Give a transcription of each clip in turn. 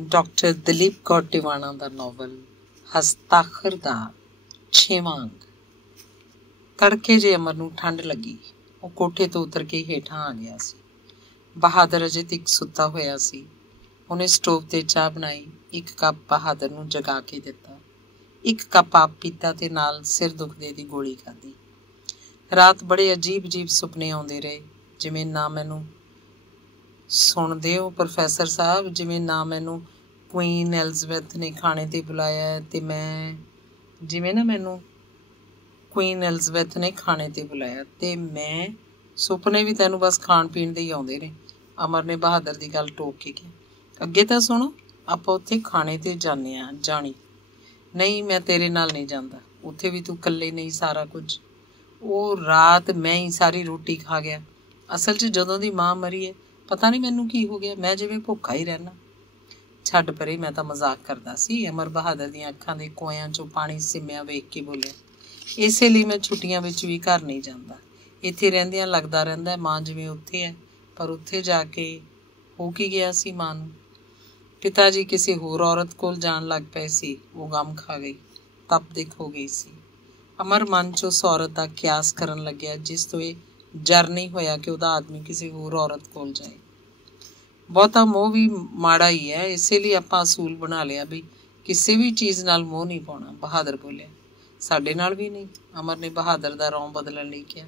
Doctor Dalip Kaur Tiwana ਦਾ novel ਹਸਤਾਖਰ ਦਾ 6ਵਾਂ ਅੰਗ। ਤੜਕੇ ਜੇ ਅਮਰ ਨੂੰ ਠੰਡ ਲੱਗੀ, ਉਹ ਕੋਠੇ ਤੋਂ ਉਤਰ ਕੇ ਹੇਠਾਂ ਆ ਗਿਆ ਸੀ। ਬਹਾਦਰ ਅਜੇ ਤੱਕ ਸੁੱਤਾ ਹੋਇਆ ਸੀ। ਉਹਨੇ ਸਟੋਵ 'ਤੇ ਚਾਹ ਬਣਾਈ, ਇੱਕ ਕੱਪ ਬਹਾਦਰ ਨੂੰ ਜਗਾ ਕੇ ਦਿੱਤਾ, ਇੱਕ ਕੱਪ ਆਪ ਪੀਤਾ ਤੇ ਨਾਲ ਸਿਰ ਦੁਖਦੇ ਦੀ ਗੋਲੀ ਖਾਧੀ। ਰਾਤ ਬੜੇ ਅਜੀਬ ਸੁਪਨੇ ਆਉਂਦੇ ਰਹੇ, ਜਿਵੇਂ ਨਾ ਮੈਨੂੰ ਸੁਣਦੇ ਹੋ ਪ੍ਰੋਫੈਸਰ ਸਾਹਿਬ, ਜਿਵੇਂ ਨਾ ਮੈਨੂੰ ਕੁਈਨ ਐਲਿਜ਼ਬੈਥ ਨੇ ਖਾਣੇ 'ਤੇ ਬੁਲਾਇਆ ਅਤੇ ਮੈਂ ਸੁਪਨੇ ਵੀ ਤੈਨੂੰ ਬਸ ਖਾਣ ਪੀਣ ਦੇ ਹੀ ਆਉਂਦੇ ਨੇ। ਅਮਰ ਨੇ ਬਹਾਦਰ ਦੀ ਗੱਲ ਟੋਕ ਕੇ ਕਿਹਾ, ਅੱਗੇ ਤਾਂ ਸੁਣੋ, ਆਪਾਂ ਉੱਥੇ ਖਾਣੇ 'ਤੇ ਜਾਂਦੇ ਹਾਂ। ਜਾਣੀ ਨਹੀਂ, ਮੈਂ ਤੇਰੇ ਨਾਲ ਨਹੀਂ ਜਾਂਦਾ, ਉੱਥੇ ਵੀ ਤੂੰ ਇਕੱਲੇ ਨਹੀਂ ਸਾਰਾ ਕੁਝ। ਉਹ ਰਾਤ ਮੈਂ ਹੀ ਸਾਰੀ ਰੋਟੀ ਖਾ ਗਿਆ। ਅਸਲ 'ਚ ਜਦੋਂ ਦੀ ਮਾਂ ਮਰੀ ਹੈ, ਪਤਾ ਨਹੀਂ ਮੈਨੂੰ ਕੀ ਹੋ ਗਿਆ, ਮੈਂ ਜਿਵੇਂ ਭੁੱਖਾ ਹੀ ਰਹਿਣਾ। ਛੱਡ ਪਰੇ, ਮੈਂ ਤਾਂ ਮਜ਼ਾਕ ਕਰਦਾ ਸੀ। ਅਮਰ ਬਹਾਦਰ ਦੀਆਂ ਅੱਖਾਂ ਦੇ ਕੋਇਆਂ 'ਚੋਂ ਪਾਣੀ ਸਿੰਮਿਆ ਵੇਖ ਕੇ ਬੋਲਿਆ, ਇਸੇ ਲਈ ਮੈਂ ਛੁੱਟੀਆਂ ਵਿੱਚ ਵੀ ਘਰ ਨਹੀਂ ਜਾਂਦਾ। ਇੱਥੇ ਰਹਿੰਦਿਆਂ ਲੱਗਦਾ ਰਹਿੰਦਾ ਮਾਂ ਜਿਵੇਂ ਉੱਥੇ ਹੈ, ਪਰ ਉੱਥੇ ਜਾ ਕੇ ਹੋ ਕੀ ਗਿਆ ਸੀ ਮਾਂ ਨੂੰ? ਪਿਤਾ ਜੀ ਕਿਸੇ ਹੋਰ ਔਰਤ ਕੋਲ ਜਾਣ ਲੱਗ ਪਏ ਸੀ। ਉਹ ਗਮ ਖਾ ਗਈ, ਤਪਦਿਕ ਹੋ ਗਈ ਸੀ। ਅਮਰ ਮਨ 'ਚ ਉਸ ਔਰਤ ਦਾ ਕਿਆਸ ਕਰਨ ਲੱਗਿਆ ਜਿਸ ਤੋਂ ਇਹ ਜਰ ਨਹੀਂ ਹੋਇਆ ਕਿ ਉਹਦਾ ਆਦਮੀ ਕਿਸੇ ਹੋਰ ਔਰਤ ਕੋਲ ਜਾਏ। ਬਹੁਤਾ ਮੋਹ ਵੀ ਮਾੜਾ ਹੀ ਹੈ, ਇਸੇ ਲਈ ਆਪਾਂ ਅਸੂਲ ਬਣਾ ਲਿਆ ਵੀ ਕਿਸੇ ਵੀ ਚੀਜ਼ ਨਾਲ ਮੋਹ ਨਹੀਂ ਪਾਉਣਾ। ਬਹਾਦਰ ਬੋਲਿਆ, ਸਾਡੇ ਨਾਲ ਵੀ ਨਹੀਂ। ਅਮਰ ਨੇ ਬਹਾਦਰ ਦਾ ਰੌਂ ਬਦਲਣ ਲਈ ਕਿਹਾ,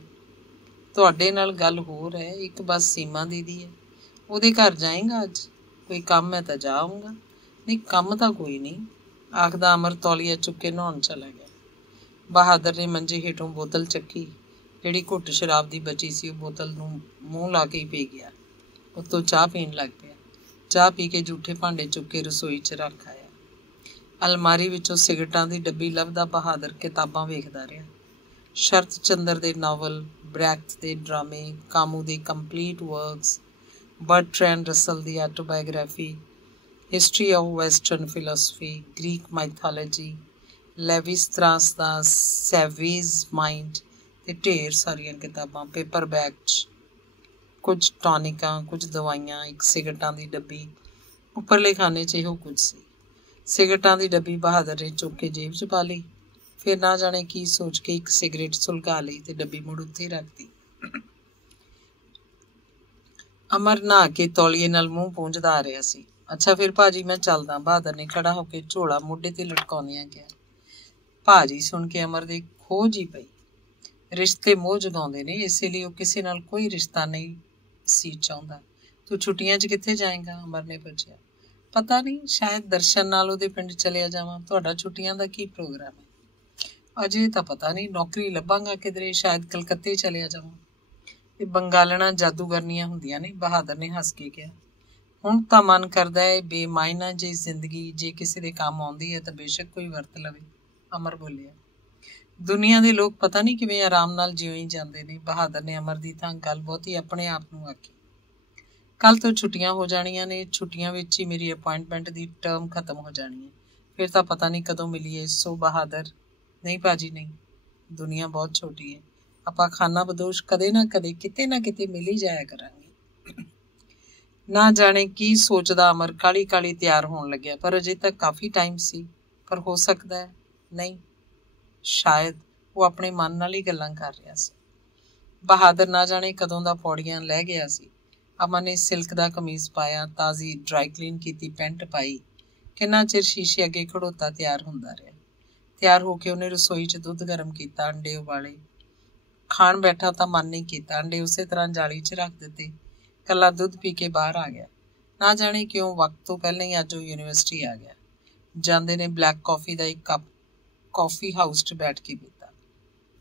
ਤੁਹਾਡੇ ਨਾਲ ਗੱਲ ਹੋਰ ਹੈ। ਇੱਕ ਬਸ ਸੀਮਾ ਦੀਦੀ ਹੈ, ਉਹਦੇ ਘਰ ਜਾਏਗਾ ਅੱਜ? ਕੋਈ ਕੰਮ ਹੈ ਤਾਂ ਜਾ ਆਊਂਗਾ। ਨਹੀਂ, ਕੰਮ ਤਾਂ ਕੋਈ ਨਹੀਂ, ਆਖਦਾ ਅਮਰ ਤੌਲੀਆ ਚੁੱਕ ਕੇ ਨਹਾਉਣ ਚਲਾ ਗਿਆ। ਬਹਾਦਰ ਨੇ ਮੰਜੇ ਹੇਠੋਂ ਬੋਤਲ ਚੱਕੀ, ਜਿਹੜੀ ਘੁੱਟ ਸ਼ਰਾਬ ਦੀ ਬਚੀ ਸੀ। ਉਹ ਬੋਤਲ ਨੂੰ ਮੂੰਹ ਲਾ ਕੇ ਹੀ ਪੀ ਗਿਆ। ਉੱਤੋਂ ਚਾਹ ਪੀਣ ਲੱਗ ਪਿਆ। ਚਾਹ ਪੀ ਕੇ ਜੂਠੇ ਭਾਂਡੇ ਚੁੱਕ ਕੇ ਰਸੋਈ 'ਚ ਰੱਖ ਆਇਆ। ਅਲਮਾਰੀ ਵਿੱਚੋਂ ਸਿਗਰਟਾਂ ਦੀ ਡੱਬੀ ਲੱਭਦਾ ਬਹਾਦਰ ਕਿਤਾਬਾਂ ਵੇਖਦਾ ਰਿਹਾ। ਸ਼ਰਤ ਚੰਦਰ ਦੇ ਨਾਵਲ, ਬ੍ਰੈਕਟ ਦੇ ਡਰਾਮੇ, ਕਾਮੂ ਦੇ ਕੰਪਲੀਟ ਵਰਕਸ, ਬਰਟਰੈਂਡ ਰਸਲ ਦੀ autobiography, history of western philosophy, Greek mythology, Levi Strauss ਦਾ ਸੈਵੇਜ ਮਾਈਂਡ ਤੇ ਢੇਰ ਸਾਰੀਆਂ ਕਿਤਾਬਾਂ ਪੇਪਰ ਬੈਗ 'ਚ। ਕੁਝ ਟੌਨਿਕਾਂ, ਕੁਝ ਦਵਾਈਆਂ, ਇੱਕ ਸਿਗਰਟਾਂ ਦੀ ਡੱਬੀ। ਉੱਪਰਲੇ ਖਾਨੇ 'ਚ ਇਹੋ ਕੁਝ ਸੀ। ਸਿਗਰਟਾਂ ਦੀ ਡੱਬੀ ਬਹਾਦਰ ਨੇ ਚੁੱਕ ਕੇ ਜੇਬ 'ਚ ਪਾ ਲਈ। ਫਿਰ ਨਾ ਜਾਣੇ ਕੀ ਸੋਚ ਕੇ ਇੱਕ ਸਿਗਰਟ ਸੁਲਗਾ ਲਈ ਤੇ ਡੱਬੀ ਮੁੜ ਉੱਥੇ ਰੱਖਦੀ। ਅਮਰ ਨਹਾ ਕੇ ਤੌਲੀਏ ਨਾਲ ਮੂੰਹ ਪੂੰਝਦਾ ਆ ਰਿਹਾ ਸੀ। ਅੱਛਾ ਫਿਰ ਭਾਜੀ, ਮੈਂ ਚੱਲਦਾ। ਬਹਾਦਰ ਨੇ ਖੜਾ ਹੋ ਕੇ ਝੋਲਾ ਮੋਢੇ ਤੇ ਲਟਕਾਉਂਦਿਆਂ ਕਿਹਾ। ਭਾਜੀ ਸੁਣ ਕੇ ਅਮਰ ਦੇ ਖੋਜ ਹੀ ਪਈ। ਰਿਸ਼ਤੇ ਮੋਹ ਜਗਾਉਂਦੇ ਨੇ, ਇਸੇ ਲਈ ਉਹ ਕਿਸੇ ਨਾਲ ਕੋਈ ਰਿਸ਼ਤਾ ਨਹੀਂ ਸੀ ਚਾਹੁੰਦਾ। ਤੂੰ ਛੁੱਟੀਆਂ 'ਚ ਕਿੱਥੇ ਜਾਏਗਾ? ਅਮਰ ਨੇ ਪੁੱਛਿਆ। ਪਤਾ ਨਹੀਂ, ਸ਼ਾਇਦ ਦਰਸ਼ਨ ਨਾਲ ਉਹਦੇ ਪਿੰਡ ਚਲਿਆ ਜਾਵਾਂ। ਤੁਹਾਡਾ ਛੁੱਟੀਆਂ ਦਾ ਕੀ ਪ੍ਰੋਗਰਾਮ ਹੈ? ਅਜੇ ਤਾਂ ਪਤਾ ਨਹੀਂ, ਨੌਕਰੀ ਲੱਭਾਂਗਾ ਕਿਧਰੇ, ਸ਼ਾਇਦ ਕਲਕੱਤੇ ਚਲਿਆ ਜਾਵਾਂ। ਇਹ ਬੰਗਾਲਣਾ ਜਾਦੂਗਰਨੀਆਂ ਹੁੰਦੀਆਂ ਨੇ, ਬਹਾਦਰ ਨੇ ਹੱਸ ਕੇ ਕਿਹਾ। ਹੁਣ ਤਾਂ ਮਨ ਕਰਦਾ ਹੈ ਬੇਮਾਇਨਾ ਜਿਹੀ ਜ਼ਿੰਦਗੀ ਜੇ ਕਿਸੇ ਦੇ ਕੰਮ ਆਉਂਦੀ ਹੈ ਤਾਂ ਬੇਸ਼ੱਕ ਕੋਈ ਵਰਤ ਲਵੇ। ਅਮਰ ਬੋਲਿਆ, ਦੁਨੀਆ ਦੇ ਲੋਕ ਪਤਾ ਨਹੀਂ ਕਿਵੇਂ ਆਰਾਮ ਨਾਲ ਜਿਉਂ ਹੀ ਜਾਂਦੇ ਨੇ। ਬਹਾਦਰ ਨੇ ਅਮਰ ਦੀ ਥਾਂ ਗੱਲ ਬਹੁਤੀ ਆਪਣੇ ਆਪ ਨੂੰ ਆਖੀ। ਕੱਲ੍ਹ ਤੋਂ ਛੁੱਟੀਆਂ ਹੋ ਜਾਣੀਆਂ ਨੇ, ਛੁੱਟੀਆਂ ਵਿੱਚ ਹੀ ਮੇਰੀ ਅਪੁਆਇੰਟਮੈਂਟ ਦੀ ਟਰਮ ਖਤਮ ਹੋ ਜਾਣੀ ਹੈ। ਫਿਰ ਤਾਂ ਪਤਾ ਨਹੀਂ ਕਦੋਂ ਮਿਲੀਏ। ਸੋ ਬਹਾਦਰ, ਨਹੀਂ ਭਾਜੀ ਨਹੀਂ, ਦੁਨੀਆ ਬਹੁਤ ਛੋਟੀ ਹੈ। ਆਪਾਂ ਖਾਨਾ ਬਦੋਸ਼ ਕਦੇ ਨਾ ਕਦੇ ਕਿਤੇ ਨਾ ਕਿਤੇ ਮਿਲ ਹੀ ਜਾਇਆ ਕਰਾਂਗੇ। ਨਾ ਜਾਣੇ ਕੀ ਸੋਚਦਾ ਅਮਰ ਕਾਹਲੀ ਕਾਹਲੀ ਤਿਆਰ ਹੋਣ ਲੱਗਿਆ, ਪਰ ਅਜੇ ਤੱਕ ਕਾਫੀ ਟਾਈਮ ਸੀ। ਪਰ ਹੋ ਸਕਦਾ ਹੈ ਨਹੀਂ, ਸ਼ਾਇਦ ਉਹ ਆਪਣੇ ਮਨ ਨਾਲ ਹੀ ਗੱਲਾਂ ਕਰ ਰਿਹਾ ਸੀ। ਬਹਾਦਰ ਨਾ ਜਾਣੇ ਕਦੋਂ ਦਾ ਪੌੜੀਆਂ ਲੈ ਗਿਆ ਸੀ। ਅਮਨ ਨੇ ਸਿਲਕ ਦਾ ਕਮੀਜ਼ ਪਾਇਆ, ਤਾਜ਼ੀ ਡਰਾਈ ਕਲੀਨ ਕੀਤੀ ਪੈਂਟ ਪਾਈ। ਕਿੰਨਾ ਚਿਰ ਸ਼ੀਸ਼ੇ ਅੱਗੇ ਖੜੋਤਾ ਤਿਆਰ ਹੁੰਦਾ ਰਿਹਾ। ਤਿਆਰ ਹੋ ਕੇ ਉਹਨੇ ਰਸੋਈ 'ਚ ਦੁੱਧ ਗਰਮ ਕੀਤਾ, ਅੰਡੇ ਉਬਾਲੇ। ਖਾਣ ਬੈਠਾ ਤਾਂ ਮਨ ਨਹੀਂ ਕੀਤਾ, ਅੰਡੇ ਉਸੇ ਤਰ੍ਹਾਂ ਜਾਲੀ 'ਚ ਰੱਖ ਦਿੱਤੇ। ਇਕੱਲਾ ਦੁੱਧ ਪੀ ਕੇ ਬਾਹਰ ਆ ਗਿਆ। ਨਾ ਜਾਣੇ ਕਿਉਂ ਵਕਤ ਤੋਂ ਪਹਿਲਾਂ ਹੀ ਅੱਜ ਉਹ ਯੂਨੀਵਰਸਿਟੀ ਆ ਗਿਆ। ਜਾਂਦੇ ਨੇ ਬਲੈਕ ਕੌਫੀ ਦਾ ਇੱਕ ਕੱਪ ਕੌਫੀ ਹਾਊਸ 'ਚ ਬੈਠ ਕੇ ਪੀਤਾ।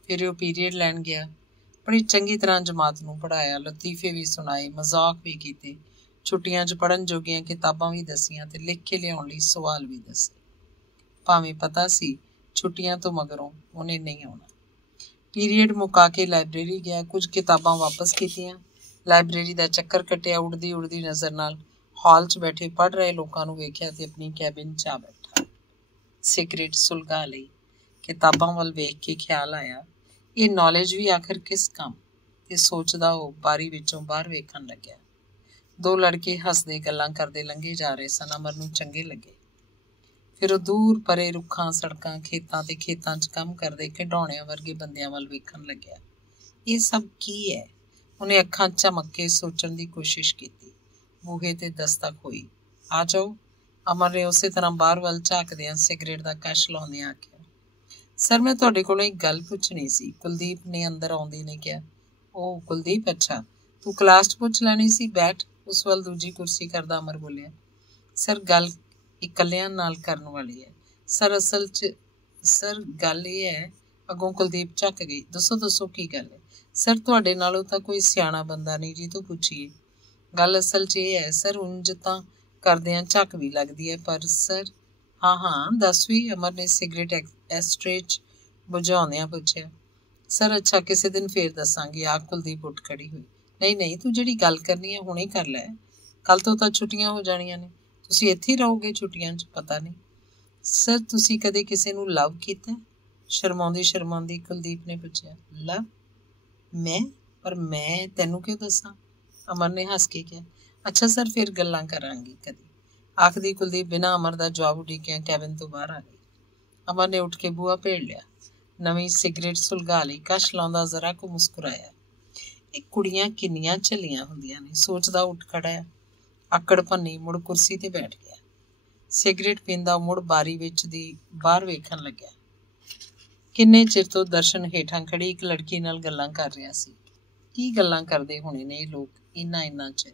ਫਿਰ ਉਹ ਪੀਰੀਅਡ ਲੈਣ ਗਿਆ। ਬੜੀ ਚੰਗੀ ਤਰ੍ਹਾਂ ਜਮਾਤ ਨੂੰ ਪੜ੍ਹਾਇਆ, ਲਤੀਫੇ ਵੀ ਸੁਣਾਏ, ਮਜ਼ਾਕ ਵੀ ਕੀਤੇ। ਛੁੱਟੀਆਂ 'ਚ ਪੜ੍ਹਨ ਜੋਗੀਆਂ ਕਿਤਾਬਾਂ ਵੀ ਦੱਸੀਆਂ ਤੇ ਲਿਖ ਕੇ ਲਿਆਉਣ ਲਈ ਸਵਾਲ ਵੀ ਦੱਸੇ। ਭਾਵੇਂ ਪਤਾ ਸੀ ਛੁੱਟੀਆਂ ਤੋਂ ਮਗਰੋਂ ਉਹਨੇ ਨਹੀਂ ਆਉਣਾ। ਪੀਰੀਅਡ ਮੁਕਾ ਕੇ ਲਾਇਬ੍ਰੇਰੀ ਗਿਆ, ਕੁਝ ਕਿਤਾਬਾਂ ਵਾਪਸ ਕੀਤੀਆਂ। ਲਾਇਬ੍ਰੇਰੀ ਦਾ ਚੱਕਰ ਕੱਟਿਆ, ਉੜਦੀ ਨਜ਼ਰ ਨਾਲ ਹਾਲ 'ਚ ਬੈਠੇ ਪੜ੍ਹ ਰਹੇ ਲੋਕਾਂ ਨੂੰ ਵੇਖਿਆ ਤੇ ਆਪਣੀ ਕੈਬਿਨ 'ਚ ਆ ਬੈਠਾ। ਸਿਗਰਟ ਸੁਲਗਾ ਲਈ। ਕਿਤਾਬਾਂ ਵੱਲ ਵੇਖ ਕੇ ਖਿਆਲ ਆਇਆ, ਇਹ ਨੌਲੇਜ ਵੀ ਆਖਰ ਕਿਸ ਕੰਮ? ਤੇ ਸੋਚਦਾ ਉਹ ਬਾਰੀ ਵਿੱਚੋਂ ਬਾਹਰ ਵੇਖਣ ਲੱਗਿਆ। दो लड़के हसदे गल्लां करदे लंघे जा रहे सन। अमर नूं चंगे लगे। फिर ਉਹ दूर परे रुखां सड़कां खेतां ते खेतां 'ਚ ਕੰਮ ਕਰਦੇ ਖਿਡੌਣਿਆਂ ਵਰਗੇ ਬੰਦਿਆਂ ਵੱਲ ਵੇਖਣ ਲੱਗਿਆ। ਇਹ ਸਭ ਕੀ ਹੈ? ਉਹਨੇ ਅੱਖਾਂ ਝਮਕ ਕੇ ਸੋਚਣ ਦੀ ਕੋਸ਼ਿਸ਼ ਕੀਤੀ। ਬੂਹੇ ਤੇ ਦਸਤਕ ਹੋਈ। ਆ ਜਾਓ। ਅਮਰ ਨੇ ਉਸੇ ਤਰ੍ਹਾਂ ਬਾਹਰ ਵੱਲ ਝਾਕਦਿਆਂ ਸਿਗਰਟ ਦਾ ਕਸ਼ ਲਾਉਂਦਿਆਂ ਆਖਿਆ, ਸਰ ਮੈਂ ਤੁਹਾਡੇ ਕੋਲੋਂ ਇੱਕ ਗੱਲ ਪੁੱਛਣੀ ਸੀ। ਕੁਲਦੀਪ ਨੇ ਅੰਦਰ ਆਉਂਦੇ ਨੇ ਕਿਹਾ। ਉਹ ਕੁਲਦੀਪ, ਅੱਛਾ ਤੂੰ ਕਲਾਸ 'ਚ ਪੁੱਛ ਲੈਣੀ ਸੀ, ਬੈਠ। ਉਸ ਵੱਲ ਦੂਜੀ ਕੁਰਸੀ ਕਰਦਾ ਅਮਰ ਬੋਲਿਆ, ਸਰ ਗੱਲ ਇਕੱਲਿਆਂ ਨਾਲ ਕਰਨ ਵਾਲੀ ਹੈ। ਸਰ ਗੱਲ ਇਹ ਹੈ। ਅੱਗੋਂ ਕੁਲਦੀਪ ਝੱਕ ਗਈ। ਦੱਸੋ ਕੀ ਗੱਲ ਹੈ? ਸਰ ਤੁਹਾਡੇ ਨਾਲੋਂ ਤਾਂ ਕੋਈ ਸਿਆਣਾ ਬੰਦਾ ਨਹੀਂ ਜੀ ਤੋਂ ਪੁੱਛੀਏ। ਗੱਲ ਅਸਲ 'ਚ ਇਹ ਹੈ ਸਰ, ਉਂਝ ਤਾਂ ਕਰਦਿਆਂ ਝੱਕ ਵੀ ਲੱਗਦੀ ਹੈ, ਪਰ ਸਰ ਹਾਂ ਦੱਸ ਵੀ। ਅਮਰ ਨੇ ਸਿਗਰਟ ਐਸਟਰੇ 'ਚ ਬੁਝਾਉਂਦਿਆਂ ਪੁੱਛਿਆ। ਸਰ ਅੱਛਾ ਕਿਸੇ ਦਿਨ ਫੇਰ ਦੱਸਾਂਗੀ। ਆਖ ਕੁਲਦੀਪ ਉੱਠ ਖੜੀ ਹੋਈ। ਨਹੀਂ ਤੂੰ ਜਿਹੜੀ ਗੱਲ ਕਰਨੀ ਹੈ ਹੁਣੇ ਕਰ ਲੈ। ਕੱਲ ਤੋਂ ਤਾਂ ਛੁੱਟੀਆਂ ਹੋ ਜਾਣੀਆਂ ਨੇ। ਤੁਸੀਂ ਇੱਥੇ ਹੀ ਰਹੋਗੇ ਛੁੱਟੀਆਂ 'ਚ? ਪਤਾ ਨਹੀਂ। ਸਰ ਤੁਸੀਂ ਕਦੇ ਕਿਸੇ ਨੂੰ ਲਵ ਕੀਤਾ? ਸ਼ਰਮਾਉਂਦੀ ਕੁਲਦੀਪ ਨੇ ਪੁੱਛਿਆ। ਲਵ? ਪਰ ਮੈਂ ਤੈਨੂੰ ਕਿਉਂ ਦੱਸਾਂ? ਅਮਰ ਨੇ ਹੱਸ ਕੇ ਕਿਹਾ। ਅੱਛਾ ਸਰ ਫਿਰ ਗੱਲਾਂ ਕਰਾਂਗੀ ਕਦੀ, ਆਖਦੀ ਕੁਲਦੀਪ ਬਿਨਾਂ ਅਮਰ ਦਾ ਜਵਾਬ ਉਡੀਕਿਆ ਕੈਬਿਨ ਤੋਂ ਬਾਹਰ ਆ ਗਈ। ਅਮਰ ਨੇ ਉੱਠ ਕੇ ਬੂਹਾ ਭੇੜ ਲਿਆ। ਨਵੀਂ ਸਿਗਰਟ ਸੁਲਗਾ ਲਈ। ਕਸ਼ ਲਾਉਂਦਾ ਜ਼ਰਾ ਕੁ ਮੁਸਕਰਾਇਆ। ਇਹ ਕੁੜੀਆਂ ਕਿੰਨੀਆਂ ਝੱਲੀਆਂ ਹੁੰਦੀਆਂ ਨੇ, ਸੋਚਦਾ ਉੱਠ ਖੜਾ। ਆਕੜ ਭੰਨੀ ਮੁੜ ਕੁਰਸੀ ਤੇ ਬੈਠ ਗਿਆ। ਸਿਗਰਟ ਪੀਂਦਾ ਮੁੜ ਬਾਰੀ ਵਿੱਚ ਦੀ ਬਾਹਰ ਵੇਖਣ ਲੱਗਿਆ। ਕਿੰਨੇ ਚਿਰ ਤੋਂ ਦਰਸ਼ਨ ਹੇਠਾਂ ਖੜੀ ਇੱਕ ਲੜਕੀ ਨਾਲ ਗੱਲਾਂ ਕਰ ਰਿਹਾ ਸੀ। ਕੀ ਗੱਲਾਂ ਕਰਦੇ ਹੋਣੇ ਨੇ ਇਹ ਲੋਕ ਇੰਨਾ ਚਿਰ?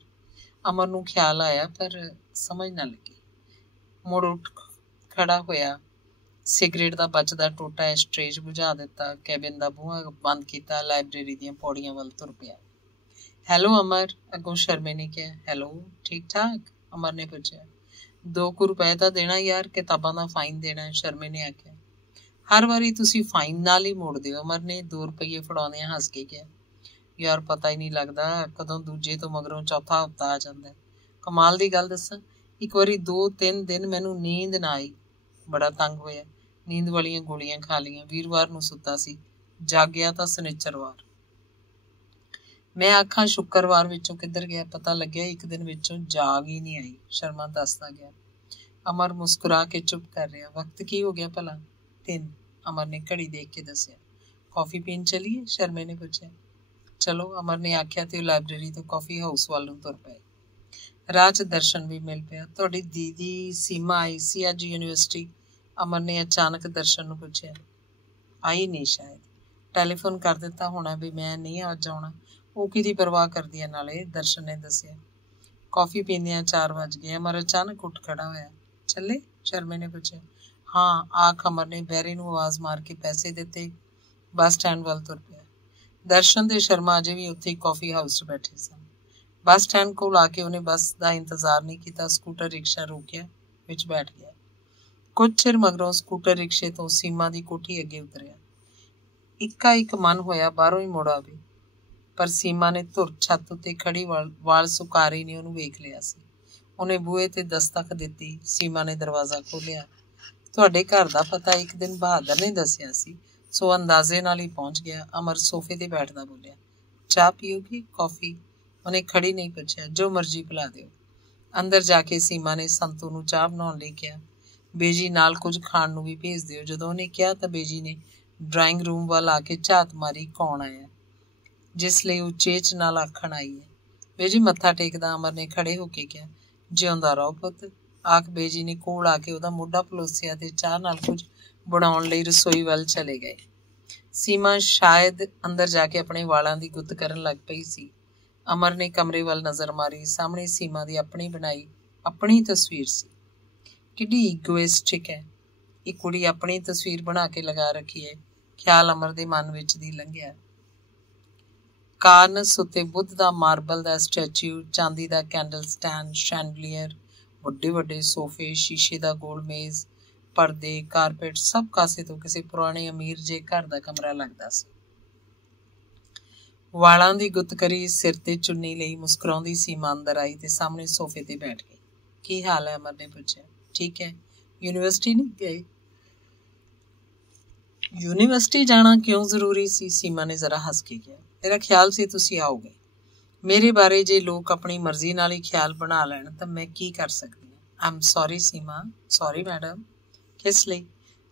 ਅਮਰ ਨੂੰ ਖਿਆਲ ਆਇਆ ਪਰ ਸਮਝ ਨਾ ਲੱਗੀ। ਮੁੜ ਉੱਠ ਖੜਾ ਹੋਇਆ। ਸਿਗਰਟ ਦਾ ਬਚਦਾ ਟੋਟਾ ਐਸਟਰੇ 'ਚ ਬੁਝਾ ਦਿੱਤਾ। ਕੈਬਿਨ ਦਾ ਬੂਹਾ ਬੰਦ ਕੀਤਾ। ਲਾਇਬ੍ਰੇਰੀ ਦੀਆਂ ਪੌੜੀਆਂ ਵੱਲ ਤੁਰ ਪਿਆ। ਹੈਲੋ ਅਮਰ, ਅੱਗੋਂ ਸ਼ਰਮੇ ਨੇ ਕਿਹਾ। ਹੈਲੋ, ਠੀਕ ਠਾਕ? ਅਮਰ ਨੇ ਪੁੱਛਿਆ। 2 ਰੁਪਏ ਤਾਂ ਦੇਣਾ ਯਾਰ, ਕਿਤਾਬਾਂ ਦਾ ਫਾਈਨ ਦੇਣਾ, ਸ਼ਰਮੇ ਨੇ ਆਖਿਆ। ਹਰ ਵਾਰੀ ਤੁਸੀਂ ਫਾਈਨ ਨਾਲ ਹੀ ਮੋੜਦੇ ਹੋ। ਅਮਰ ਨੇ 2 ਰੁਪਏ ਫੜਾਉਂਦਿਆਂ ਹੱਸ ਕੇ ਕਿਹਾ। ਯਾਰ ਪਤਾ ਹੀ ਨਹੀਂ ਲੱਗਦਾ ਕਦੋਂ ਦੂਜੇ ਤੋਂ ਮਗਰੋਂ ਚੌਥਾ ਹਫ਼ਤਾ ਆ ਜਾਂਦਾ। ਕਮਾਲ ਦੀ ਗੱਲ ਦੱਸਾਂ, ਇੱਕ ਵਾਰੀ 2-3 ਦਿਨ ਮੈਨੂੰ ਨੀਂਦ ਨਾ ਆਈ। ਬੜਾ ਤੰਗ ਹੋਇਆ। ਨੀਂਦ ਵਾਲੀਆਂ ਗੋਲੀਆਂ ਖਾ ਲਈਆਂ। ਵੀਰਵਾਰ ਨੂੰ ਸੁੱਤਾ ਸੀ, ਜਾਗਿਆ ਤਾਂ ਸ਼ਨਿਚਰਵਾਰ। ਮੈਂ ਆਖਾਂ ਸ਼ੁੱਕਰਵਾਰ ਵਿੱਚੋਂ ਕਿੱਧਰ ਗਿਆ? ਪਤਾ ਲੱਗਿਆ ਇੱਕ ਦਿਨ ਵਿੱਚੋਂ ਜਾਗ ਹੀ ਨਹੀਂ ਆਈ। ਸ਼ਰਮਾ ਦੱਸਦਾ ਗਿਆ। ਅਮਰ ਮੁਸਕਰਾ ਕੇ ਚੁੱਪ ਕਰ ਰਿਹਾ। ਵਕਤ ਕੀ ਹੋ ਗਿਆ ਭਲਾ? 3। ਅਮਰ ਨੇ ਘੜੀ ਦੇਖ ਕੇ ਦੱਸਿਆ। ਕੌਫੀ ਪੀਣ ਚੱਲੀਏ? ਸ਼ਰਮੇ ਨੇ ਪੁੱਛਿਆ। ਚਲੋ, ਅਮਰ ਨੇ ਆਖਿਆ ਤੇ ਉਹ ਲਾਇਬ੍ਰੇਰੀ ਤੋਂ ਕਾਫੀ ਹਾਊਸ ਵੱਲ ਨੂੰ ਤੁਰ ਪਏ। ਰਾਹ 'ਚ ਦਰਸ਼ਨ ਵੀ ਮਿਲ ਪਿਆ। ਤੁਹਾਡੀ ਦੀਦੀ ਸੀਮਾ ਆਈ ਸੀ ਅੱਜ ਯੂਨੀਵਰਸਿਟੀ? ਅਮਰ ਨੇ ਅਚਾਨਕ ਦਰਸ਼ਨ ਨੂੰ ਪੁੱਛਿਆ। ਆਈ ਨਹੀਂ ਸ਼ਾਇਦ। ਟੈਲੀਫੋਨ ਕਰ ਦਿੱਤਾ ਹੋਣਾ ਵੀ ਮੈਂ ਨਹੀਂ ਅੱਜ ਆਉਣਾ। ਉਹ ਕਿਹਦੀ ਪਰਵਾਹ ਕਰਦੀ ਹੈ ਨਾਲੇ, ਦਰਸ਼ਨ ਨੇ ਦੱਸਿਆ। ਕੌਫੀ ਪੀਂਦਿਆਂ 4 ਵੱਜ ਗਏ। ਅਮਰ ਅਚਾਨਕ ਉੱਠ ਖੜਾ ਹੋਇਆ। ਚੱਲੇ? ਸ਼ਰਮੇ ਨੇ ਪੁੱਛਿਆ। ਹਾਂ, ਆਖ ਅਮਰ ਨੇ ਬਹਿਰੇ ਨੂੰ ਆਵਾਜ਼ ਮਾਰ ਕੇ ਪੈਸੇ ਦਿੱਤੇ। ਬੱਸ ਸਟੈਂਡ ਵੱਲ ਤੁਰ ਪਿਆ। ਦਰਸ਼ਨ ਤੇ ਸ਼ਰਮਾ ਅਜੇ ਵੀ ਉੱਥੇ ਕਾਫੀ ਹਾਊਸ 'ਚ ਬੈਠੇ ਸਨ। ਬੱਸ ਸਟੈਂਡ ਕੋਲ ਆ ਕੇ ਉਹਨੇ ਬੱਸ ਦਾ ਇੰਤਜ਼ਾਰ ਨਹੀਂ ਕੀਤਾ। ਸਕੂਟਰ ਰਿਕਸ਼ਾ ਰੋਕਿਆ, ਵਿੱਚ ਬੈਠ ਗਿਆ। ਕੁਝ ਚਿਰ ਮਗਰੋਂ ਸਕੂਟਰ ਰਿਕਸ਼ੇ ਤੋਂ ਸੀਮਾ ਦੀ ਕੋਠੀ ਅੱਗੇ ਉਤਰਿਆ। ਇੱਕ ਮਨ ਹੋਇਆ ਬਾਹਰੋਂ ਹੀ ਮੁੜ ਆਵੇ, ਪਰ ਸੀਮਾ ਨੇ ਧੁਰ ਛੱਤ ਉੱਤੇ ਖੜੀ ਵਾਲ ਸੁਕਾਰੀ ਨੇ ਉਹਨੂੰ ਵੇਖ ਲਿਆ ਸੀ। ਉਹਨੇ ਬੂਹੇ ਤੇ ਦਸਤਕ ਦਿੱਤੀ। ਸੀਮਾ ਨੇ ਦਰਵਾਜ਼ਾ ਖੋਲ੍ਹਿਆ। ਤੁਹਾਡੇ ਘਰ ਦਾ ਪਤਾ ਇੱਕ ਦਿਨ ਬਹਾਦਰ ਨੇ ਦੱਸਿਆ ਸੀ, ਸੋ ਅੰਦਾਜ਼ੇ ਨਾਲ ਹੀ ਪਹੁੰਚ ਗਿਆ। ਅਮਰ ਸੋਫੇ ਤੇ ਬੈਠਦਾ ਬੋਲਿਆ। ਚਾਹ ਪੀਓਗੇ? ਕੌਫੀ? ਉਹਨੇ ਖੜੀ ਨਹੀਂ ਪੁੱਛਿਆ। ਜੋ ਮਰਜ਼ੀ ਪਿਲਾ ਦਿਓ। ਅੰਦਰ ਜਾ ਕੇ ਸੀਮਾ ਨੇ ਸੰਤੂ ਨੂੰ ਚਾਹ ਬਣਾਉਣ ਲਈ ਕਿਹਾ। ਬੇਜੀ ਨਾਲ ਕੁਝ ਖਾਣ ਨੂੰ ਵੀ ਭੇਜ ਦਿਓ। ਜਦੋਂ ਉਹਨੇ ਕਿਹਾ ਤਾਂ ਬੇਜੀ ਨੇ ਡਰਾਇੰਗ ਰੂਮ ਵੱਲ ਆ ਕੇ ਝਾਤ ਮਾਰੀ, ਕੌਣ ਆਇਆ? ਜਿਸ ਲਈ ਉਹ ਚੇਚ ਨਾਲ ਆਖਣ ਆਈ ਹੈ। ਬੇਜੀ ਮੱਥਾ ਟੇਕਦਾ ਅਮਰ ਨੇ ਖੜੇ ਹੋ ਕੇ ਕਿਹਾ। ਜਿਉਂਦਾ ਰਹੋ ਪੁੱਤ। ਆਖ ਬੇਜੀ ਨੇ ਕੋਲ ਆ ਕੇ ਉਹਦਾ ਮੋਢਾ ਪਲੋਸਿਆ ਤੇ ਚਾਹ ਨਾਲ ਕੁਝ ਬਣਾਉਣ ਲਈ ਰਸੋਈ ਵੱਲ ਚਲੇ ਗਏ। ਸੀਮਾ ਸ਼ਾਇਦ ਅੰਦਰ ਜਾ ਕੇ ਆਪਣੇ ਵਾਲਾਂ ਦੀ ਗੁੱਤ ਕਰਨ ਲੱਗ ਪਈ ਸੀ। ਅਮਰ ਨੇ ਕਮਰੇ ਵੱਲ ਨਜ਼ਰ ਮਾਰੀ। ਸਾਹਮਣੇ ਸੀਮਾ ਦੀ ਆਪਣੀ ਬਣਾਈ ਆਪਣੀ ਤਸਵੀਰ ਸੀ। ਕਿੱਡੀ ਈਗੋਇਸਟਿਕ ਹੈ ਇਹ ਕੁੜੀ, ਆਪਣੀ ਤਸਵੀਰ ਬਣਾ ਕੇ ਲਗਾ ਰੱਖੀ ਹੈ। ਖਿਆਲ ਅਮਰ ਦੇ ਮਨ ਵਿੱਚ ਦੀ ਲੰਘਿਆ। ਕਾਰਨਸ ਉੱਤੇ ਬੁੱਧ ਦਾ ਮਾਰਬਲ ਦਾ ਸਟੈਚੂ, ਚਾਂਦੀ ਦਾ ਕੈਂਡਲ ਸਟੈਂਡ, ਸ਼ੈਂਡਲੀਅਰ, ਵੱਡੇ ਸੋਫੇ, ਸ਼ੀਸ਼ੇ ਦਾ ਗੋਲ ਮੇਜ਼, ਪਰਦੇ, ਕਾਰਪੇਟ, ਸਭ ਕਾਸੇ ਤੋਂ ਕਿਸੇ ਪੁਰਾਣੇ ਅਮੀਰ ਜੇ ਘਰ ਦਾ ਕਮਰਾ ਲੱਗਦਾ ਸੀ। ਵਾਲਾਂ ਦੀ ਗੁੱਤ ਕਰੀ ਸਿਰ ਤੇ ਚੁੰਨੀ ਲਈ ਮੁਸਕਰਾਉਂਦੀ ਸੀਮਾ ਅੰਦਰ ਆਈ ਤੇ ਸਾਹਮਣੇ ਸੋਫੇ ਤੇ ਬੈਠ ਗਈ। ਕੀ ਹਾਲ ਹੈ? ਅਮਰ ਨੇ ਪੁੱਛਿਆ। ਠੀਕ ਹੈ। ਯੂਨੀਵਰਸਿਟੀ ਨਹੀਂ ਗਏ? ਯੂਨੀਵਰਸਿਟੀ ਜਾਣਾ ਕਿਉਂ ਜ਼ਰੂਰੀ ਸੀ? ਸੀਮਾ ਨੇ ਜ਼ਰਾ ਹੱਸ ਕੇ ਕਿਹਾ। ਮੇਰਾ ਖਿਆਲ ਸੀ ਤੁਸੀਂ ਆਓਗੇ। ਮੇਰੇ ਬਾਰੇ ਜੇ ਲੋਕ ਆਪਣੀ ਮਰਜ਼ੀ ਨਾਲ ਹੀ ਖਿਆਲ ਬਣਾ ਲੈਣ ਤਾਂ ਮੈਂ ਕੀ ਕਰ ਸਕਦੀ ਹਾਂ। I am sorry Seema. Sorry madam. ਕਿਸ ਲਈ?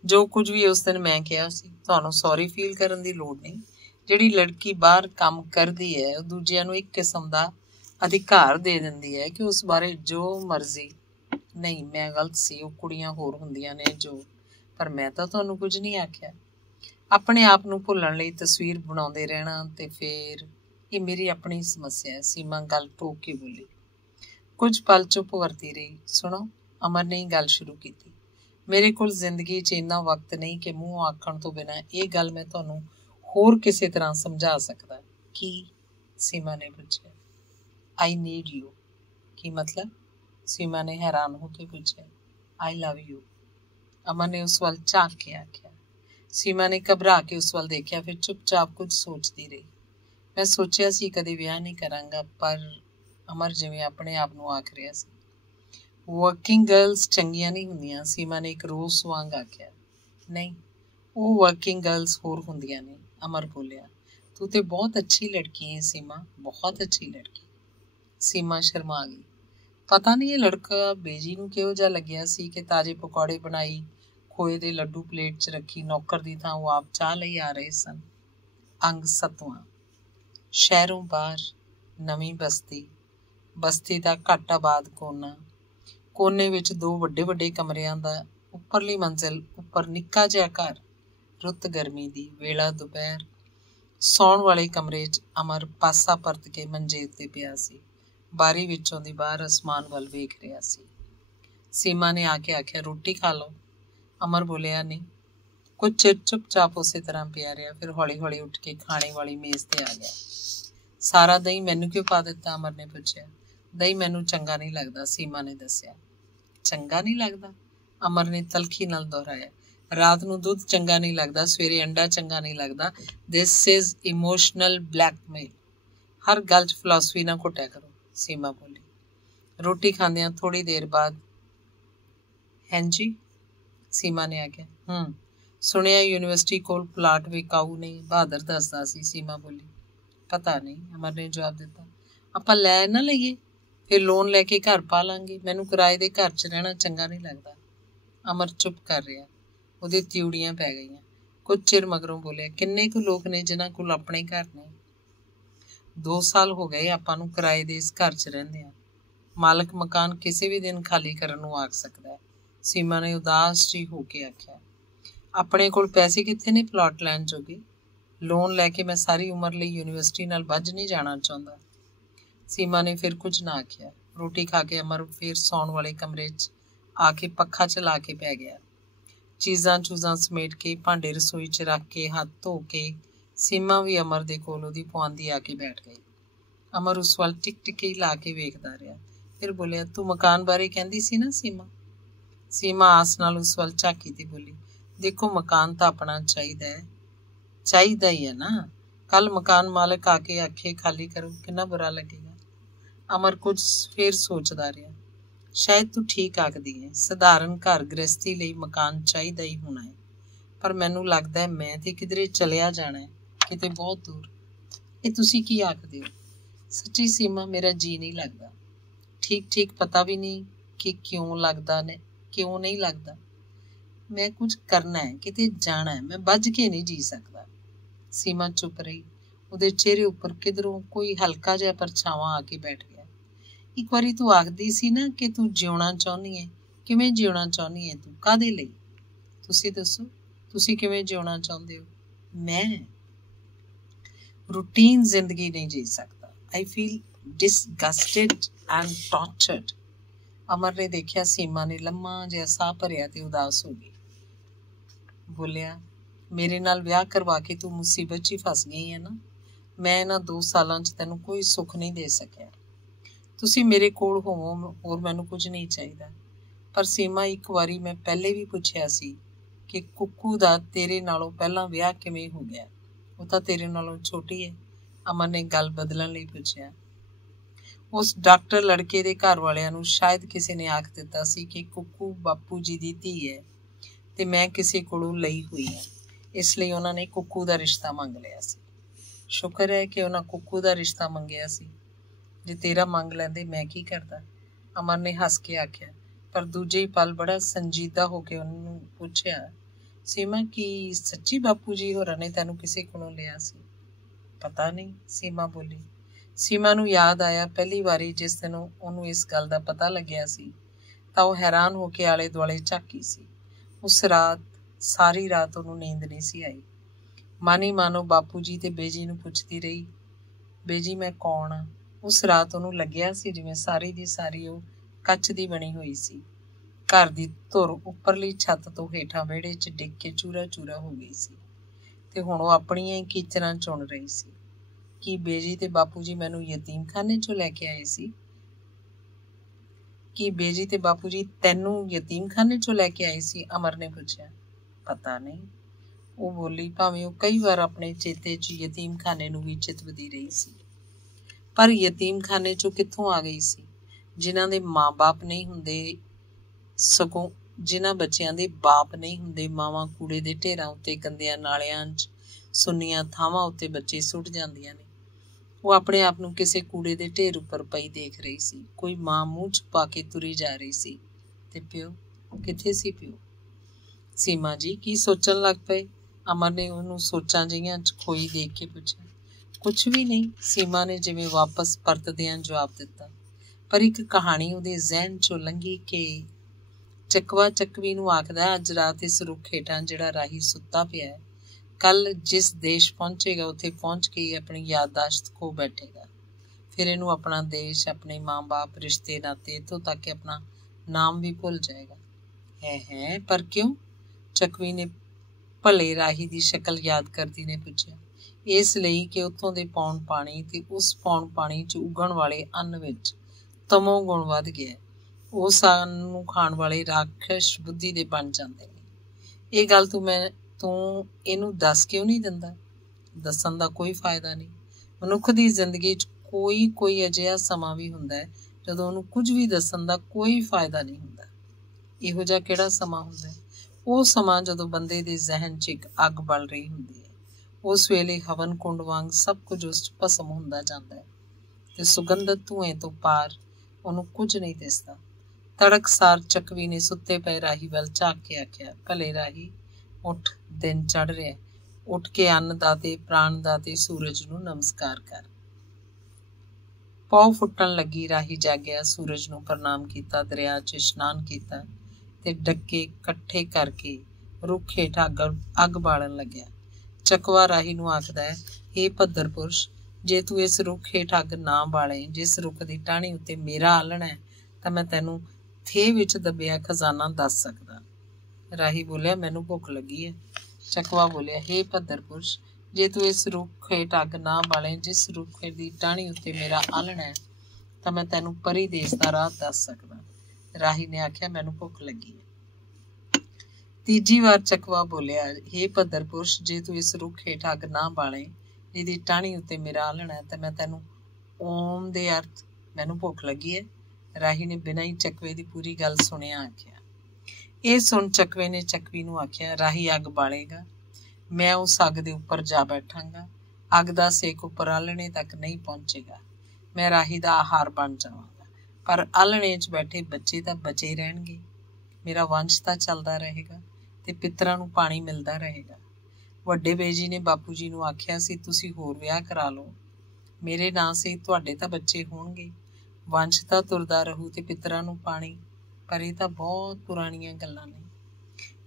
ਜੋ ਕੁਝ ਵੀ ਉਸ ਦਿਨ ਮੈਂ ਕਿਹਾ ਸੀ। ਤੁਹਾਨੂੰ ਸੌਰੀ ਫੀਲ ਕਰਨ ਦੀ ਲੋੜ ਨਹੀਂ। ਜਿਹੜੀ ਲੜਕੀ ਬਾਹਰ ਕੰਮ ਕਰਦੀ ਹੈ ਉਹ ਦੂਜਿਆਂ ਨੂੰ ਇੱਕ ਕਿਸਮ ਦਾ ਅਧਿਕਾਰ ਦੇ ਦਿੰਦੀ ਹੈ ਕਿ ਉਸ ਬਾਰੇ ਜੋ ਮਰਜ਼ੀ। ਨਹੀਂ, ਮੈਂ ਗਲਤ ਸੀ। ਉਹ ਕੁੜੀਆਂ ਹੋਰ ਹੁੰਦੀਆਂ ਨੇ ਜੋ, ਪਰ ਮੈਂ ਤਾਂ ਤੁਹਾਨੂੰ ਕੁਝ ਨਹੀਂ ਆਖਿਆ। ਆਪਣੇ ਆਪ ਨੂੰ ਭੁੱਲਣ ਲਈ ਤਸਵੀਰ ਬਣਾਉਂਦੇ ਰਹਿਣਾ ਤੇ ਫਿਰ ਇਹ ਮੇਰੀ ਆਪਣੀ ਸਮੱਸਿਆ ਹੈ। ਸੀਮਾ ਗੱਲ ਟੋਕ ਕੇ ਬੋਲੀ। ਕੁਝ ਪਲ ਚੁੱਪ ਵਰਤੀ ਰਹੀ। ਸੁਣੋ, ਅਮਰ ਨੇ ਗੱਲ ਸ਼ੁਰੂ ਕੀਤੀ। ਮੇਰੇ ਕੋਲ ਜ਼ਿੰਦਗੀ 'ਚ ਇੰਨਾ ਵਕਤ ਨਹੀਂ ਕਿ ਮੂੰਹ ਆਖਣ ਤੋਂ ਬਿਨਾਂ ਇਹ ਗੱਲ ਮੈਂ ਤੁਹਾਨੂੰ ਹੋਰ ਕਿਸੇ ਤਰ੍ਹਾਂ ਸਮਝਾ ਸਕਦਾ। ਕੀ? ਸੀਮਾ ਨੇ ਪੁੱਛਿਆ। I need you. ਕੀ ਮਤਲਬ? ਸੀਮਾ ਨੇ ਹੈਰਾਨ ਹੋ ਕੇ ਪੁੱਛਿਆ। ਆਈ ਲਵ ਯੂ। ਅਮਰ ਨੇ ਉਸ ਵੱਲ ਝਾਕ ਕੇ ਆਖਿਆ। ਸੀਮਾ ਨੇ ਘਬਰਾ ਕੇ ਉਸ ਵੱਲ ਦੇਖਿਆ, ਫਿਰ ਚੁੱਪਚਾਪ ਕੁਝ ਸੋਚਦੀ ਰਹੀ। ਮੈਂ ਸੋਚਿਆ ਸੀ ਕਦੇ ਵਿਆਹ ਨਹੀਂ ਕਰਾਂਗਾ, ਪਰ ਅਮਰ ਜਿਵੇਂ ਆਪਣੇ ਆਪ ਨੂੰ ਆਖ ਰਿਹਾ ਸੀ। ਵਰਕਿੰਗ ਗਰਲਸ ਚੰਗੀਆਂ ਨਹੀਂ ਹੁੰਦੀਆਂ, ਸੀਮਾ ਨੇ ਇੱਕ ਰੋਸ ਵਾਂਗ ਆਖਿਆ। ਨਹੀਂ, ਉਹ ਵਰਕਿੰਗ ਗਰਲਸ ਹੋਰ ਹੁੰਦੀਆਂ ਨੇ, ਅਮਰ ਬੋਲਿਆ। ਤੂੰ ਤੇ ਬਹੁਤ ਅੱਛੀ ਲੜਕੀ ਹੈ ਸੀਮਾ, ਬਹੁਤ ਅੱਛੀ ਲੜਕੀ। ਸੀਮਾ ਸ਼ਰਮਾ ਗਈ। ਪਤਾ ਨਹੀਂ ਇਹ ਲੜਕਾ ਬੇਜੀ ਨੂੰ ਕਿਹੋ ਜਿਹਾ ਲੱਗਿਆ ਸੀ ਕਿ ਤਾਜ਼ੇ ਪਕੌੜੇ ਬਣਾਈ, ਖੋਏ ਦੇ ਲੱਡੂ ਪਲੇਟ 'ਚ ਰੱਖੀ, ਨੌਕਰ ਦੀ ਥਾਂ ਉਹ ਆਪ ਚਾਹ ਲਈ ਆ ਰਹੇ ਸਨ। ਅੰਗ 7ਵਾਂ। ਸ਼ਹਿਰੋਂ ਬਾਹਰ ਨਵੀਂ ਬਸਤੀ। ਬਸਤੀ ਦਾ ਘੱਟ ਆਬਾਦ ਕੋਨੇ ਵਿੱਚ 2 ਵੱਡੇ ਕਮਰਿਆਂ ਦਾ ਉੱਪਰਲੀ ਮੰਜ਼ਿਲ ਉੱਪਰ ਨਿੱਕਾ ਜਿਹਾ ਘਰ। ਰੁੱਤ ਗਰਮੀ ਦੀ, ਵੇਲਾ ਦੁਪਹਿਰ। ਸੌਣ ਵਾਲੇ ਕਮਰੇ 'ਚ ਅਮਰ ਪਾਸਾ ਪਰਤ ਕੇ ਮੰਜੇ ਉੱਤੇ ਪਿਆ ਸੀ। ਬਾਰੀ ਵਿੱਚੋਂ ਦੀ ਬਾਹਰ ਅਸਮਾਨ ਵੱਲ ਵੇਖ ਰਿਹਾ ਸੀ। ਸੀਮਾ ਨੇ ਆ ਕੇ ਆਖਿਆ, ਰੋਟੀ ਖਾ ਲਓ। ਅਮਰ ਬੋਲਿਆ, ਨਹੀਂ। ਕੁਝ ਚਿਰ ਚੁੱਪਚਾਪ ਉਸੇ ਤਰ੍ਹਾਂ ਪਿਆ ਰਿਹਾ, ਫਿਰ ਹੌਲੀ ਹੌਲੀ ਉੱਠ ਕੇ ਖਾਣੇ ਵਾਲੀ ਮੇਜ਼ ਤੇ ਆ ਗਿਆ। ਸਾਰਾ ਦਹੀਂ ਮੈਨੂੰ ਕਿਉਂ ਪਾ ਦਿੱਤਾ? ਅਮਰ ਨੇ ਪੁੱਛਿਆ। ਦਹੀਂ ਮੈਨੂੰ ਚੰਗਾ ਨਹੀਂ ਲੱਗਦਾ, ਸੀਮਾ ਨੇ ਦੱਸਿਆ। ਚੰਗਾ ਨਹੀਂ ਲੱਗਦਾ? ਅਮਰ ਨੇ ਤਲਖੀ ਨਾਲ ਦੁਹਰਾਇਆ। ਰਾਤ ਨੂੰ ਦੁੱਧ ਚੰਗਾ ਨਹੀਂ ਲੱਗਦਾ, ਸਵੇਰੇ ਅੰਡਾ ਚੰਗਾ ਨਹੀਂ ਲੱਗਦਾ। This is emotional blackmail. ਹਰ ਗੱਲ 'ਚ ਫਿਲਾਸਫੀ ਨਾ ਘੁੱਟਿਆ ਕਰੋ, ਸੀਮਾ ਬੋਲੀ। ਰੋਟੀ ਖਾਂਦਿਆਂ ਥੋੜ੍ਹੀ ਦੇਰ ਬਾਅਦ, ਹਾਂਜੀ, ਸੀਮਾ ਨੇ ਆਖਿਆ। ਸੁਣਿਆ ਯੂਨੀਵਰਸਿਟੀ ਕੋਲ ਪਲਾਟ ਵਿਕਾਊ ਨੇ, ਬਹਾਦਰ ਦੱਸਦਾ ਸੀ, ਸੀਮਾ ਬੋਲੀ। ਪਤਾ ਨਹੀਂ, ਅਮਰ ਨੇ ਜਵਾਬ ਦਿੱਤਾ। ਆਪਾਂ ਲੈ ਨਾ ਲਈਏ, ਫਿਰ ਲੋਨ ਲੈ ਕੇ ਘਰ ਪਾ ਲਾਂਗੇ। ਮੈਨੂੰ ਕਿਰਾਏ ਦੇ ਘਰ 'ਚ ਰਹਿਣਾ ਚੰਗਾ ਨਹੀਂ ਲੱਗਦਾ। ਅਮਰ ਚੁੱਪ ਕਰ ਰਿਹਾ। ਉਹਦੇ ਤਿਉੜੀਆਂ ਪੈ ਗਈਆਂ। ਕੁਝ ਚਿਰ ਮਗਰੋਂ ਬੋਲਿਆ, ਕਿੰਨੇ ਕੁ ਲੋਕ ਨੇ ਜਿਨ੍ਹਾਂ ਕੋਲ ਆਪਣੇ ਘਰ ਨੇ? 2 ਸਾਲ ਹੋ ਗਏ ਆਪਾਂ ਨੂੰ ਕਿਰਾਏ ਦੇ ਇਸ ਘਰ 'ਚ ਰਹਿੰਦੇ ਆ। ਮਾਲਕ ਮਕਾਨ ਕਿਸੇ ਵੀ ਦਿਨ ਖਾਲੀ ਕਰਨ ਨੂੰ ਆਖ ਸਕਦਾ ਹੈ, ਸੀਮਾ ਨੇ ਉਦਾਸ ਜਿਹੀ ਹੋ ਕੇ ਆਖਿਆ। ਆਪਣੇ ਕੋਲ ਪੈਸੇ ਕਿੱਥੇ ਨੇ ਪਲਾਟ ਲੈਣ ਜੋਗੇ? ਲੋਨ ਲੈ ਕੇ ਮੈਂ ਸਾਰੀ ਉਮਰ ਲਈ ਯੂਨੀਵਰਸਿਟੀ ਨਾਲ ਬੱਝ ਨਹੀਂ ਜਾਣਾ ਚਾਹੁੰਦਾ। ਸੀਮਾ ਨੇ ਫਿਰ ਕੁਝ ਨਾ ਆਖਿਆ। ਰੋਟੀ ਖਾ ਕੇ ਅਮਰ ਫਿਰ ਸੌਣ ਵਾਲੇ ਕਮਰੇ 'ਚ ਆ ਕੇ ਪੱਖਾ ਚਲਾ ਕੇ ਪੈ ਗਿਆ। ਚੀਜ਼ਾਂ ਸਮੇਟ ਕੇ, ਭਾਂਡੇ ਰਸੋਈ 'ਚ ਰੱਖ ਕੇ, ਹੱਥ ਧੋ ਕੇ, ਸੀਮਾ ਵੀ ਅਮਰ ਦੇ ਕੋਲ ਉਹਦੀ ਪੁਆਂਦੀ ਆ ਕੇ ਬੈਠ ਗਈ। ਅਮਰ ਉਸ ਵੱਲ ਟਿਕ ਲਾ ਕੇ ਵੇਖਦਾ ਰਿਹਾ। ਫਿਰ ਬੋਲਿਆ, ਤੂੰ ਮਕਾਨ ਬਾਰੇ ਕਹਿੰਦੀ ਸੀ ਨਾ ਸੀਮਾ? ਸੀਮਾ ਆਸ ਨਾਲ ਉਸ ਵੱਲ ਝਾਕੀ ਤੇ ਬੋਲੀ, ਦੇਖੋ ਮਕਾਨ ਤਾਂ ਆਪਣਾ ਚਾਹੀਦਾ ਹੈ। ਚਾਹੀਦਾ ਹੀ ਹੈ ਨਾ। ਕੱਲ ਮਕਾਨ ਮਾਲਕ ਆ ਕੇ ਆਖੇ ਖਾਲੀ ਕਰੋ, ਕਿੰਨਾ ਬੁਰਾ ਲੱਗੇਗਾ। ਅਮਰ ਕੁਝ ਫੇਰ ਸੋਚਦਾ ਰਿਹਾ। ਸ਼ਾਇਦ ਤੂੰ ਠੀਕ ਆਖਦੀ ਹੈ, ਸਧਾਰਨ ਘਰ ਗ੍ਰਸਤੀ ਲਈ ਮਕਾਨ ਚਾਹੀਦਾ ਹੀ ਹੋਣਾ ਹੈ, ਪਰ ਮੈਨੂੰ ਲੱਗਦਾ ਹੈ ਮੈਂ ਤੇ ਕਿਧਰੇ ਚਲਿਆ ਜਾਣਾ ਹੈ, ਕਿਤੇ ਬਹੁਤ ਦੂਰ। ਇਹ ਤੁਸੀਂ ਕੀ ਆਖਦੇ ਹੋ? ਸੱਚੀ ਸੀਮਾ, ਮੇਰਾ ਜੀ ਨਹੀਂ ਲੱਗਦਾ। ਠੀਕ ਪਤਾ ਵੀ ਨਹੀਂ ਕਿ ਕਿਉਂ ਨਹੀਂ ਲੱਗਦਾ। ਮੈਂ ਕੁਝ ਕਰਨਾ ਹੈ, ਕਿਤੇ ਜਾਣਾ ਹੈ, ਮੈਂ ਬੱਝ ਕੇ ਨਹੀਂ ਜੀ ਸਕਦਾ। ਸੀਮਾ ਚੁੱਪ ਰਹੀ। ਉਹਦੇ ਚਿਹਰੇ ਉੱਪਰ ਕਿਧਰੋਂ ਕੋਈ ਹਲਕਾ ਜਿਹਾ ਪਰਛਾਵਾਂ ਆ ਕੇ ਬੈਠ ਗਿਆ। ਇੱਕ ਵਾਰੀ ਤੂੰ ਆਖਦੀ ਸੀ ਨਾ ਕਿ ਤੂੰ ਜਿਉਣਾ ਚਾਹੁੰਦੀ ਹੈ। ਕਿਵੇਂ ਜਿਉਣਾ ਚਾਹੁੰਦੀ ਹੈ ਤੂੰ? ਕਾਹਦੇ ਲਈ? ਤੁਸੀਂ ਦੱਸੋ, ਤੁਸੀਂ ਕਿਵੇਂ ਜਿਉਣਾ ਚਾਹੁੰਦੇ ਹੋ? ਮੈਂ ਰੂਟੀਨ ਜ਼ਿੰਦਗੀ ਨਹੀਂ ਜੀ ਸਕਦਾ। I feel ਡਿਸਗਸਟਿਡ and ਟਾਰਚਰਡ। ਅਮਰ ਨੇ ਦੇਖਿਆ ਸੀਮਾ ਨੇ ਲੰਮਾ ਜਿਹਾ ਸਾਹ ਭਰਿਆ ਤੇ ਉਦਾਸ ਹੋ ਗਈ। ਬੋਲਿਆ, ਮੇਰੇ ਨਾਲ ਵਿਆਹ ਕਰਵਾ ਕੇ ਤੂੰ ਮੁਸੀਬਤ 'ਚ ਹੀ ਫਸ ਗਈ ਹੈ ਨਾ। ਮੈਂ ਇਹਨਾਂ 2 ਸਾਲਾਂ 'ਚ ਤੈਨੂੰ ਕੋਈ ਸੁੱਖ ਨਹੀਂ ਦੇ ਸਕਿਆ। ਤੁਸੀਂ ਮੇਰੇ ਕੋਲ ਹੋਵੋ, ਹੋਰ ਮੈਨੂੰ ਕੁਝ ਨਹੀਂ ਚਾਹੀਦਾ। ਪਰ ਸੀਮਾ, ਇੱਕ ਵਾਰੀ ਮੈਂ ਪਹਿਲੇ ਵੀ ਪੁੱਛਿਆ ਸੀ ਕਿ ਕੁੱਕੂ ਦਾ ਤੇਰੇ ਨਾਲੋਂ ਪਹਿਲਾਂ ਵਿਆਹ ਕਿਵੇਂ ਹੋ ਗਿਆ? ਉਹ ਤਾਂ ਤੇਰੇ ਨਾਲੋਂ ਛੋਟੀ ਹੈ। ਅਮਰ ਨੇ ਗੱਲ ਬਦਲਣ ਲਈ ਪੁੱਛਿਆ। ਉਸ ਡਾਕਟਰ ਲੜਕੇ ਦੇ ਘਰ ਵਾਲਿਆਂ ਨੂੰ ਸ਼ਾਇਦ ਕਿਸੇ ਨੇ ਆਖ ਦਿੱਤਾ ਸੀ ਕਿ ਕੁੱਕੂ ਬਾਪੂ ਜੀ ਦੀ ਧੀ ਹੈ ਤੇ ਮੈਂ ਕਿਸੇ ਕੋਲੋਂ ਲਈ ਹੋਈ ਹਾਂ, ਇਸ ਲਈ ਉਹਨਾਂ ਨੇ ਕੁੱਕੂ ਦਾ ਰਿਸ਼ਤਾ ਮੰਗ ਲਿਆ ਸੀ। ਸ਼ੁਕਰ ਹੈ ਕਿ ਉਹਨਾਂ ਕੁੱਕੂ ਦਾ ਰਿਸ਼ਤਾ ਮੰਗਿਆ ਸੀ। ਜੇ ਤੇਰਾ ਮੰਗ ਲੈਂਦੇ ਮੈਂ ਕੀ ਕਰਦਾ? ਅਮਰ ਨੇ ਹੱਸ ਕੇ ਆਖਿਆ, ਪਰ ਦੂਜੇ ਹੀ ਪਲ ਬੜਾ ਸੰਜੀਦਾ ਹੋ ਕੇ ਉਹਨੂੰ ਪੁੱਛਿਆ, ਸੀਮਾ ਕੀ ਸੱਚੀ ਬਾਪੂ ਜੀ ਹੋਰਾਂ ਨੇ ਤੈਨੂੰ ਕਿਸੇ ਕੋਲੋਂ ਲਿਆ ਸੀ? ਪਤਾ ਨਹੀਂ, ਸੀਮਾ ਬੋਲੀ। ਸੀਮਾ ਨੂੰ ਯਾਦ ਆਇਆ ਪਹਿਲੀ ਵਾਰੀ ਜਿਸ ਦਿਨ ਉਹਨੂੰ ਇਸ ਗੱਲ ਦਾ ਪਤਾ ਲੱਗਿਆ ਸੀ ਤਾਂ ਉਹ ਹੈਰਾਨ ਹੋ ਕੇ ਆਲੇ ਦੁਆਲੇ ਝਾਕੀ ਸੀ। ਉਸ ਰਾਤ ਸਾਰੀ ਰਾਤ ਉਹਨੂੰ ਨੀਂਦ ਨਹੀਂ ਸੀ ਆਈ। ਮਾਨੀ ਮਾਨੋ ਬਾਪੂ ਜੀ ਤੇ ਬੇਜੀ ਨੂੰ ਪੁੱਛਦੀ ਰਹੀ, ਬੇਜੀ ਮੈਂ ਕੌਣ ਆ? ਉਸ ਰਾਤ ਉਹਨੂੰ ਲੱਗਿਆ ਸੀ ਜਿਵੇਂ ਸਾਰੀ ਦੀ ਸਾਰੀ ਉਹ ਕੱਚ ਦੀ ਬਣੀ ਹੋਈ ਸੀ। ਘਰ ਦੀ ਧੁਰ ਉੱਪਰਲੀ ਛੱਤ ਤੋਂ ਹੇਠਾਂ ਵਿਹੜੇ 'ਚ ਡਿੱਗ ਕੇ ਚੂਰਾ ਚੂਰਾ ਹੋ ਗਈ ਸੀ ਤੇ ਹੁਣ ਉਹ ਆਪਣੀਆਂ ਹੀ ਕੀਚਰਾਂ ਚੁਣ ਰਹੀ ਸੀ। ਕੀ ਬੇਜੀ ਤੇ ਬਾਪੂ ਜੀ ਮੈਨੂੰ ਯਤੀਮਖਾਨੇ 'ਚੋਂ ਲੈ ਕੇ ਆਏ ਸੀ? ਕੀ ਬੇਜੀ ਤੇ ਬਾਪੂ ਜੀ ਤੈਨੂੰ ਯਤੀਮਖਾਨੇ 'ਚੋਂ ਲੈ ਕੇ ਆਏ ਸੀ? ਅਮਰ ਨੇ ਪੁੱਛਿਆ। ਪਤਾ ਨਹੀਂ, ਉਹ ਬੋਲੀ, ਭਾਵੇਂ ਉਹ ਕਈ ਵਾਰ ਆਪਣੇ ਚੇਤੇ 'ਚ ਯਤੀਮਖਾਨੇ ਨੂੰ ਵੀ ਚਿਤਵਦੀ ਰਹੀ ਸੀ, ਪਰ ਯਤੀਮਖਾਨੇ 'ਚੋਂ ਕਿੱਥੋਂ ਆ ਗਈ ਸੀ? ਜਿਨ੍ਹਾਂ ਦੇ ਮਾਂ-ਬਾਪ ਨਹੀਂ ਹੁੰਦੇ, ਸਗੋਂ ਜਿਨ੍ਹਾਂ ਬੱਚਿਆਂ ਦੇ ਬਾਪ ਨਹੀਂ ਹੁੰਦੇ, ਮਾਵਾਂ ਕੂੜੇ ਦੇ ਢੇਰਾਂ ਉੱਤੇ, ਗੰਦਿਆਂ ਨਾਲਿਆਂ 'ਚ, ਸੁੰਨੀਆਂ ਥਾਵਾਂ ਉੱਤੇ ਬੱਚੇ ਸੁੱਟ ਜਾਂਦੀਆਂ ਨੇ। ਉਹ ਆਪਣੇ ਆਪ ਨੂੰ ਕਿਸੇ ਕੂੜੇ ਦੇ ਢੇਰ ਉੱਪਰ ਪਈ ਦੇਖ ਰਹੀ ਸੀ। ਕੋਈ ਮਾਂ ਮੂੰਹ ਛੁਪਾ ਕੇ ਤੁਰੀ ਜਾ ਰਹੀ ਸੀ ਤੇ ਪਿਓ ਕਿੱਥੇ ਸੀ? ਪਿਓ। ਸੀਮਾ ਜੀ ਕੀ ਸੋਚਣ ਲੱਗ ਪਏ? ਅਮਰ ਨੇ ਉਹਨੂੰ ਸੋਚਾਂ ਜਿਹੀਆਂ 'ਚ ਖੋਈ ਦੇਖ ਕੇ ਪੁੱਛਿਆ। ਕੁਛ ਵੀ ਨਹੀਂ, ਸੀਮਾ ਨੇ ਜਿਵੇਂ ਵਾਪਸ ਪਰਤਦਿਆਂ ਜਵਾਬ ਦਿੱਤਾ, ਪਰ ਇੱਕ ਕਹਾਣੀ ਉਹਦੇ ਜ਼ਹਿਨ 'ਚੋਂ ਲੰਘੀ ਕਿ ਚੱਕਵਾ ਚੱਕਵੀ ਨੂੰ ਆਖਦਾ, ਅੱਜ ਰਾਤ ਇਸ ਰੁੱਖ ਹੇਠਾਂ ਜਿਹੜਾ ਰਾਹੀ ਸੁੱਤਾ ਪਿਆ ਹੈ, ਕੱਲ ਜਿਸ ਦੇਸ਼ ਪਹੁੰਚੇਗਾ ਉੱਥੇ ਪਹੁੰਚ ਕੇ ਆਪਣੀ ਯਾਦਦਾਸ਼ਤ ਖੋ ਬੈਠੇਗਾ। ਫਿਰ ਇਹਨੂੰ ਆਪਣਾ ਦੇਸ਼, ਆਪਣੇ ਮਾਂ-ਬਾਪ, ਰਿਸ਼ਤੇ ਨਾਤੇ, ਇੱਥੋਂ ਤੱਕ ਕਿ ਆਪਣਾ ਨਾਮ ਵੀ ਭੁੱਲ ਜਾਏਗਾ। ਹੈ ਪਰ ਕਿਉਂ? ਚੱਕਵੀ ਨੇ ਭਲੇ ਰਾਹੀ ਦੀ ਸ਼ਕਲ ਯਾਦ ਕਰਦੀ ਨੇ ਪੁੱਛਿਆ। ਇਸ ਲਈ ਕਿ ਉੱਥੋਂ ਦੇ ਪੌਣ ਪਾਣੀ ਤੇ ਉਸ ਪੌਣ ਪਾਣੀ 'ਚ ਉਗਣ ਵਾਲੇ ਅੰਨ ਵਿੱਚ ਤਮੋ ਗੁਣ ਵੱਧ ਗਿਆ। ਉਹ ਸਾਨੂੰ ਖਾਣ ਵਾਲੇ ਰਾਖਸ਼ ਬੁੱਧੀ ਦੇ ਬਣ ਜਾਂਦੇ ਨੇ। ਇਹ ਗੱਲ ਤੂੰ ਇਹਨੂੰ ਦੱਸ ਕਿਉਂ ਨਹੀਂ ਦਿੰਦਾ? ਦੱਸਣ ਦਾ ਕੋਈ ਫਾਇਦਾ ਨਹੀਂ। ਮਨੁੱਖ ਦੀ ਜ਼ਿੰਦਗੀ 'ਚ ਕੋਈ ਅਜਿਹਾ ਸਮਾਂ ਵੀ ਹੁੰਦਾ ਹੈ ਜਦੋਂ ਉਹਨੂੰ ਕੁਝ ਵੀ ਦੱਸਣ ਦਾ ਕੋਈ ਫਾਇਦਾ ਨਹੀਂ ਹੁੰਦਾ। ਇਹੋ ਜਿਹਾ ਕਿਹੜਾ ਸਮਾਂ ਹੁੰਦਾ? ਉਹ ਸਮਾਂ ਜਦੋਂ ਬੰਦੇ ਦੇ ਜ਼ਹਿਨ 'ਚ ਇੱਕ ਅੱਗ ਬਲ ਰਹੀ ਹੁੰਦੀ ਹੈ। ਉਸ ਵੇਲੇ ਹਵਨ ਕੁੰਡ ਵਾਂਗ ਸਭ ਕੁਝ ਉਸ 'ਚ ਭਸਮ ਹੁੰਦਾ ਜਾਂਦਾ ਹੈ ਤੇ ਸੁਗੰਧਤ ਧੂਏ ਤੋਂ ਪਾਰ ਉਹਨੂੰ ਕੁਝ ਨਹੀਂ ਦਿਸਦਾ। ਤੜਕਸਾਰ ਚੱਕਵੀ ਨੇ ਸੁੱਤੇ ਪਏ ਰਾਹੀ ਵੱਲ ਝਾਕ ਕੇ ਆਖਿਆ, ਭਲੇ ਰਾਹੀ, ਉੱਠ, ਦਿਨ ਚੜ੍ਹ ਰਿਹਾ। ਉੱਠ ਕੇ ਅੰਨ ਦਾਤੇ, ਪ੍ਰਾਣ ਦਾਤੇ ਸੂਰਜ ਨੂੰ ਨਮਸਕਾਰ ਕਰ। ਪੌ ਫੁੱਟਣ ਲੱਗੀ। ਰਾਹੀ ਜਾਗਿਆ, ਸੂਰਜ ਨੂੰ ਪ੍ਰਣਾਮ ਕੀਤਾ, ਦਰਿਆ 'ਚ ਇਸ਼ਨਾਨ ਕੀਤਾ ਤੇ ਡੱਕੇ ਇਕੱਠੇ ਕਰਕੇ ਰੁੱਖ ਹੇਠ ਅੱਗ ਬਾਲਣ ਲੱਗਿਆ। ਚੱਕਵਾ ਰਾਹੀ ਨੂੰ ਆਖਦਾ ਹੈ, ਹੇ ਭੱਦਰ ਪੁਰਸ਼, ਜੇ ਤੂੰ ਇਸ ਰੁੱਖ ਹੇਠ ਅੱਗ ਨਾ ਬਾਲੇ, ਜਿਸ ਰੁੱਖ ਦੀ ਟਾਹਣੀ ਉੱਤੇ ਮੇਰਾ ਆਲਣਾ ਹੈ, ਤਾਂ ਮੈਂ ਤੈਨੂੰ ਥੇ ਵਿੱਚ ਦੱਬਿਆ ਖਜ਼ਾਨਾ ਦੱਸ ਸਕਦਾ। ਰਾਹੀ ਬੋਲਿਆ, ਮੈਨੂੰ ਭੁੱਖ ਲੱਗੀ ਹੈ। ਚੱਕਵਾ ਬੋਲਿਆ, ਹੇ ਭੱਦਰ ਪੁਰਸ਼, ਜੇ ਤੂੰ ਇਸ ਰੁੱਖ ਹੇਠ ਅੱਗ ਨਾ ਬਾਲੇ, ਜਿਸ ਰੁੱਖ ਦੀ ਟਾਹਣੀ ਉੱਤੇ ਮੇਰਾ ਆਲਣਾ ਹੈ, ਤਾਂ ਮੈਂ ਤੈਨੂੰ ਪਰੀ ਦੇਸ਼ ਦਾ ਰਾਹ ਦੱਸ ਸਕਦਾ। ਰਾਹੀ ਨੇ ਆਖਿਆ, ਮੈਨੂੰ ਭੁੱਖ ਲੱਗੀ ਹੈ। ਤੀਜੀ ਵਾਰ ਚੱਕਵਾ ਬੋਲਿਆ, ਹੇ ਭੱਦਰ ਪੁਰਸ਼, ਜੇ ਤੂੰ ਇਸ ਰੁੱਖ ਹੇਠ ਅੱਗ ਨਾ ਬਾਲੇ, ਜਿਹਦੀ ਟਾਹਣੀ ਉੱਤੇ ਮੇਰਾ ਆਲਣਾ ਹੈ, ਤਾਂ ਮੈਂ ਤੈਨੂੰ ਓਮ ਦੇ ਅਰਥ, ਮੈਨੂੰ ਭੁੱਖ ਲੱਗੀ ਹੈ। ਰਾਹੀ ਨੇ ਬਿਨਾਂ ਹੀ ਚੱਕਵੇ ਦੀ ਪੂਰੀ ਗੱਲ ਸੁਣਿਆ ਆਖਿਆ। ਇਹ ਸੁਣ ਚੱਕਵੇ ਨੇ ਚੱਕਵੀ ਨੂੰ ਆਖਿਆ, ਰਾਹੀ ਅੱਗ ਬਾਲੇਗਾ, ਮੈਂ ਉਸ ਅੱਗ ਦੇ ਉੱਪਰ ਜਾ ਬੈਠਾਂਗਾ। ਅੱਗ ਦਾ ਸੇਕ ਉੱਪਰ ਆਲਣੇ ਤੱਕ ਨਹੀਂ ਪਹੁੰਚੇਗਾ। ਮੈਂ ਰਾਹੀ ਦਾ ਆਹਾਰ ਬਣ ਜਾਵਾਂਗਾ, ਪਰ ਆਲਣੇ 'ਚ ਬੈਠੇ ਬੱਚੇ ਤਾਂ ਬਚੇ ਰਹਿਣਗੇ। ਮੇਰਾ ਵੰਸ਼ ਤਾਂ ਚੱਲਦਾ ਰਹੇਗਾ ਤੇ ਪਿੱਤਰਾਂ ਨੂੰ ਪਾਣੀ ਮਿਲਦਾ ਰਹੇਗਾ। ਵੱਡੇ ਬੇਜੀ ਨੇ ਬਾਪੂ ਜੀ ਨੂੰ ਆਖਿਆ ਸੀ, ਤੁਸੀਂ ਹੋਰ ਵਿਆਹ ਕਰਾ ਲਓ, ਮੇਰੇ ਨਾਂ ਸੇ ਤੁਹਾਡੇ ਤਾਂ ਬੱਚੇ ਹੋਣਗੇ, ਵੰਸ਼ ਤਾਂ ਤੁਰਦਾ ਰਹੂ ਤੇ ਪਿੱਤਰਾਂ ਨੂੰ ਪਾਣੀ। ਪਰ ਇਹ ਤਾਂ ਬਹੁਤ ਪੁਰਾਣੀਆਂ ਗੱਲਾਂ ਨੇ।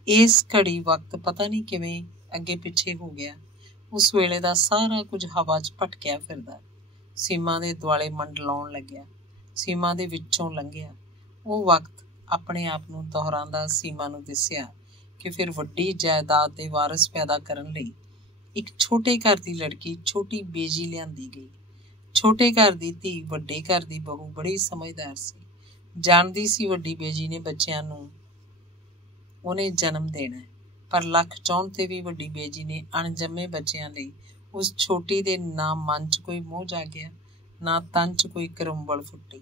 ਇਸ ਘੜੀ ਵਕਤ ਪਤਾ ਨਹੀਂ ਕਿਵੇਂ ਅੱਗੇ ਪਿੱਛੇ ਹੋ ਗਿਆ। ਉਸ ਵੇਲੇ ਦਾ ਸਾਰਾ ਕੁਝ ਹਵਾ 'ਚ ਭਟਕਿਆ ਫਿਰਦਾ। ਸੀਮਾ ਦੇ ਦੁਆਲੇ ਮੰਡਲਾਉਣ ਲੱਗਿਆ, ਸੀਮਾ ਦੇ ਵਿੱਚੋਂ ਲੰਘਿਆ। ਉਹ ਵਕਤ ਆਪਣੇ ਆਪ ਨੂੰ ਦੁਹਰਾਉਂਦਾ ਸੀਮਾ ਨੂੰ ਦਿਸਿਆ ਕਿ ਫਿਰ ਵੱਡੀ ਜਾਇਦਾਦ ਦੇ ਵਾਰਿਸ ਪੈਦਾ ਕਰਨ ਲਈ ਇੱਕ ਛੋਟੇ ਘਰ ਦੀ ਲੜਕੀ, ਛੋਟੀ ਬੇਜੀ ਲਿਆਂਦੀ ਗਈ। ਛੋਟੇ ਘਰ ਦੀ ਧੀ ਵੱਡੇ ਘਰ ਦੀ ਬਹੂ ਬੜੀ ਸਮਝਦਾਰ ਸੀ। ਜਾਣਦੀ ਸੀ ਵੱਡੀ ਬੇਜੀ ਨੇ ਬੱਚਿਆਂ ਨੂੰ ਉਹਨੇ ਜਨਮ ਦੇਣਾ, ਪਰ ਲੱਖ ਚਾਹੁਣ ਤੇ ਵੀ ਵੱਡੀ ਬੇਜੀ ਨੇ ਅਣਜੰਮੇ ਬੱਚਿਆਂ ਲਈ ਉਸ ਛੋਟੀ ਦੇ ਨਾ ਮਨ 'ਚ ਕੋਈ ਮੋਹ ਜਾਗਿਆ, ਨਾ ਤਨ 'ਚ ਕੋਈ ਕਰੁੰਬਲ ਫੁੱਟੀ।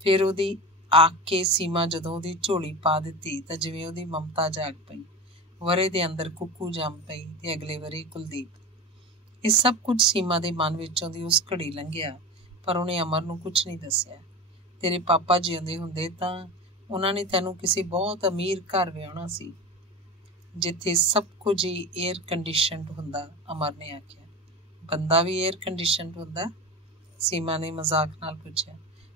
ਫਿਰ ਉਹਦੀ ਆਖ ਕੇ ਸੀਮਾ ਜਦੋਂ ਉਹਦੀ ਝੋਲੀ ਪਾ ਦਿੱਤੀ ਤਾਂ ਜਿਵੇਂ ਉਹਦੀ ਮਮਤਾ ਜਾਗ ਪਈ। ਵਰੇ ਦੇ ਅੰਦਰ ਕੁੱਕੂ ਜੰਮ ਪਈ ਤੇ ਅਗਲੇ ਵਰੇ ਕੁਲਦੀਪ। ਇਹ ਸਭ ਕੁਝ ਸੀਮਾ ਦੇ ਮਨ ਵਿੱਚੋਂ ਦੀ ਉਸ ਘੜੀ ਲੰਘਿਆ, पर उन्हें अमर नूं कुछ नहीं दस्सिया। तेरे पापा जिउंदे हुंदे तां उन्हां ने तैनूं किसी बहुत अमीर घर विआहणा सी, जिथे सब कुछ ही एयर कंडीशनड हुंदा। अमर ने आखिया। बंदा भी एयर कंडीशनड हुंदा? सीमा ने मजाक नाल पुछया।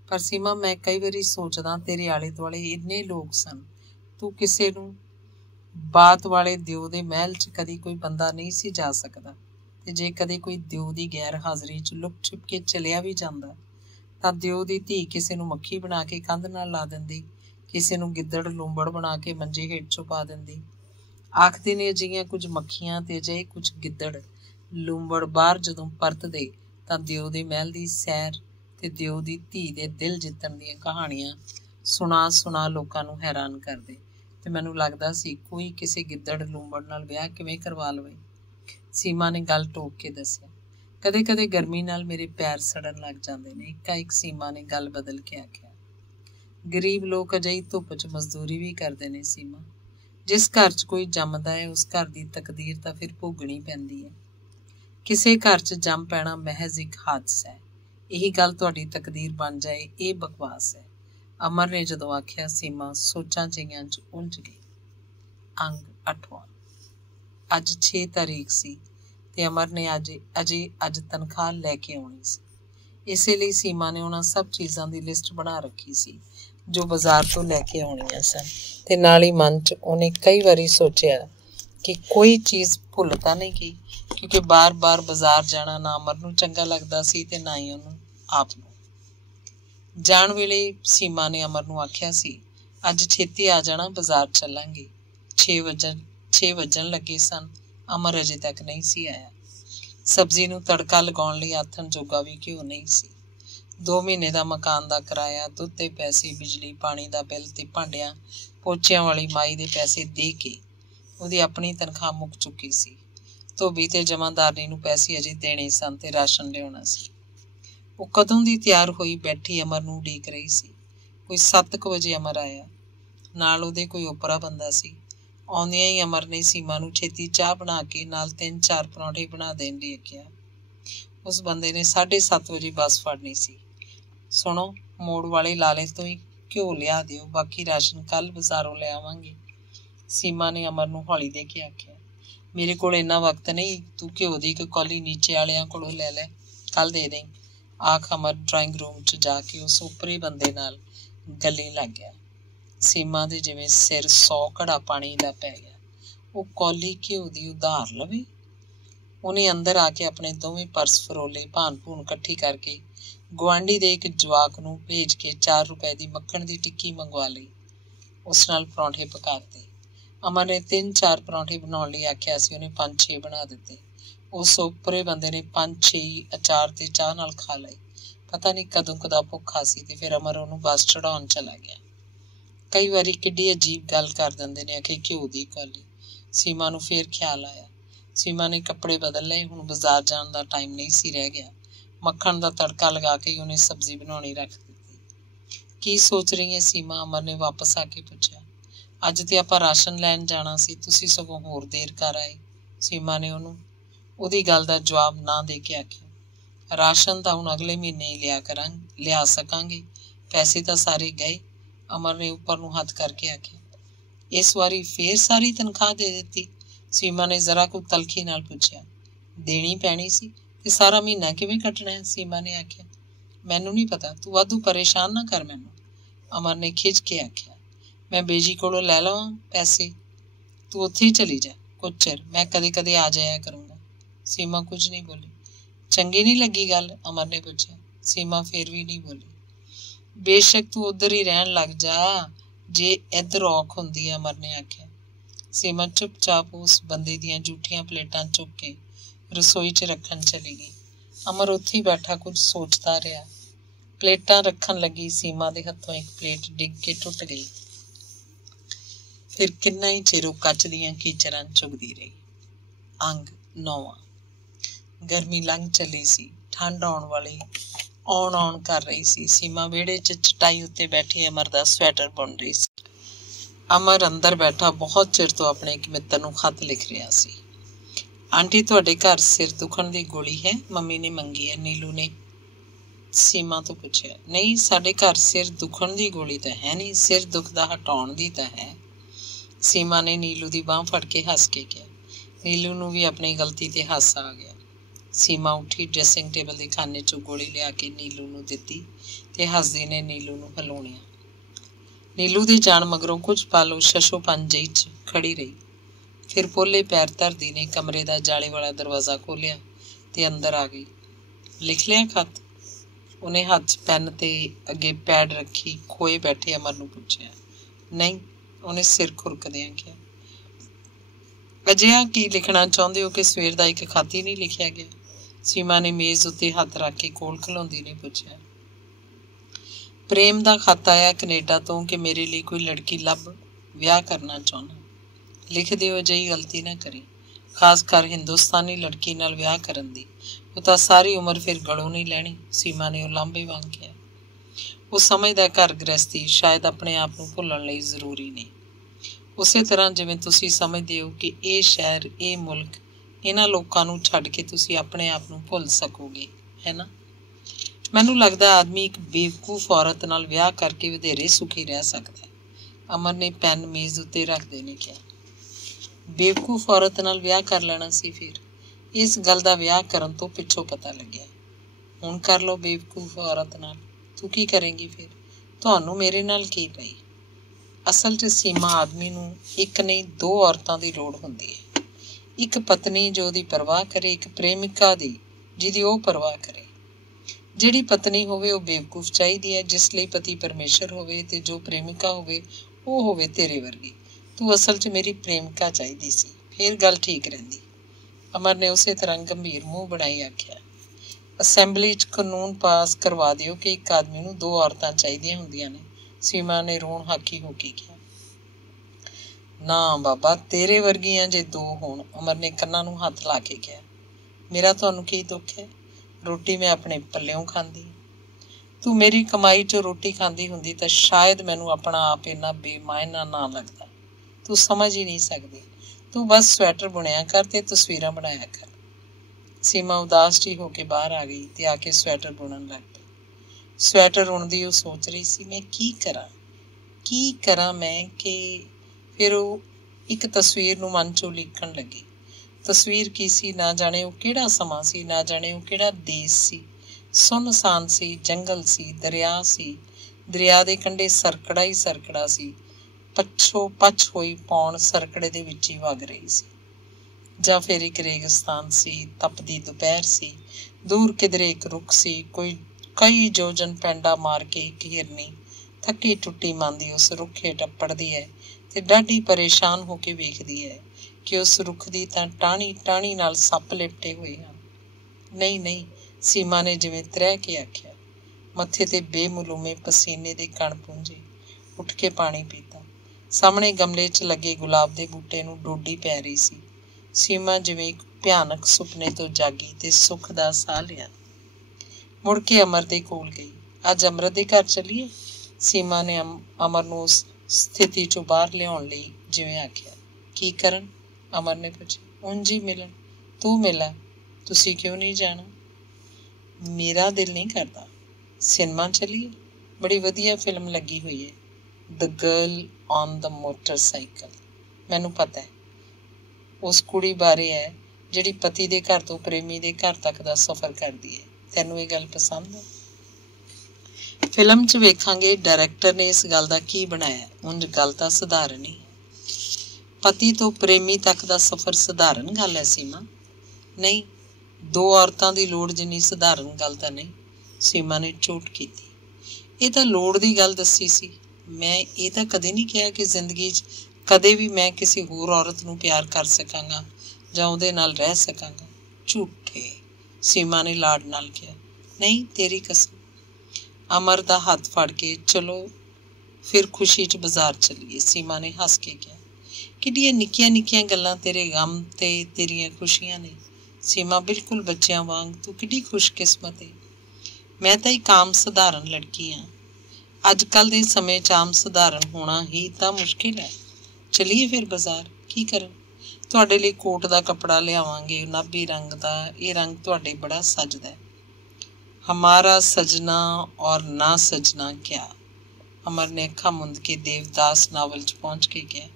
पर सीमा, मैं कई वारी सोचदा तेरे आले दुआले इन्ने लोग सन, तू किसे नूं बात वाले दिओ दे महल च कदी कोई बंदा नहीं सी जा सकदा, ते जे कदे कोई दिओ दी गैर हाਜ਼ਰੀ च लुक छिप के चलिया भी ਜਾਂਦਾ ਤਾਂ ਦਿਓ ਦੀ ਧੀ ਕਿਸੇ ਨੂੰ ਮੱਖੀ ਬਣਾ ਕੇ ਕੰਧ ਨਾਲ ਲਾ ਦਿੰਦੀ, ਕਿਸੇ ਨੂੰ ਗਿੱਦੜ ਲੂੰਬੜ ਬਣਾ ਕੇ ਮੰਜੇ ਹੇਠ ਛੁਪਾ ਦਿੰਦੀ। ਆਖਦੇ ਨੇ ਅਜਿਹੀਆਂ ਕੁਝ ਮੱਖੀਆਂ ਤੇ ਅਜਿਹੇ ਕੁਝ ਗਿੱਦੜ ਲੂੰਬੜ ਬਾਹਰ ਜਦੋਂ ਪਰਤਦੇ ਤਾਂ ਦਿਓ ਦੇ ਮਹਿਲ ਦੀ ਸੈਰ ਤੇ ਦਿਓ ਦੀ ਧੀ ਦੇ ਦਿਲ ਜਿੱਤਣ ਦੀਆਂ ਕਹਾਣੀਆਂ ਸੁਣਾ ਲੋਕਾਂ ਨੂੰ ਹੈਰਾਨ ਕਰਦੇ। ਤੇ ਮੈਨੂੰ ਲੱਗਦਾ ਸੀ ਕੋਈ ਕਿਸੇ ਗਿੱਦੜ ਲੂੰਬੜ ਨਾਲ ਵਿਆਹ ਕਿਵੇਂ ਕਰਵਾ ਲਵੇ। ਸੀਮਾ ਨੇ ਗੱਲ ਟੋਕ ਕੇ ਦੱਸਿਆ। ਕਦੇ ਕਦੇ ਗਰਮੀ ਨਾਲ ਮੇਰੇ ਪੈਰ ਸੜਨ ਲੱਗ ਜਾਂਦੇ ਨੇ। ਇੱਕ ਸੀਮਾ ਨੇ ਗੱਲ ਬਦਲ ਕੇ ਆਖਿਆ। ਗਰੀਬ ਲੋਕ ਅਜਿਹੀ ਧੁੱਪ 'ਚ ਮਜ਼ਦੂਰੀ ਵੀ ਕਰਦੇ ਨੇ ਸੀਮਾ। ਜਿਸ ਘਰ 'ਚ ਕੋਈ ਜੰਮਦਾ ਹੈ ਉਸ ਘਰ ਦੀ ਤਕਦੀਰ ਤਾਂ ਫਿਰ ਭੋਗਣੀ ਪੈਂਦੀ ਹੈ। ਕਿਸੇ ਘਰ 'ਚ ਜੰਮ ਪੈਣਾ ਮਹਿਜ਼ ਇੱਕ ਹਾਦਸਾ ਹੈ। ਇਹੀ ਗੱਲ ਤੁਹਾਡੀ ਤਕਦੀਰ ਬਣ ਜਾਏ, ਇਹ ਬਕਵਾਸ ਹੈ। ਅਮਰ ਨੇ ਜਦੋਂ ਆਖਿਆ, ਸੀਮਾ ਸੋਚਾਂ ਜਿਹੀਆਂ 'ਚ ਉਲਝ ਗਈ। ਅੰਗ 8ਵਾਂ। ਅੱਜ 6 ਤਾਰੀਖ ਸੀ ਤੇ ਅਮਰ ਨੇ ਅੱਜ ਤਨਖਾਹ ਲੈ ਕੇ ਆਉਣੀ ਸੀ। ਇਸੇ ਲਈ ਸੀਮਾ ਨੇ ਉਹਨਾਂ ਸਭ ਚੀਜ਼ਾਂ ਦੀ ਲਿਸਟ ਬਣਾ ਰੱਖੀ ਸੀ ਜੋ ਬਾਜ਼ਾਰ ਤੋਂ ਲੈ ਕੇ ਆਉਣੀਆਂ ਸਨ, ਤੇ ਨਾਲ ਹੀ ਮਨ 'ਚ ਉਹਨੇ ਕਈ ਵਾਰੀ ਸੋਚਿਆ ਕਿ ਕੋਈ ਚੀਜ਼ ਭੁੱਲ ਤਾਂ ਨਹੀਂ ਗਈ, ਕਿਉਂਕਿ ਬਾਰ-ਬਾਰ ਬਾਜ਼ਾਰ ਜਾਣਾ ਨਾ ਅਮਰ ਨੂੰ ਚੰਗਾ ਲੱਗਦਾ ਸੀ ਤੇ ਨਾ ਹੀ ਉਹਨੂੰ ਆਪ ਨੂੰ। ਜਾਣ ਵੇਲੇ ਸੀਮਾ ਨੇ ਅਮਰ ਨੂੰ ਆਖਿਆ ਸੀ, ਅੱਜ ਛੇਤੀ ਆ ਜਾਣਾ, ਬਾਜ਼ਾਰ ਚੱਲਾਂਗੇ। 6 ਵੱਜਣ ਲੱਗੇ ਸਨ। ਅਮਰ ਅਜੇ ਤੱਕ ਨਹੀਂ ਸੀ ਆਇਆ। ਸਬਜ਼ੀ ਨੂੰ ਤੜਕਾ ਲਗਾਉਣ ਲਈ ਆਥਣ ਜੋਗਾ ਵੀ ਘਿਓ ਨਹੀਂ ਸੀ। 2 ਮਹੀਨੇ ਦਾ ਮਕਾਨ ਦਾ ਕਿਰਾਇਆ, ਦੁੱਧ ਦੇ ਪੈਸੇ, ਬਿਜਲੀ ਪਾਣੀ ਦਾ ਬਿੱਲ ਤੇ ਭਾਂਡਿਆਂ ਪੋਚਿਆਂ ਵਾਲੀ ਮਾਈ ਦੇ ਪੈਸੇ ਦੇ ਕੇ ਉਹਦੀ ਆਪਣੀ ਤਨਖਾਹ ਮੁੱਕ ਚੁੱਕੀ ਸੀ। ਧੋਬੀ ਤੇ ਜਮਾਂਦਾਰਨੀ ਨੂੰ ਪੈਸੇ ਅਜੇ ਦੇਣੇ ਸਨ ਤੇ ਰਾਸ਼ਨ ਲਿਆਉਣਾ ਸੀ। ਉਹ ਕਦੋਂ ਦੀ ਤਿਆਰ ਹੋਈ ਬੈਠੀ ਅਮਰ ਨੂੰ ਉਡੀਕ ਰਹੀ ਸੀ। ਕੋਈ 7 ਵਜੇ ਅਮਰ ਆਇਆ। ਨਾਲ ਉਹਦੇ ਕੋਈ ਓਪਰਾ ਬੰਦਾ ਸੀ। ਆਉਂਦਿਆਂ ਹੀ ਅਮਰ ਨੇ ਸੀਮਾ ਨੂੰ ਛੇਤੀ ਚਾਹ ਬਣਾ ਕੇ ਨਾਲ 3-4 ਪਰੌਂਠੇ ਬਣਾ ਦੇਣ ਲਈ ਆਖਿਆ। ਉਸ ਬੰਦੇ ਨੇ 7:30 ਵਜੇ ਬੱਸ ਫੜਨੀ ਸੀ। ਸੁਣੋ, ਮੋੜ ਵਾਲੇ ਲਾਲੇ ਤੋਂ ਹੀ ਘਿਓ ਲਿਆ ਦਿਓ, ਬਾਕੀ ਰਾਸ਼ਨ ਕੱਲ੍ਹ ਬਾਜ਼ਾਰੋਂ ਲੈ ਆਵਾਂਗੇ। ਸੀਮਾ ਨੇ ਅਮਰ ਨੂੰ ਹੌਲੀ ਦੇ ਕੇ ਆਖਿਆ। ਮੇਰੇ ਕੋਲ ਇੰਨਾ ਵਕਤ ਨਹੀਂ, ਤੂੰ ਘਿਓ ਦੀ ਇੱਕ ਕੌਲੀ ਨੀਚੇ ਵਾਲਿਆਂ ਕੋਲੋਂ ਲੈ ਲੈ, ਕੱਲ੍ਹ ਦੇ ਦੇਂ। ਆਖ ਅਮਰ ਡਰਾਇੰਗ ਰੂਮ 'ਚ ਜਾ ਕੇ ਉਸ ਓਪਰੇ ਬੰਦੇ ਨਾਲ ਗੱਲੇ ਲੱਗ ਗਿਆ। ਸੀਮਾ ਦੇ ਜਿਵੇਂ ਸਿਰ 100 ਘੜਾ ਪਾਣੀ ਦਾ ਪੈ ਗਿਆ। ਉਹ ਕੌਲੀ ਘਿਓ ਦੀ ਉਧਾਰ ਲਵੇ? ਉਹਨੇ ਅੰਦਰ ਆ ਕੇ ਆਪਣੇ ਦੋਵੇਂ ਪਰਸ ਫਰੋਲੇ, ਭਾਨ ਭੂਨ ਇਕੱਠੀ ਕਰਕੇ ਗੁਆਂਢੀ ਦੇ ਇੱਕ ਜਵਾਕ ਨੂੰ ਭੇਜ ਕੇ 4 ਰੁਪਏ ਦੀ ਮੱਖਣ ਦੀ ਟਿੱਕੀ ਮੰਗਵਾ ਲਈ। ਉਸ ਨਾਲ ਪਰੌਂਠੇ ਪਕਾਤੇ। ਅਮਰ ਨੇ 3-4 ਪਰੌਂਠੇ ਬਣਾਉਣ ਲਈ ਆਖਿਆ ਸੀ, ਉਹਨੇ 5-6 ਬਣਾ ਦਿੱਤੇ। ਉਸ ਓਪਰੇ ਬੰਦੇ ਨੇ 5-6 ਅਚਾਰ ਤੇ ਚਾਹ ਨਾਲ ਖਾ ਲਏ। ਪਤਾ ਨਹੀਂ ਕਦੋਂ ਕਦਾ ਭੁੱਖਾ ਸੀ ਤੇ ਫਿਰ ਅਮਰ ਉਹਨੂੰ ਬੱਸ ਚੜਾਉਣ ਚਲਾ ਗਿਆ। ਕਈ ਵਾਰੀ ਕਿੱਡੀ ਅਜੀਬ ਗੱਲ ਕਰ ਦਿੰਦੇ ਨੇ, ਆਖੇ ਘਿਓ ਦੀ ਕੌਲੀ। ਸੀਮਾ ਨੂੰ ਫੇਰ ਖਿਆਲ ਆਇਆ। ਸੀਮਾ ਨੇ ਕੱਪੜੇ ਬਦਲ ਲਏ। ਹੁਣ ਬਾਜ਼ਾਰ ਜਾਣ ਦਾ ਟਾਈਮ ਨਹੀਂ ਸੀ ਰਹਿ ਗਿਆ। ਮੱਖਣ ਦਾ ਤੜਕਾ ਲਗਾ ਕੇ ਉਹਨੇ ਸਬਜ਼ੀ ਬਣਾਉਣੀ ਰੱਖ ਦਿੱਤੀ। ਕੀ ਸੋਚ ਰਹੀ ਹੈ ਸੀਮਾ? ਅਮਰ ਨੇ ਵਾਪਸ ਆ ਕੇ ਪੁੱਛਿਆ। ਅੱਜ ਤੇ ਆਪਾਂ ਰਾਸ਼ਨ ਲੈਣ ਜਾਣਾ ਸੀ, ਤੁਸੀਂ ਸਗੋਂ ਹੋਰ ਦੇਰ ਕਰ ਆਏ। ਸੀਮਾ ਨੇ ਉਹਦੀ ਗੱਲ ਦਾ ਜਵਾਬ ਨਾ ਦੇ ਕੇ ਆਖਿਆ। ਰਾਸ਼ਨ ਤਾਂ ਹੁਣ ਅਗਲੇ ਮਹੀਨੇ ਹੀ ਲਿਆ ਸਕਾਂਗੇ, ਪੈਸੇ ਤਾਂ ਸਾਰੇ ਗਏ। ਅਮਰ ਨੇ ਉੱਪਰ ਨੂੰ ਹੱਥ ਕਰਕੇ ਆਖਿਆ। ਇਸ ਵਾਰੀ ਫੇਰ ਸਾਰੀ ਤਨਖਾਹ ਦੇ ਦਿੱਤੀ? ਸੀਮਾ ਨੇ ਜ਼ਰਾ ਕੁ ਤਲਖੀ ਨਾਲ ਪੁੱਛਿਆ। ਦੇਣੀ ਪੈਣੀ ਸੀ ਤੇ ਸਾਰਾ ਮਹੀਨਾ ਕਿਵੇਂ ਕੱਟਣਾ ਹੈ? ਸੀਮਾ ਨੇ ਆਖਿਆ। ਮੈਨੂੰ ਨਹੀਂ ਪਤਾ, ਤੂੰ ਵਾਧੂ ਪਰੇਸ਼ਾਨ ਨਾ ਕਰ ਮੈਨੂੰ, ਅਮਰ ਨੇ ਖਿੱਚ ਕੇ ਆਖਿਆ। ਮੈਂ ਬੇਜੀ ਕੋਲੋਂ ਲੈ ਲਵਾਂ ਪੈਸੇ? ਤੂੰ ਉੱਥੇ ਹੀ ਚਲੀ ਜਾ ਕੁਝ ਚਿਰ, ਮੈਂ ਕਦੇ ਕਦੇ ਆ ਜਾਇਆ ਕਰੂੰਗਾ। ਸੀਮਾ ਕੁਝ ਨਹੀਂ ਬੋਲੀ। ਚੰਗੀ ਨਹੀਂ ਲੱਗੀ ਗੱਲ? ਅਮਰ ਨੇ ਪੁੱਛਿਆ। ਸੀਮਾ ਫੇਰ ਵੀ ਨਹੀਂ ਬੋਲੀ। ਬੇਸ਼ੱਕ ਤੂੰ ਉੱਧਰ ਹੀ ਰਹਿਣ ਲੱਗ ਜਾ ਜੇ ਇੱਧਰ ਔਖ ਹੁੰਦੀ ਹੈ, ਅਮਰ ਨੇ ਆਖਿਆ। ਸੀਮਾ ਚੁੱਪਚਾਪ ਉਸ ਬੰਦੇ ਦੀਆਂ ਜੂਠੀਆਂ ਪਲੇਟਾਂ ਚੁੱਕ ਕੇ ਰਸੋਈ 'ਚ ਰੱਖਣ ਚਲੀ ਗਈ। ਅਮਰ ਉੱਥੇ ਹੀ ਬੈਠਾ ਕੁਝ ਸੋਚਦਾ ਰਿਹਾ। ਪਲੇਟਾਂ ਰੱਖਣ ਲੱਗੀ ਸੀਮਾ ਦੇ ਹੱਥੋਂ ਇੱਕ ਪਲੇਟ ਡਿੱਗ ਕੇ ਟੁੱਟ ਗਈ। ਫਿਰ ਕਿੰਨਾ ਹੀ ਚਿਰ ਉਹ ਕੱਚ ਦੀਆਂ ਕੀਚਰਾਂ ਚੁਗਦੀ ਰਹੀ। ਅੰਗ 9ਵਾਂ। ਗਰਮੀ ਲੰਘ ਚੱਲੀ ਸੀ। ਠੰਡ ਆਉਣ ਕਰ ਰਹੀ ਸੀ। ਸੀਮਾ ਵਿਹੜੇ 'ਚ ਚਟਾਈ ਉੱਤੇ ਬੈਠੀ ਅਮਰ ਦਾ ਸਵੈਟਰ ਬੁਣ ਰਹੀ ਸੀ। ਅਮਰ ਅੰਦਰ ਬੈਠਾ ਬਹੁਤ ਚਿਰ ਤੋਂ ਆਪਣੇ ਇੱਕ ਮਿੱਤਰ ਨੂੰ ਖੱਤ ਲਿਖ ਰਿਹਾ ਸੀ। ਆਂਟੀ, ਤੁਹਾਡੇ ਘਰ ਸਿਰ ਦੁਖਣ ਦੀ ਗੋਲੀ ਹੈ? ਮੰਮੀ ਨੇ ਮੰਗੀ ਹੈ, ਨੀਲੂ ਨੇ ਸੀਮਾ ਤੋਂ ਪੁੱਛਿਆ। ਨਹੀਂ, ਸਾਡੇ ਘਰ ਸਿਰ ਦੁਖਣ ਦੀ ਗੋਲੀ ਤਾਂ ਹੈ ਨਹੀਂ, ਸਿਰ ਦੁਖਦਾ ਹਟਾਉਣ ਦੀ ਤਾਂ ਹੈ। ਸੀਮਾ ਨੇ ਨੀਲੂ ਦੀ ਬਾਂਹ ਫੜ ਕੇ ਹੱਸ ਕੇ ਕਿਹਾ। ਨੀਲੂ ਨੂੰ ਵੀ ਆਪਣੀ ਗਲਤੀ ਤੇ ਹਾਸਾ ਆ ਗਿਆ। ਸੀਮਾ ਉੱਠੀ, ਡਰੈਸਿੰਗ ਟੇਬਲ ਦੇ ਖਾਨੇ ਚੋਂ ਗੋਲੀ ਲਿਆ ਕੇ ਨੀਲੂ ਨੂੰ ਦਿੱਤੀ ਤੇ ਹੱਸਦੀ ਨੇ ਨੀਲੂ ਨੂੰ ਹਿਲਾਉਣਿਆ। ਨੀਲੂ ਦੇ ਜਾਣ ਮਗਰੋਂ ਕੁਝ ਪਲ ਉਹ ਸ਼ਸ਼ੋਪੰਜ ਜਿਹੀ 'ਚ ਖੜੀ ਰਹੀ। ਫਿਰ ਪੋਲੇ ਪੈਰ ਧਰਦੀ ਨੇ ਕਮਰੇ ਦਾ ਜਾਲੇ ਵਾਲਾ ਦਰਵਾਜ਼ਾ ਖੋਲ੍ਹਿਆ ਤੇ ਅੰਦਰ ਆ ਗਈ। ਲਿਖ ਲਿਆ ਖੱਤ? ਉਹਨੇ ਹੱਥ 'ਚ ਪੈਨ ਤੇ ਅੱਗੇ ਪੈਡ ਰੱਖੀ ਖੋਏ ਬੈਠੇ ਅਮਰ ਨੂੰ ਪੁੱਛਿਆ। ਨਹੀਂ, ਉਹਨੇ ਸਿਰ ਖੁਰਕਦਿਆਂ ਕਿਹਾ। ਅਜਿਹਾ ਕੀ ਲਿਖਣਾ ਚਾਹੁੰਦੇ ਹੋ ਕਿ ਸਵੇਰ ਦਾ ਇੱਕ ਖੱਤ ਹੀ ਨਹੀਂ ਲਿਖਿਆ ਗਿਆ? ਸੀਮਾ ਨੇ ਮੇਜ਼ ਉੱਤੇ ਹੱਥ ਰੱਖ ਕੇ ਕੋਲ ਖਲੋਂਦੀ ਨੇ ਪੁੱਛਿਆ। ਪ੍ਰੇਮ ਦਾ ਖੱਤ ਆਇਆ ਕੈਨੇਡਾ ਤੋਂ ਕਿ ਮੇਰੇ ਲਈ ਕੋਈ ਲੜਕੀ ਲੱਭ, ਵਿਆਹ ਕਰਨਾ ਚਾਹੁੰਦਾ। ਲਿਖ ਦਿਓ, ਅਜਿਹੀ ਗਲਤੀ ਨਾ ਕਰੀ, ਖਾਸ ਕਰ ਹਿੰਦੁਸਤਾਨੀ ਲੜਕੀ ਨਾਲ ਵਿਆਹ ਕਰਨ ਦੀ। ਉਹ ਤਾਂ ਸਾਰੀ ਉਮਰ ਫਿਰ ਗਲੋਂ ਨਹੀਂ ਲੈਣੀ। ਸੀਮਾ ਨੇ ਉਲਾਂਭੇ ਵਾਂਗ ਕਿਹਾ। ਉਹ ਸਮਝਦਾ ਘਰ ਗ੍ਰਸਤੀ ਸ਼ਾਇਦ ਆਪਣੇ ਆਪ ਨੂੰ ਭੁੱਲਣ ਲਈ ਜ਼ਰੂਰੀ ਨੇ, ਉਸੇ ਤਰ੍ਹਾਂ ਜਿਵੇਂ ਤੁਸੀਂ ਸਮਝਦੇ ਹੋ ਕਿ ਇਹ ਸ਼ਹਿਰ, ਇਹ ਮੁਲਕ, ਇਹਨਾਂ ਲੋਕਾਂ ਨੂੰ ਛੱਡ ਕੇ ਤੁਸੀਂ ਆਪਣੇ ਆਪ ਨੂੰ ਭੁੱਲ ਸਕੋਗੇ, ਹੈ ਨਾ? ਮੈਨੂੰ ਲੱਗਦਾ ਆਦਮੀ ਇੱਕ ਬੇਵਕੂਫ ਔਰਤ ਨਾਲ ਵਿਆਹ ਕਰਕੇ ਵਧੇਰੇ ਸੁਖੀ ਰਹਿ ਸਕਦਾ। ਅਮਰ ਨੇ ਪੈਨ ਮੇਜ਼ ਉੱਤੇ ਰੱਖਦੇ ਨੇ ਕਿਹਾ। ਬੇਵਕੂਫ ਔਰਤ ਨਾਲ ਵਿਆਹ ਕਰ ਲੈਣਾ ਸੀ ਫਿਰ? ਇਸ ਗੱਲ ਦਾ ਵਿਆਹ ਕਰਨ ਤੋਂ ਪਿੱਛੋਂ ਪਤਾ ਲੱਗਿਆ। ਹੁਣ ਕਰ ਲਓ ਬੇਵਕੂਫ ਔਰਤ ਨਾਲ। ਤੂੰ ਕੀ ਕਰੇਂਗੀ ਫਿਰ? ਤੁਹਾਨੂੰ ਮੇਰੇ ਨਾਲ ਕੀ ਪਈ? ਅਸਲ 'ਚ ਸੀਮਾ ਆਦਮੀ ਨੂੰ ਇੱਕ ਨਹੀਂ, ਦੋ ਔਰਤਾਂ ਦੀ ਲੋੜ ਹੁੰਦੀ ਹੈ। ਇੱਕ ਪਤਨੀ ਜੋ ਉਹਦੀ ਪਰਵਾਹ ਕਰੇ, ਇੱਕ ਪ੍ਰੇਮਿਕਾ ਦੀ ਜਿਹਦੀ ਉਹ ਪਰਵਾਹ ਕਰੇ। ਜਿਹੜੀ ਪਤਨੀ ਹੋਵੇ ਉਹ ਬੇਵਕੂਫ ਚਾਹੀਦੀ ਹੈ, ਜਿਸ ਲਈ ਪਤੀ ਪਰਮੇਸ਼ਰ ਹੋਵੇ, ਤੇ ਜੋ ਪ੍ਰੇਮਿਕਾ ਹੋਵੇ ਉਹ ਹੋਵੇ ਤੇਰੇ ਵਰਗੀ। ਤੂੰ ਅਸਲ 'ਚ ਮੇਰੀ ਪ੍ਰੇਮਿਕਾ ਚਾਹੀਦੀ ਸੀ, ਫਿਰ ਗੱਲ ਠੀਕ ਰਹਿੰਦੀ। ਅਮਰ ਨੇ ਉਸੇ ਤਰ੍ਹਾਂ ਗੰਭੀਰ ਮੂੰਹ ਬਣਾਈ ਆਖਿਆ। ਅਸੈਂਬਲੀ 'ਚ ਕਾਨੂੰਨ ਪਾਸ ਕਰਵਾ ਦਿਓ ਕਿ ਇੱਕ ਆਦਮੀ ਨੂੰ ਦੋ ਔਰਤਾਂ ਚਾਹੀਦੀਆਂ ਹੁੰਦੀਆਂ ਨੇ। ਸੀਮਾ ਨੇ ਰੋਣ ਹਾਕੀ ਹੋ ਕੇ ਕਿਹਾ। ਨਾ ਬਾਬਾ, ਤੇਰੇ ਵਰਗੀਆਂ ਜੇ ਦੋ ਹੋਣ। ਅਮਰ ਨੇ ਕੰਨਾਂ ਨੂੰ ਹੱਥ ਲਾ ਕੇ ਕਿਹਾ। ਮੇਰਾ ਤੁਹਾਨੂੰ ਕੀ ਦੁੱਖ ਹੈ? ਰੋਟੀ ਮੈਂ ਆਪਣੇ ਪੱਲਿਓਂ ਖਾਂਦੀ। ਤੂੰ ਮੇਰੀ ਕਮਾਈ 'ਚੋਂ ਰੋਟੀ ਖਾਂਦੀ ਹੁੰਦੀ ਤਾਂ ਸ਼ਾਇਦ ਮੈਨੂੰ ਆਪਣਾ ਆਪ ਇੰਨਾ ਬੇਮਾਇਨਾ ਨਾ ਲੱਗਦਾ। ਤੂੰ ਸਮਝ ਹੀ ਨਹੀਂ ਸਕਦੀ। ਤੂੰ ਬਸ ਸਵੈਟਰ ਬੁਣਿਆ ਕਰ ਤੇ ਤਸਵੀਰਾਂ ਬਣਾਇਆ ਕਰ। ਸੀਮਾ ਉਦਾਸ ਜਿਹੀ ਹੋ ਕੇ ਬਾਹਰ ਆ ਗਈ ਤੇ ਆ ਕੇ ਸਵੈਟਰ ਬੁਣਨ ਲੱਗ ਪਈ। ਸਵੈਟਰ ਬੁਣਦੀ ਉਹ ਸੋਚ ਰਹੀ ਸੀ, ਮੈਂ ਕੀ ਕਰਾਂ ਮੈਂ ਕਿ ਫਿਰ ਉਹ ਇੱਕ ਤਸਵੀਰ ਨੂੰ ਮਨ 'ਚੋਂ ਲਿਖਣ ਲੱਗੀ। ਤਸਵੀਰ ਕੀ ਸੀ? ਨਾ ਜਾਣੇ ਉਹ ਕਿਹੜਾ ਸਮਾਂ ਸੀ, ਨਾ ਜਾਣੇ ਉਹ ਕਿਹੜਾ ਦੇਸ਼ ਸੀ। ਸੁੰਨਸਾਨ ਸੀ, ਜੰਗਲ ਸੀ, ਦਰਿਆ ਸੀ। ਦਰਿਆ ਦੇ ਕੰਢੇ ਸਰਕੜਾ ਹੀ ਸਰਕੜਾ ਸੀ। ਪੱਛੋ ਪੱਛ ਹੋਈ ਪੌਣ ਸਰਕੜੇ ਦੇ ਵਿੱਚ ਹੀ ਵਗ ਰਹੀ ਸੀ। ਜਾਂ ਫਿਰ ਇੱਕ ਰੇਗਿਸਤਾਨ ਸੀ, ਤਪਦੀ ਦੁਪਹਿਰ ਸੀ। ਦੂਰ ਕਿਧਰੇ ਇੱਕ ਰੁੱਖ ਸੀ। ਕਈ ਜੋਜਨ ਪੈਂਡਾ ਮਾਰ ਕੇ ਇੱਕ ਹਿਰਨੀ ਥੱਕੀ ਟੁੱਟੀ ਮੰਨਦੀ ਉਸ ਰੁੱਖ ਹੇਠ ਅੱਪੜਦੀ ਹੈ ਤੇ ਡਾਢੀ ਪਰੇਸ਼ਾਨ ਹੋ ਕੇ ਵੇਖਦੀ ਹੈ ਕਿ ਉਸ ਰੁੱਖ ਦੀ ਤਾਂ ਟਾਹਣੀ ਨਾਲ ਸੱਪ ਲਿਪਟੇ ਹੋਏ ਹਨ। ਨਹੀਂ, ਸੀਮਾ ਨੇ ਜਿਵੇਂ ਤ੍ਰਹਿ ਕੇ ਆਖਿਆ। ਮੱਥੇ ਤੇ ਬੇਮਲੂਮੇ ਪਸੀਨੇ ਦੇ ਕਣ ਪੂੰਝੇ, ਉੱਠ ਕੇ ਪਾਣੀ ਪੀਤਾ। ਸਾਹਮਣੇ ਗਮਲੇ 'ਚ ਲੱਗੇ ਗੁਲਾਬ ਦੇ ਬੂਟੇ ਨੂੰ ਡੋਡੀ ਪੈ ਰਹੀ ਸੀ। ਸੀਮਾ ਜਿਵੇਂ ਇੱਕ ਭਿਆਨਕ ਸੁਪਨੇ ਤੋਂ ਜਾਗੀ ਤੇ ਸੁੱਖ ਦਾ ਸਾਹ ਲਿਆ। ਮੁੜ ਕੇ ਅਮਰ ਦੇ ਕੋਲ ਗਈ। ਅੱਜ ਅਮਰਤ ਦੇ ਘਰ ਚੱਲੀਏ? ਸੀਮਾ ਨੇ ਅਮਰ ਨੂੰ ਉਸ ਸਥਿਤੀ 'ਚੋਂ ਬਾਹਰ ਲਿਆਉਣ ਲਈ ਜਿਵੇਂ ਆਖਿਆ। ਕੀ ਕਰਨ? ਅਮਰ ਨੇ ਪੁੱਛਿਆ। ਉਂਝ ਹੀ ਮਿਲਣ। ਤੂੰ ਮਿਲਾ, ਤੁਸੀਂ ਕਿਉਂ ਨਹੀਂ ਜਾਣਾ? ਮੇਰਾ ਦਿਲ ਨਹੀਂ ਕਰਦਾ। ਸਿਨੇਮਾ ਚੱਲੀਏ? ਬੜੀ ਵਧੀਆ ਫਿਲਮ ਲੱਗੀ ਹੋਈ ਹੈ, ਦ ਗਰਲ ਔਨ ਦ ਮੋਟਰਸਾਈਕਲ। ਮੈਨੂੰ ਪਤਾ ਹੈ, ਉਸ ਕੁੜੀ ਬਾਰੇ ਹੈ ਜਿਹੜੀ ਪਤੀ ਦੇ ਘਰ ਤੋਂ ਪ੍ਰੇਮੀ ਦੇ ਘਰ ਤੱਕ ਦਾ ਸਫ਼ਰ ਕਰਦੀ ਹੈ। ਤੈਨੂੰ ਇਹ ਗੱਲ ਪਸੰਦ ਹੈ? ਫਿਲਮ 'ਚ ਵੇਖਾਂਗੇ ਡਾਇਰੈਕਟਰ ਨੇ ਇਸ ਗੱਲ ਦਾ ਕੀ ਬਣਾਇਆ। ਉਂਝ ਗੱਲ ਤਾਂ ਸਧਾਰਨ ਹੀ। ਪਤੀ ਤੋਂ ਪ੍ਰੇਮੀ ਤੱਕ ਦਾ ਸਫ਼ਰ ਸਧਾਰਨ ਗੱਲ ਹੈ ਸੀਮਾ? ਨਹੀਂ, ਦੋ ਔਰਤਾਂ ਦੀ ਲੋੜ ਜਿੰਨੀ ਸਧਾਰਨ ਗੱਲ ਤਾਂ ਨਹੀਂ। ਸੀਮਾ ਨੇ ਝੂਠ ਕੀਤੀ। ਇਹ ਤਾਂ ਲੋੜ ਦੀ ਗੱਲ ਦੱਸੀ ਸੀ। ਮੈਂ ਇਹ ਤਾਂ ਕਦੇ ਨਹੀਂ ਕਿਹਾ ਕਿ ਜ਼ਿੰਦਗੀ 'ਚ ਕਦੇ ਵੀ ਮੈਂ ਕਿਸੇ ਹੋਰ ਔਰਤ ਨੂੰ ਪਿਆਰ ਕਰ ਸਕਾਂਗਾ ਜਾਂ ਉਹਦੇ ਨਾਲ ਰਹਿ ਸਕਾਂਗਾ। ਝੂਠੇ, ਸੀਮਾ ਨੇ ਲਾਡ ਨਾਲ ਕਿਹਾ। ਨਹੀਂ, ਤੇਰੀ ਕਸਮ। ਅਮਰ ਦਾ ਹੱਥ ਫੜ ਕੇ ਚਲੋ ਫਿਰ ਖੁਸ਼ੀ 'ਚ ਬਾਜ਼ਾਰ ਚੱਲੀਏ, ਸੀਮਾ ਨੇ ਹੱਸ ਕੇ ਕਿਹਾ। ਕਿੱਡੀਆਂ ਨਿੱਕੀਆਂ ਗੱਲਾਂ ਤੇਰੇ ਗਮ ਤੇ ਤੇਰੀਆਂ ਖੁਸ਼ੀਆਂ ਨੇ। ਸੀਮਾ ਬਿਲਕੁਲ ਬੱਚਿਆਂ ਵਾਂਗ। ਤੂੰ ਕਿੱਡੀ ਖੁਸ਼ਕਿਸਮਤ ਹੈ। ਮੈਂ ਤਾਂ ਇੱਕ ਆਮ ਸਧਾਰਨ ਲੜਕੀ ਹਾਂ। ਅੱਜ ਕੱਲ੍ਹ ਦੇ ਸਮੇਂ 'ਚ ਆਮ ਸਧਾਰਨ ਹੋਣਾ ਹੀ ਤਾਂ ਮੁਸ਼ਕਿਲ ਹੈ। ਚਲੀਏ ਫਿਰ ਬਾਜ਼ਾਰ। ਕੀ ਕਰਨ? ਤੁਹਾਡੇ ਲਈ ਕੋਟ ਦਾ ਕੱਪੜਾ ਲਿਆਵਾਂਗੇ, ਗੁਲਾਬੀ ਰੰਗ ਦਾ। ਇਹ ਰੰਗ ਤੁਹਾਡੇ ਬੜਾ ਸੱਜਦਾ ਹੈ। हमारा सजना और ना सजना क्या। अमर ने अखा मुंद के देवदास नावल च पहुंच के कहा,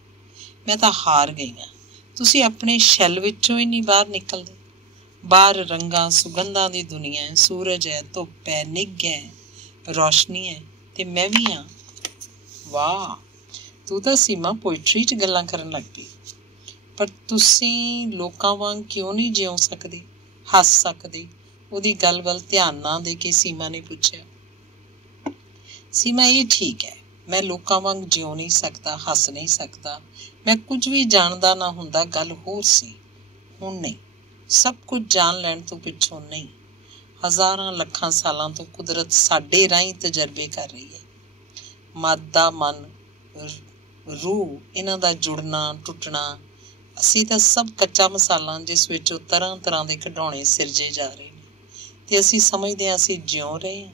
मैं तो हार गई हाँ। तुसी अपने शैल विचों ही नहीं बाहर निकलदे। बाहर रंगां सुगंधां दी दुनिया है, सूरज है, धुप है, निग है, रोशनी है, ते मैं भी हाँ। वाह, तू तो सीमा पोइट्री च गल्लां करन लग पई। पर तुसी लोकां वांग क्यों नहीं जिउ सकदे, हस सकदे? ਉਹਦੀ ਗੱਲ ਵੱਲ ਧਿਆਨ ਨਾ ਦੇ ਕੇ ਸੀਮਾ ਨੇ ਪੁੱਛਿਆ। ਸੀਮਾ, ਇਹ ਠੀਕ ਹੈ, ਮੈਂ ਲੋਕਾਂ ਵਾਂਗ ਜਿਉ ਨਹੀਂ ਸਕਦਾ, ਹੱਸ ਨਹੀਂ ਸਕਦਾ, ਮੈਂ ਕੁਝ ਵੀ ਜਾਣਦਾ ਨਾ ਹੁੰਦਾ, ਗੱਲ ਹੋਰ ਸੀ। ਹੁਣ ਨਹੀਂ, ਸਭ ਕੁਝ ਜਾਣ ਲੈਣ ਤੋਂ ਪਿੱਛੋਂ ਨਹੀਂ। ਹਜ਼ਾਰਾਂ ਲੱਖਾਂ ਸਾਲਾਂ ਤੋਂ ਕੁਦਰਤ ਸਾਡੇ ਰਾਹੀਂ ਤਜਰਬੇ ਕਰ ਰਹੀ ਹੈ। ਮਾਦਾ, ਮਨ, ਰੂਹ, ਇਹਨਾਂ ਦਾ ਜੁੜਨਾ ਟੁੱਟਣਾ, ਅਸੀਂ ਤਾਂ ਸਭ ਕੱਚਾ ਮਸਾਲਾ ਜਿਸ ਵਿੱਚੋਂ ਤਰ੍ਹਾਂ ਤਰ੍ਹਾਂ ਦੇ ਖਿਡੌਣੇ ਸਿਰਜੇ ਜਾ ਰਹੇ ਨੇ। ਤੇ ਅਸੀਂ ਸਮਝਦੇ ਹਾਂ ਅਸੀਂ ਜਿਉਂ ਰਹੇ ਹਾਂ,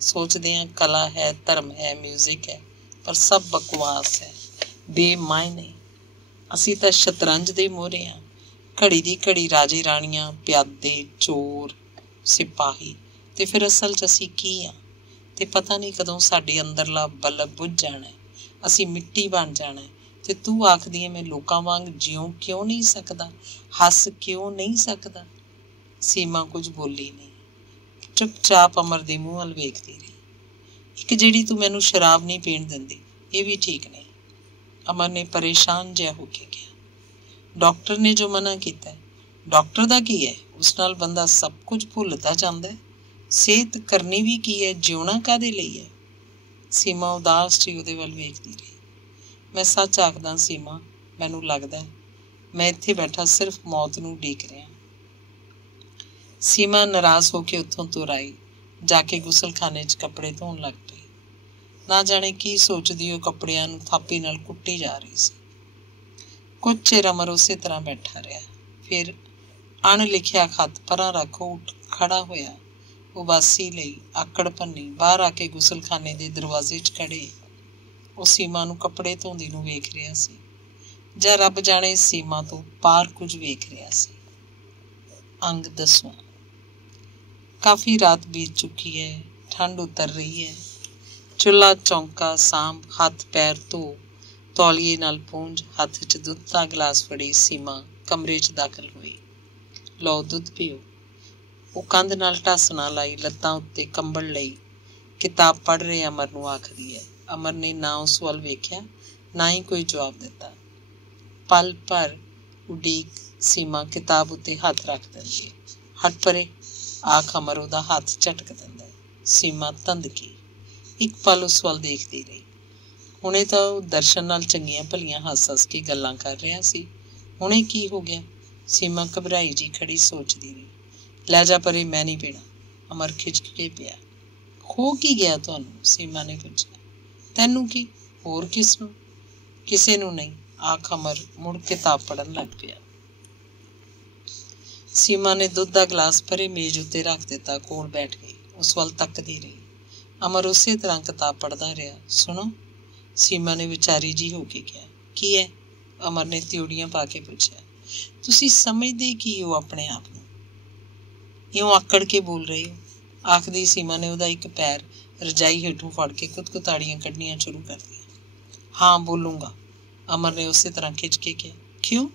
ਸੋਚਦੇ ਹਾਂ ਕਲਾ ਹੈ, ਧਰਮ ਹੈ, ਮਿਊਜ਼ਿਕ ਹੈ, ਪਰ ਸਭ ਬਕਵਾਸ ਹੈ, ਬੇਮਾਇਨੇ। ਅਸੀਂ ਤਾਂ ਸ਼ਤਰੰਜ ਦੇ ਮੋਹਰੇ ਹਾਂ, ਘੜੀ ਦੀ ਘੜੀ ਰਾਜੇ ਰਾਣੀਆਂ, ਪਿਆਦੇ, ਚੋਰ, ਸਿਪਾਹੀ, ਤੇ ਫਿਰ ਅਸਲ 'ਚ ਅਸੀਂ ਕੀ ਹਾਂ? ਤੇ ਪਤਾ ਨਹੀਂ ਕਦੋਂ ਸਾਡੇ ਅੰਦਰਲਾ ਬਲਬ ਬੁੱਝ ਜਾਣਾ, ਅਸੀਂ ਮਿੱਟੀ ਬਣ ਜਾਣਾ। ਤੇ ਤੂੰ ਆਖਦੀ ਹੈ ਮੈਂ ਲੋਕਾਂ ਵਾਂਗ ਜਿਉਂ ਕਿਉਂ ਨਹੀਂ ਸਕਦਾ, ਹੱਸ ਕਿਉਂ ਨਹੀਂ ਸਕਦਾ? ਸੀਮਾ ਕੁਝ ਬੋਲੀ ਨਹੀਂ, ਚੁੱਪਚਾਪ ਅਮਰ ਦੇ ਮੂੰਹ ਵੱਲ ਵੇਖਦੀ ਰਹੀ। ਇੱਕ ਜਿਹੜੀ ਤੂੰ ਮੈਨੂੰ ਸ਼ਰਾਬ ਨਹੀਂ ਪੀਣ ਦਿੰਦੀ, ਇਹ ਵੀ ਠੀਕ ਨਹੀਂ। ਅਮਰ ਨੇ ਪਰੇਸ਼ਾਨ ਜਿਹਾ ਹੋ ਕੇ ਕਿਹਾ, ਡਾਕਟਰ ਨੇ ਜੋ ਮਨਾ ਕੀਤਾ। ਡਾਕਟਰ ਦਾ ਕੀ ਹੈ, ਉਸ ਨਾਲ ਬੰਦਾ ਸਭ ਕੁਝ ਭੁੱਲਦਾ ਜਾਂਦਾ ਹੈ। ਸਿਹਤ ਕਰਨੀ ਵੀ ਕੀ ਹੈ, ਜਿਉਣਾ ਕਾਹਦੇ ਲਈ ਹੈ? ਸੀਮਾ ਉਦਾਸ ਜਿਹੀ ਉਹਦੇ ਵੱਲ ਵੇਖਦੀ ਰਹੀ। ਮੈਂ ਸੱਚ ਆਖਦਾ ਸੀਮਾ, ਮੈਨੂੰ ਲੱਗਦਾ ਮੈਂ ਇੱਥੇ ਬੈਠਾ ਸਿਰਫ ਮੌਤ ਨੂੰ ਉਡੀਕ ਰਿਹਾ। ਸੀਮਾ ਨਾਰਾਜ਼ ਹੋ ਕੇ ਉੱਥੋਂ ਤੁਰ ਆਈ, ਜਾ ਕੇ ਗੁਸਲਖਾਨੇ 'ਚ ਕੱਪੜੇ ਧੋਣ ਲੱਗ ਪਈ। ਨਾ ਜਾਣੇ ਕੀ ਸੋਚਦੀ ਉਹ ਕੱਪੜਿਆਂ ਨੂੰ ਥਾਪੀ ਨਾਲ ਕੁੱਟੀ ਜਾ ਰਹੀ ਸੀ। ਕੁਝ ਚਿਰ ਅਮਰ ਉਸੇ ਤਰ੍ਹਾਂ ਬੈਠਾ ਰਿਹਾ। ਫਿਰ ਅਣਲਿਖਿਆ ਖੱਤ ਪਰਾਂ ਰੱਖੋ ਉੱਠ ਖੜਾ ਹੋਇਆ। ਉਬਾਸੀ ਲਈ ਆਕੜ ਭੰਨੀ ਬਾਹਰ ਆ ਕੇ ਗੁਸਲਖਾਨੇ ਦੇ ਦਰਵਾਜ਼ੇ 'ਚ ਖੜੇ ਉਹ ਸੀਮਾ ਨੂੰ ਕੱਪੜੇ ਧੋਂਦੀ ਨੂੰ ਵੇਖ ਰਿਹਾ ਸੀ, ਜਾਂ ਰੱਬ ਜਾਣੇ ਸੀਮਾ ਤੋਂ ਪਾਰ ਕੁਝ ਵੇਖ ਰਿਹਾ ਸੀ। ਅੰਗ 10ਵਾਂ। ਕਾਫੀ ਰਾਤ ਬੀਤ ਚੁੱਕੀ ਹੈ, ਠੰਡ ਉਤਰ ਰਹੀ ਹੈ। ਚੁੱਲ੍ਹਾ ਚੌਂਕਾ ਸਾਂਭ, ਹੱਥ ਪੈਰ ਧੋ, ਤੌਲੀਏ ਨਾਲ ਪੂੰਝ, ਹੱਥ 'ਚ ਦੁੱਧ ਦਾ ਗਲਾਸ ਫੜੀ ਸੀਮਾ ਕਮਰੇ 'ਚ ਦਾਖਲ ਹੋਈ। ਲਓ ਦੁੱਧ ਪੀਓ। ਉਹ ਕੰਧ ਨਾਲ ਢੱਸ ਨਾ ਲਾਈ, ਲੱਤਾਂ ਉੱਤੇ ਕੰਬਲ ਲਈ ਕਿਤਾਬ ਪੜ੍ਹ ਰਹੇ ਅਮਰ ਨੂੰ ਆਖਦੀ ਹੈ। ਅਮਰ ਨੇ ਨਾ ਉਸ ਵੱਲ ਵੇਖਿਆ, ਨਾ ਹੀ ਕੋਈ ਜਵਾਬ ਦਿੱਤਾ। ਪਲ ਭਰ ਉਡੀਕ ਸੀਮਾ ਕਿਤਾਬ ਉੱਤੇ ਹੱਥ ਰੱਖ ਦਿੰਦੀ ਹੈ। ਹਟ ਪਰੇ, ਆਖ ਅਮਰ ਉਹਦਾ ਹੱਥ ਝਟਕ ਦਿੰਦਾ ਹੈ। ਸੀਮਾ ਤੰਦਕੀ ਇੱਕ ਪਲ ਉਸ ਵੱਲ ਦੇਖਦੀ ਰਹੀ। ਹੁਣੇ ਤਾਂ ਉਹ ਦਰਸ਼ਨ ਨਾਲ ਚੰਗੀਆਂ ਭਲੀਆਂ ਹੱਸ ਕੇ ਗੱਲਾਂ ਕਰ ਰਿਹਾ ਸੀ, ਹੁਣੇ ਕੀ ਹੋ ਗਿਆ? ਸੀਮਾ ਘਬਰਾਈ ਜੀ ਖੜੀ ਸੋਚਦੀ ਰਹੀ। ਲੈ ਜਾ ਪਰੇ, ਮੈਂ ਨਹੀਂ ਪੀਣਾ। ਅਮਰ ਖਿੱਚ ਕੇ ਪਿਆ। ਹੋ ਕੀ ਗਿਆ ਤੁਹਾਨੂੰ? ਸੀਮਾ ਨੇ ਪੁੱਛਿਆ। ਤੈਨੂੰ ਕੀ, ਹੋਰ ਕਿਸ ਨੂੰ? ਕਿਸੇ ਨੂੰ ਨਹੀਂ, ਆਖ ਅਮਰ ਮੁੜ ਕਿਤਾਬ ਪੜ੍ਹਨ ਲੱਗ ਪਿਆ। ਸੀਮਾ ਨੇ ਦੁੱਧ ਦਾ ਗਲਾਸ ਭਰੇ ਮੇਜ਼ ਉੱਤੇ ਰੱਖ ਦਿੱਤਾ, ਕੋਲ ਬੈਠ ਗਈ। ਉਸ ਵੱਲ ਤੱਕਦੀ ਰਹੀ। ਅਮਰ ਉਸੇ ਤਰ੍ਹਾਂ ਕਿਤਾਬ ਪੜ੍ਹਦਾ ਰਿਹਾ। ਸੁਣੋ, ਸੀਮਾ ਨੇ ਵਿਚਾਰੀ ਜੀ ਹੋ ਕੇ ਕਿਹਾ। ਕੀ ਹੈ? ਅਮਰ ਨੇ ਤਿਉੜੀਆਂ ਪਾ ਕੇ ਪੁੱਛਿਆ। ਤੁਸੀਂ ਸਮਝਦੇ ਕੀ ਹੋ ਆਪਣੇ ਆਪ ਨੂੰ? ਇਉਂ ਆਕੜ ਕੇ ਬੋਲ ਰਹੇ ਹੋ, ਆਖਦੀ ਸੀਮਾ ਨੇ ਉਹਦਾ ਇੱਕ ਪੈਰ ਰਜਾਈ ਹੇਠੋਂ ਫੜ ਕੇ ਕੁਤਕੁਤਾੜੀਆਂ ਕੱਢਣੀਆਂ ਸ਼ੁਰੂ ਕਰ ਦਿੱਤੀਆਂ। ਹਾਂ ਬੋਲੂੰਗਾ, ਅਮਰ ਨੇ ਉਸੇ ਤਰ੍ਹਾਂ ਖਿੱਚ ਕੇ ਕਿਹਾ। ਕਿਉਂ?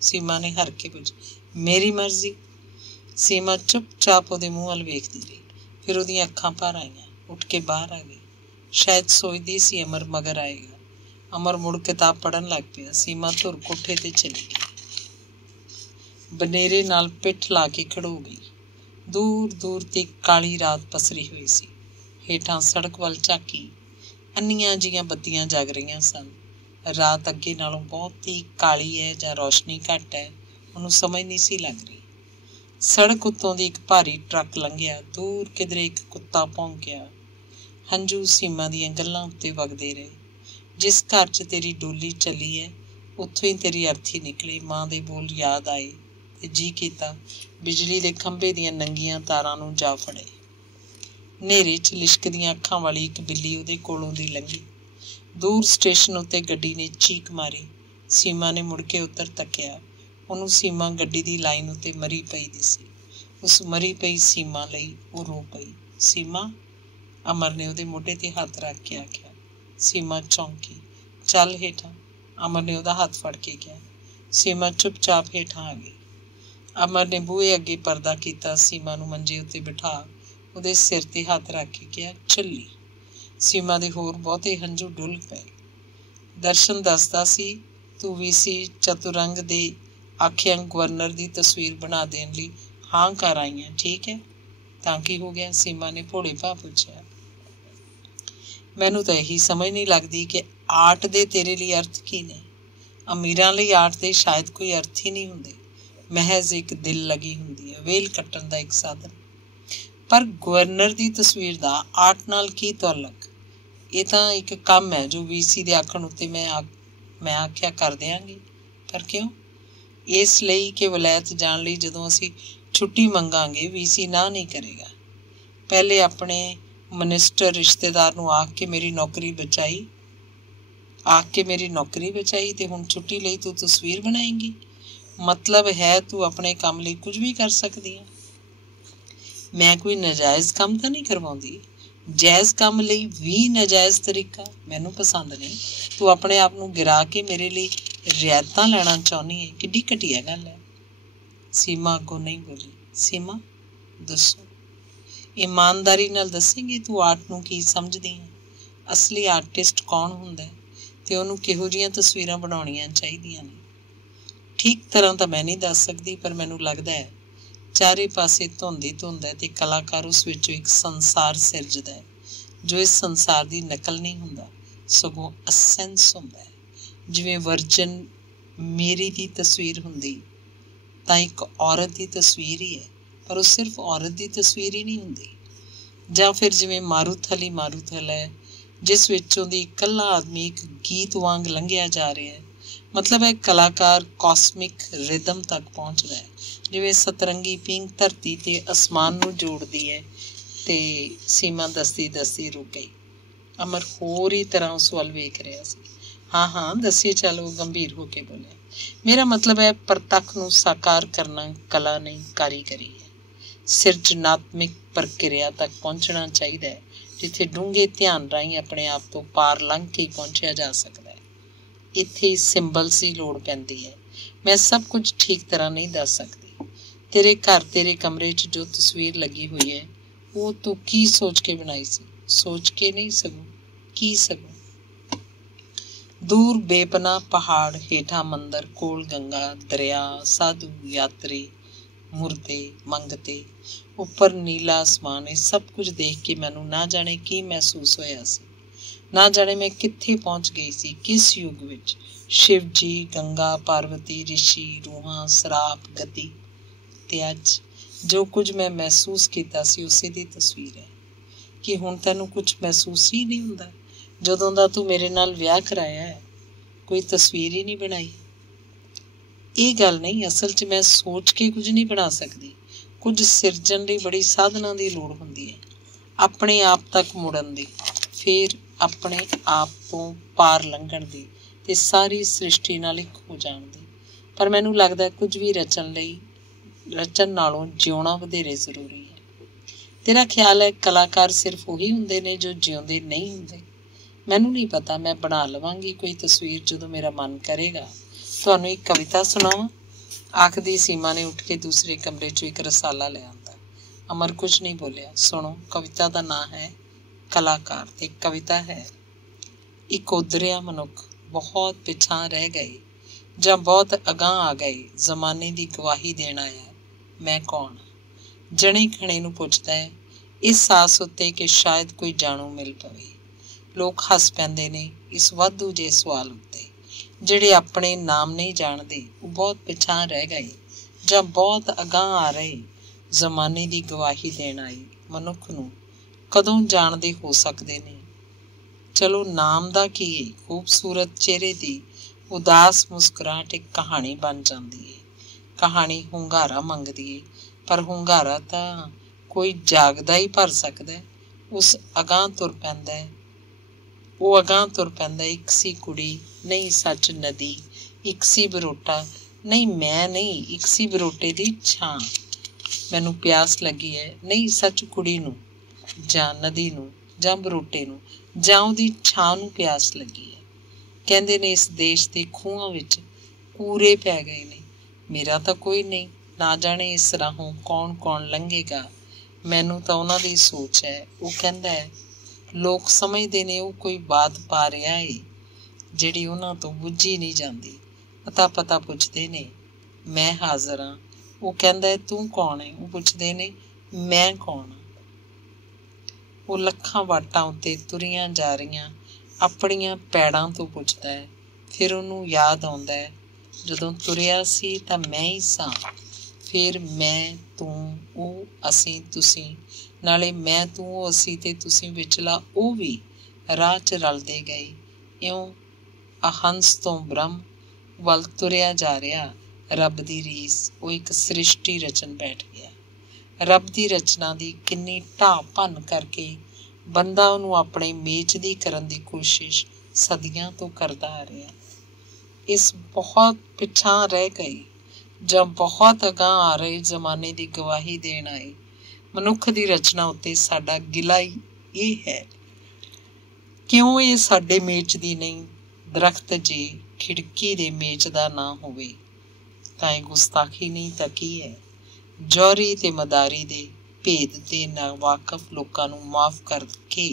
ਸੀਮਾ ਨੇ ਹਰ ਕੇ ਪੁੱਛਿਆ। ਮੇਰੀ ਮਰਜ਼ੀ। ਸੀਮਾ ਚੁੱਪਚਾਪ ਉਹਦੇ ਮੂੰਹ ਵੱਲ ਵੇਖਦੀ ਰਹੀ। ਫਿਰ ਉਹਦੀਆਂ ਅੱਖਾਂ ਭਰ ਆਈਆਂ, ਉੱਠ ਕੇ ਬਾਹਰ ਆ ਗਈ। ਸ਼ਾਇਦ ਸੋਚਦੀ ਸੀ ਅਮਰ ਮਗਰ ਆਏਗਾ। ਅਮਰ ਮੁੜ ਕਿਤਾਬ ਪੜ੍ਹਨ ਲੱਗ ਪਿਆ। ਸੀਮਾ ਧੁਰ ਕੋਠੇ ਤੇ ਚਲੀ ਗਈ। ਬਨੇਰੇ ਨਾਲ ਪਿੱਠ ਲਾ ਕੇ ਖੜੋ ਗਈ। ਦੂਰ ਦੂਰ ਤੇ ਕਾਲੀ ਰਾਤ ਪਸਰੀ ਹੋਈ ਸੀ। ਹੇਠਾਂ ਸੜਕ ਵੱਲ ਝਾਕੀ, ਅੰਨੀਆਂ ਜੀਆਂ ਬੱਤੀਆਂ ਜਗ ਰਹੀਆਂ ਸਨ। ਰਾਤ ਅੱਗੇ ਨਾਲੋਂ ਬਹੁਤ ਹੀ ਕਾਲੀ ਹੈ ਜਾਂ ਰੌਸ਼ਨੀ ਘੱਟ ਹੈ, ਉਹਨੂੰ ਸਮਝ ਨਹੀਂ ਸੀ ਲੱਗ ਰਹੀ। ਸੜਕ ਉੱਤੋਂ ਦੀ ਇੱਕ ਭਾਰੀ ਟਰੱਕ ਲੰਘਿਆ। ਦੂਰ ਕਿਧਰੇ ਇੱਕ ਕੁੱਤਾ ਭੌਂਕਿਆ। ਹੰਝੂ ਸੀਮਾ ਦੀਆਂ ਗੱਲਾਂ ਉੱਤੇ ਵਗਦੇ ਰਹੇ। ਜਿਸ ਘਰ 'ਚ ਤੇਰੀ ਡੋਲੀ ਚੱਲੀ ਹੈ, ਉੱਥੋਂ ਹੀ ਤੇਰੀ ਅਰਥੀ ਨਿਕਲੀ। ਮਾਂ ਦੇ ਬੋਲ ਯਾਦ ਆਏ ਤੇ ਜੀ ਕੀਤਾ ਬਿਜਲੀ ਦੇ ਖੰਭੇ ਦੀਆਂ ਨੰਗੀਆਂ ਤਾਰਾਂ ਨੂੰ ਜਾ ਫੜੇ। ਹਨੇਰੇ 'ਚ ਲਿਸ਼ਕਦੀਆਂ ਅੱਖਾਂ ਵਾਲੀ ਇੱਕ ਬਿੱਲੀ ਉਹਦੇ ਕੋਲੋਂ ਦੀ ਲੰਘੀ। ਦੂਰ ਸਟੇਸ਼ਨ ਉੱਤੇ ਗੱਡੀ ਨੇ ਚੀਕ ਮਾਰੀ। ਸੀਮਾ ਨੇ ਮੁੜ ਕੇ ਉੱਧਰ ਤੱਕਿਆ। ਉਹਨੂੰ ਸੀਮਾ ਗੱਡੀ ਦੀ ਲਾਈਨ ਉੱਤੇ ਮਰੀ ਪਈ ਦਿਸੀ। ਉਸ ਮਰੀ ਪਈ ਸੀਮਾ ਲਈ ਉਹ ਰੋ ਪਈ। ਸੀਮਾ, ਅਮਰ ਨੇ ਉਹਦੇ ਮੋਢੇ ਤੇ ਹੱਥ ਰੱਖ ਕੇ ਆਖਿਆ। ਸੀਮਾ ਚੌਂਕੀ। ਚੱਲ ਹੇਠਾਂ, ਅਮਰ ਨੇ ਉਹਦਾ ਹੱਥ ਫੜ ਕੇ ਕਿਹਾ। ਸੀਮਾ ਚੁੱਪਚਾਪ ਹੇਠਾਂ ਆ ਗਈ। ਅਮਰ ਨੇ ਬੂਹੇ ਅੱਗੇ ਪਰਦਾ ਕੀਤਾ, ਸੀਮਾ ਨੂੰ ਮੰਜੇ ਉੱਤੇ ਬਿਠਾ ਉਹਦੇ ਸਿਰ ਤੇ ਹੱਥ ਰੱਖ ਕੇ ਕਿਹਾ, ਚੱਲੀ। ਸੀਮਾ ਦੇ ਹੋਰ ਬਹੁਤੇ ਹੰਝੂ ਡੁੱਲ ਪਏ। ਦਰਸ਼ਨ ਦੱਸਦਾ ਸੀ, ਤੂੰ ਵੀਸੀ ਚਤੁਰੰਗ ਦੇ ਆਖਿਆਂ ਗਵਰਨਰ ਦੀ ਤਸਵੀਰ ਬਣਾ ਦੇਣ ਲਈ ਹਾਂ ਕਰ ਆਈ ਹੈ, ਠੀਕ ਹੈ? ਤਾਂ ਕੀ ਹੋ ਗਿਆ? ਸੀਮਾ ਨੇ ਭੋਲੇ ਭਾਅ ਪੁੱਛਿਆ। ਮੈਨੂੰ ਤਾਂ ਇਹੀ ਸਮਝ ਨਹੀਂ ਲੱਗਦੀ ਕਿ ਆਰਟ ਦੇ ਤੇਰੇ ਲਈ ਅਰਥ ਕੀ ਨੇ। ਅਮੀਰਾਂ ਲਈ ਆਰਟ ਦੇ ਸ਼ਾਇਦ ਕੋਈ ਅਰਥ ਹੀ ਨਹੀਂ ਹੁੰਦੇ, ਮਹਿਜ਼ ਇੱਕ ਦਿਲ ਲੱਗੀ ਹੁੰਦੀ ਹੈ, ਵੇਲ ਕੱਟਣ ਦਾ ਇੱਕ ਸਾਧਨ। ਪਰ ਗਵਰਨਰ ਦੀ ਤਸਵੀਰ ਦਾ ਆਰਟ ਨਾਲ ਕੀ ਤਾਲੁਕ? ਇਹ ਤਾਂ ਇੱਕ ਕੰਮ ਹੈ ਜੋ ਵੀਸੀ ਦੇ ਆਖਣ ਉੱਤੇ ਮੈਂ ਆਖਿਆ ਕਰ ਦਿਆਂਗੀ। ਪਰ ਕਿਉਂ? ਇਸ ਲਈ ਕਿ ਵਲਾਇਤ ਜਾਣ ਲਈ ਜਦੋਂ ਅਸੀਂ ਛੁੱਟੀ ਮੰਗਾਂਗੇ ਵੀਸੀ ਨਾ ਨਹੀਂ ਕਰੇਗਾ। ਪਹਿਲੇ ਆਪਣੇ ਮਨਿਸਟਰ ਰਿਸ਼ਤੇਦਾਰ ਨੂੰ ਆਖ ਕੇ ਮੇਰੀ ਨੌਕਰੀ ਬਚਾਈ ਤੇ ਹੁਣ ਛੁੱਟੀ ਲਈ ਤੂੰ ਤਸਵੀਰ ਬਣਾਏਂਗੀ। ਮਤਲਬ ਹੈ ਤੂੰ ਆਪਣੇ ਕੰਮ ਲਈ ਕੁਝ ਵੀ ਕਰ ਸਕਦੀ ਹੈ। ਮੈਂ ਕੋਈ ਨਜਾਇਜ਼ ਕੰਮ ਤਾਂ ਨਹੀਂ ਕਰਵਾਉਂਦੀ। ਜਾਇਜ਼ ਕੰਮ ਲਈ ਵੀ ਨਜਾਇਜ਼ ਤਰੀਕਾ ਮੈਨੂੰ ਪਸੰਦ ਨਹੀਂ। ਤੂੰ ਆਪਣੇ ਆਪ ਨੂੰ ਗਿਰਾ ਕੇ ਮੇਰੇ ਲਈ ਰਿਆਇਤਾਂ ਲੈਣਾ ਚਾਹੁੰਦੀ ਹੈ। ਕਿੱਡੀ ਘਟੀਆ ਗੱਲ ਹੈ। ਸੀਮਾ ਅੱਗੋਂ ਨਹੀਂ ਬੋਲੀ। ਸੀਮਾ, ਦੱਸੋ, ਇਮਾਨਦਾਰੀ ਨਾਲ ਦੱਸੇਂਗੀ ਤੂੰ ਆਰਟ ਨੂੰ ਕੀ ਸਮਝਦੀ ਹੈ? ਅਸਲੀ ਆਰਟਿਸਟ ਕੌਣ ਹੁੰਦਾ ਤੇ ਉਹਨੂੰ ਕਿਹੋ ਜਿਹੀਆਂ ਤਸਵੀਰਾਂ ਬਣਾਉਣੀਆਂ ਚਾਹੀਦੀਆਂ ਨੇ? ਠੀਕ ਤਰ੍ਹਾਂ ਤਾਂ ਮੈਂ ਨਹੀਂ ਦੱਸ ਸਕਦੀ, ਪਰ ਮੈਨੂੰ ਲੱਗਦਾ ਹੈ ਚਾਰੇ ਪਾਸੇ ਧੁੰਦ ਹੀ ਧੁੰਦ ਹੈ ਤੇ ਕਲਾਕਾਰ ਉਸ ਵਿੱਚੋਂ ਇੱਕ ਸੰਸਾਰ ਸਿਰਜਦਾ ਹੈ ਜੋ ਇਸ ਸੰਸਾਰ ਦੀ ਨਕਲ ਨਹੀਂ ਹੁੰਦਾ, ਸਗੋਂ ਅਸੈਂਸ ਹੁੰਦਾ ਹੈ। ਜਿਵੇਂ ਵਰਜਨ ਮੇਰੀ ਦੀ ਤਸਵੀਰ ਹੁੰਦੀ ਤਾਂ ਇੱਕ ਔਰਤ ਦੀ ਤਸਵੀਰ ਹੀ ਹੈ, ਪਰ ਉਹ ਸਿਰਫ ਔਰਤ ਦੀ ਤਸਵੀਰ ਹੀ ਨਹੀਂ ਹੁੰਦੀ। ਜਾਂ ਫਿਰ ਜਿਵੇਂ ਮਾਰੂਥਲ ਹੈ, ਜਿਸ ਵਿੱਚੋਂ ਦੀ ਇਕੱਲਾ ਆਦਮੀ ਇੱਕ ਗੀਤ ਵਾਂਗ ਲੰਘਿਆ ਜਾ ਰਿਹਾ ਹੈ। ਮਤਲਬ ਹੈ ਕਲਾਕਾਰ ਕਾਸਮਿਕ ਰਿਦਮ ਤੱਕ ਪਹੁੰਚਦਾ ਹੈ। ਜਿਵੇਂ ਸਤਰੰਗੀ ਪੀਂਘ ਧਰਤੀ ਤੇ ਅਸਮਾਨ ਨੂੰ ਜੋੜਦੀ ਹੈ। ਤੇ ਸੀਮਾ ਦੱਸਦੀ ਰੁਕ ਗਈ। ਅਮਰ ਹੋਰ ਹੀ ਤਰ੍ਹਾਂ ਉਸ ਵੱਲ ਵੇਖ ਰਿਹਾ ਸੀ। ਹਾਂ ਦੱਸੀਏ, ਚਲੋ, ਗੰਭੀਰ ਹੋ ਕੇ ਬੋਲਿਆ। ਮੇਰਾ ਮਤਲਬ ਹੈ ਪ੍ਰਤੱਖ ਨੂੰ ਸਾਕਾਰ ਕਰਨਾ ਕਲਾ ਨਹੀਂ, ਕਾਰੀਗਰੀ ਹੈ। ਸਿਰਜਨਾਤਮਕ ਪ੍ਰਕਿਰਿਆ ਤੱਕ ਪਹੁੰਚਣਾ ਚਾਹੀਦਾ ਹੈ, ਜਿੱਥੇ ਡੂੰਘੇ ਧਿਆਨ ਰਾਹੀਂ ਆਪਣੇ ਆਪ ਤੋਂ ਪਾਰ ਲੰਘ ਕੇ ਪਹੁੰਚਿਆ ਜਾ ਸਕਦਾ ਹੈ। ਇੱਥੇ ਸਿੰਬਲਸ ਦੀ ਲੋੜ ਪੈਂਦੀ ਹੈ। ਮੈਂ ਸਭ ਕੁਝ ਠੀਕ ਤਰ੍ਹਾਂ ਨਹੀਂ ਦੱਸ ਸਕਦੀ। ਤੇਰੇ ਘਰ, ਤੇਰੇ ਕਮਰੇ 'ਚ ਜੋ ਤਸਵੀਰ ਲੱਗੀ ਹੋਈ ਹੈ, ਉਹ ਤੂੰ ਕੀ ਸੋਚ ਕੇ ਬਣਾਈ ਸੀ? ਸੋਚ ਕੇ ਨਹੀਂ, ਸਗੋਂ ਦੂਰ ਬੇਪਨਾਹ ਪਹਾੜ, ਹੇਠਾਂ ਮੰਦਰ, ਕੋਲ ਗੰਗਾ, ਦਰਿਆ, ਸਾਧੂ, ਯਾਤਰੀ, ਮੁਰਦੇ, ਮੰਗਤੇ, ਉੱਪਰ ਨੀਲਾ ਅਸਮਾਨ। ਇਹ ਸਭ ਕੁਝ ਦੇਖ ਕੇ ਮੈਨੂੰ ਨਾ ਜਾਣੇ ਕੀ ਮਹਿਸੂਸ ਹੋਇਆ ਸੀ। ਨਾ ਜਾਣੇ ਮੈਂ ਕਿੱਥੇ ਪਹੁੰਚ ਗਈ ਸੀ, ਕਿਸ ਯੁੱਗ ਵਿੱਚ। ਸ਼ਿਵ ਜੀ, ਗੰਗਾ, ਪਾਰਵਤੀ, ਰਿਸ਼ੀ, ਰੂਹਾਂ, ਸਰਾਪ, ਗਤੀ। ਤੇ ਅੱਜ ਜੋ ਕੁਝ ਮੈਂ ਮਹਿਸੂਸ ਕੀਤਾ ਸੀ ਉਸੇ ਦੀ ਤਸਵੀਰ ਹੈ। ਕਿ ਹੁਣ ਤੈਨੂੰ ਕੁਝ ਮਹਿਸੂਸ ਹੀ ਨਹੀਂ ਹੁੰਦਾ? ਜਦੋਂ ਦਾ ਤੂੰ ਮੇਰੇ ਨਾਲ ਵਿਆਹ ਕਰਾਇਆ ਹੈ, ਕੋਈ ਤਸਵੀਰ ਹੀ ਨਹੀਂ ਬਣਾਈ। ਇਹ ਗੱਲ ਨਹੀਂ, ਅਸਲ 'ਚ ਮੈਂ ਸੋਚ ਕੇ ਕੁਝ ਨਹੀਂ ਬਣਾ ਸਕਦੀ। ਕੁਝ ਸਿਰਜਣ ਲਈ ਬੜੀ ਸਾਧਨਾ ਦੀ ਲੋੜ ਹੁੰਦੀ ਹੈ। ਆਪਣੇ ਆਪ ਤੱਕ ਮੁੜਨ ਦੀ, ਫਿਰ ਆਪਣੇ ਆਪ ਤੋਂ ਪਾਰ ਲੰਘਣ ਦੀ ਤੇ ਸਾਰੀ ਸ੍ਰਿਸ਼ਟੀ ਨਾਲ ਇੱਕ ਹੋ ਜਾਣ ਦੀ। ਪਰ ਮੈਨੂੰ ਲੱਗਦਾ ਕੁਝ ਵੀ ਰਚਨ ਨਾਲੋਂ ਜਿਉਣਾ ਵਧੇਰੇ ਜ਼ਰੂਰੀ ਹੈ। ਤੇਰਾ ਖਿਆਲ ਹੈ ਕਲਾਕਾਰ ਸਿਰਫ ਉਹੀ ਹੁੰਦੇ ਨੇ ਜੋ ਜਿਉਂਦੇ ਨਹੀਂ ਹੁੰਦੇ? ਮੈਨੂੰ ਨਹੀਂ ਪਤਾ। ਮੈਂ ਬਣਾ ਲਵਾਂਗੀ ਕੋਈ ਤਸਵੀਰ ਜਦੋਂ ਮੇਰਾ ਮਨ ਕਰੇਗਾ। ਤੁਹਾਨੂੰ ਇੱਕ ਕਵਿਤਾ ਸੁਣਾਵਾਂ? ਆਖਦੀ ਸੀਮਾ ਨੇ ਉੱਠ ਕੇ ਦੂਸਰੇ ਕਮਰੇ 'ਚੋਂ ਇੱਕ ਰਸਾਲਾ ਲੈ ਆਂਦਾ। ਅਮਰ ਕੁਝ ਨਹੀਂ ਬੋਲਿਆ। ਸੁਣੋ, ਕਵਿਤਾ ਦਾ ਨਾਂ ਹੈ ਕਲਾਕਾਰ ਤੇ ਕਵਿਤਾ ਹੈ, ਇੱਕ ਉਧਰਿਆ ਮਨੁੱਖ ਬਹੁਤ ਪਿਛਾਂ ਰਹਿ ਗਏ ਜਾਂ ਬਹੁਤ ਅਗਾਂਹ ਆ ਗਏ, ਜ਼ਮਾਨੇ ਦੀ ਗਵਾਹੀ ਦੇਣ ਆਇਆ। ਮੈਂ ਕੌਣ? ਜਣੇ ਖਣੇ ਨੂੰ ਪੁੱਛਦਾ ਹੈ, ਇਸ ਆਸ ਉੱਤੇ ਕਿ ਸ਼ਾਇਦ ਕੋਈ ਜਾਣੂ ਮਿਲ ਪਵੇ। ਲੋਕ ਹੱਸ ਪੈਂਦੇ ਨੇ ਇਸ ਵਾਧੂ ਜਿਹੇ ਸਵਾਲ ਉੱਤੇ। ਜਿਹੜੇ ਆਪਣੇ ਨਾਮ ਨਹੀਂ ਜਾਣਦੇ ਉਹ ਬਹੁਤ ਪਿਛਾਂ ਰਹਿ ਗਏ ਜਾਂ ਬਹੁਤ ਅਗਾਂਹ ਆ ਰਹੇ, ਜ਼ਮਾਨੇ ਦੀ ਗਵਾਹੀ ਦੇਣ ਆਏ ਮਨੁੱਖ ਨੂੰ ਕਦੋਂ ਜਾਣਦੇ ਹੋ ਸਕਦੇ ਨੇ? ਚਲੋ, ਨਾਮ ਦਾ ਕੀ ਹੈ? ਖੂਬਸੂਰਤ ਚਿਹਰੇ ਦੀ ਉਦਾਸ ਮੁਸਕਰਾਹਟ ਇੱਕ ਕਹਾਣੀ ਬਣ ਜਾਂਦੀ ਹੈ। ਕਹਾਣੀ ਹੁੰਗਾਰਾ ਮੰਗਦੀ ਹੈ, ਪਰ ਹੁੰਗਾਰਾ ਤਾਂ ਕੋਈ ਜਾਗਦਾ ਹੀ ਭਰ ਸਕਦਾ। ਉਹ ਅਗਾਂਹ ਤੁਰ ਪੈਂਦਾ। ਇੱਕ ਸੀ ਕੁੜੀ, ਨਹੀਂ ਸੱਚ ਨਦੀ। ਇੱਕ ਸੀ ਬਰੋਟਾ, ਨਹੀਂ ਮੈਂ ਨਹੀਂ, ਇੱਕ ਸੀ ਬਰੋਟੇ ਦੀ ਛਾਂ। ਮੈਨੂੰ ਪਿਆਸ ਲੱਗੀ ਹੈ, ਨਹੀਂ ਸੱਚ ਕੁੜੀ ਨੂੰ। ਜਾਂ ਨਦੀ ਨੂੰ, ਜਾਂ ਬਰੋਟੇ ਨੂੰ, ਜਾਂ ਉਹਦੀ ਛਾਂ ਨੂੰ ਪਿਆਸ ਲੱਗੀ ਹੈ। ਕਹਿੰਦੇ ਨੇ ਇਸ ਦੇਸ਼ ਦੇ ਖੂਹਾਂ ਵਿੱਚ ਕੂਰੇ ਪੈ ਗਏ ਨੇ। ਮੇਰਾ ਤਾਂ ਕੋਈ ਨਹੀਂ, ਨਾ ਜਾਣੇ ਇਸ ਰਾਹੋਂ ਕੌਣ ਕੌਣ ਲੰਘੇਗਾ। ਮੈਨੂੰ ਤਾਂ ਉਹਨਾਂ ਦੀ ਸੋਚ ਹੈ। ਉਹ ਕਹਿੰਦਾ ਹੈ ਲੋਕ ਸਮਝਦੇ ਨੇ ਉਹ ਕੋਈ ਬਾਤ ਪਾ ਰਿਹਾ ਏ ਜਿਹੜੀ ਉਹਨਾਂ ਤੋਂ ਬੁੱਝੀ ਨਹੀਂ ਜਾਂਦੀ। ਅਤਾ ਪਤਾ ਪੁੱਛਦੇ ਨੇ, ਮੈਂ ਹਾਜ਼ਰ ਹਾਂ। ਉਹ ਕਹਿੰਦਾ ਹੈ ਤੂੰ ਕੌਣ ਹੈ? ਉਹ ਪੁੱਛਦੇ ਨੇ ਮੈਂ ਕੌਣ ਹਾਂ। ਉਹ ਲੱਖਾਂ ਵਾਟਾਂ ਉੱਤੇ ਤੁਰੀਆਂ ਜਾ ਰਹੀਆਂ ਆਪਣੀਆਂ ਪੈੜਾਂ ਤੋਂ ਪੁੱਛਦਾ ਹੈ। ਫਿਰ ਉਹਨੂੰ ਯਾਦ ਆਉਂਦਾ ਹੈ ਜਦੋਂ ਤੁਰਿਆ ਸੀ ਤਾਂ ਮੈਂ ਹੀ ਸਾਂ। ਫਿਰ ਮੈਂ, ਤੂੰ, ਉਹ, ਅਸੀਂ, ਤੁਸੀਂ, ਨਾਲੇ ਮੈਂ, ਤੂੰ, ਉਹ, ਅਸੀਂ ਤੇ ਤੁਸੀਂ ਵਿਚਲਾ ਉਹ ਵੀ ਰਾਹ 'ਚ ਰਲਦੇ ਗਏ। ਇਉਂ ਅਹੰਸ ਤੋਂ ਬ੍ਰਹਮ ਵੱਲ ਤੁਰਿਆ ਜਾ ਰਿਹਾ। ਰੱਬ ਦੀ ਰੀਸ ਉਹ ਇੱਕ ਸ੍ਰਿਸ਼ਟੀ ਰਚਨ ਬੈਠ ਗਿਆ। ਰੱਬ ਦੀ ਰਚਨਾ ਦੀ ਕਿੰਨੀ ਢਾਹ ਭੰਨ ਕਰਕੇ ਬੰਦਾ ਉਹਨੂੰ ਆਪਣੇ ਮੇਚ ਦੀ ਕਰਨ ਦੀ ਕੋਸ਼ਿਸ਼ ਸਦੀਆਂ ਤੋਂ ਕਰਦਾ ਆ ਰਿਹਾ। ਇਸ ਬਹੁਤ ਪਿੱਛਾਂ ਰਹਿ ਗਏ ਜਾਂ ਬਹੁਤ ਅਗਾਂਹ ਆ ਰਹੇ ਜ਼ਮਾਨੇ ਦੀ ਗਵਾਹੀ ਦੇਣ ਆਏ ਮਨੁੱਖ ਦੀ ਰਚਨਾ ਉੱਤੇ ਸਾਡਾ ਗਿਲਾ ਇਹ ਹੈ, ਕਿਉਂ ਇਹ ਸਾਡੇ ਮੇਚ ਦੀ ਨਹੀਂ? ਦਰਖਤ ਜੇ ਖਿੜਕੀ ਦੇ ਮੇਚ ਦਾ ਨਾ ਹੋਵੇ ਤਾਂ ਇਹ ਗੁਸਤਾਖੀ ਨਹੀਂ ਤਾਂ ਕੀ ਹੈ? ਜੌਹਰੀ ਤੇ ਮਦਾਰੀ ਦੇ ਭੇਦ ਤੇ ਨਾਵਾਕਫ ਲੋਕਾਂ ਨੂੰ ਮਾਫ਼ ਕਰਕੇ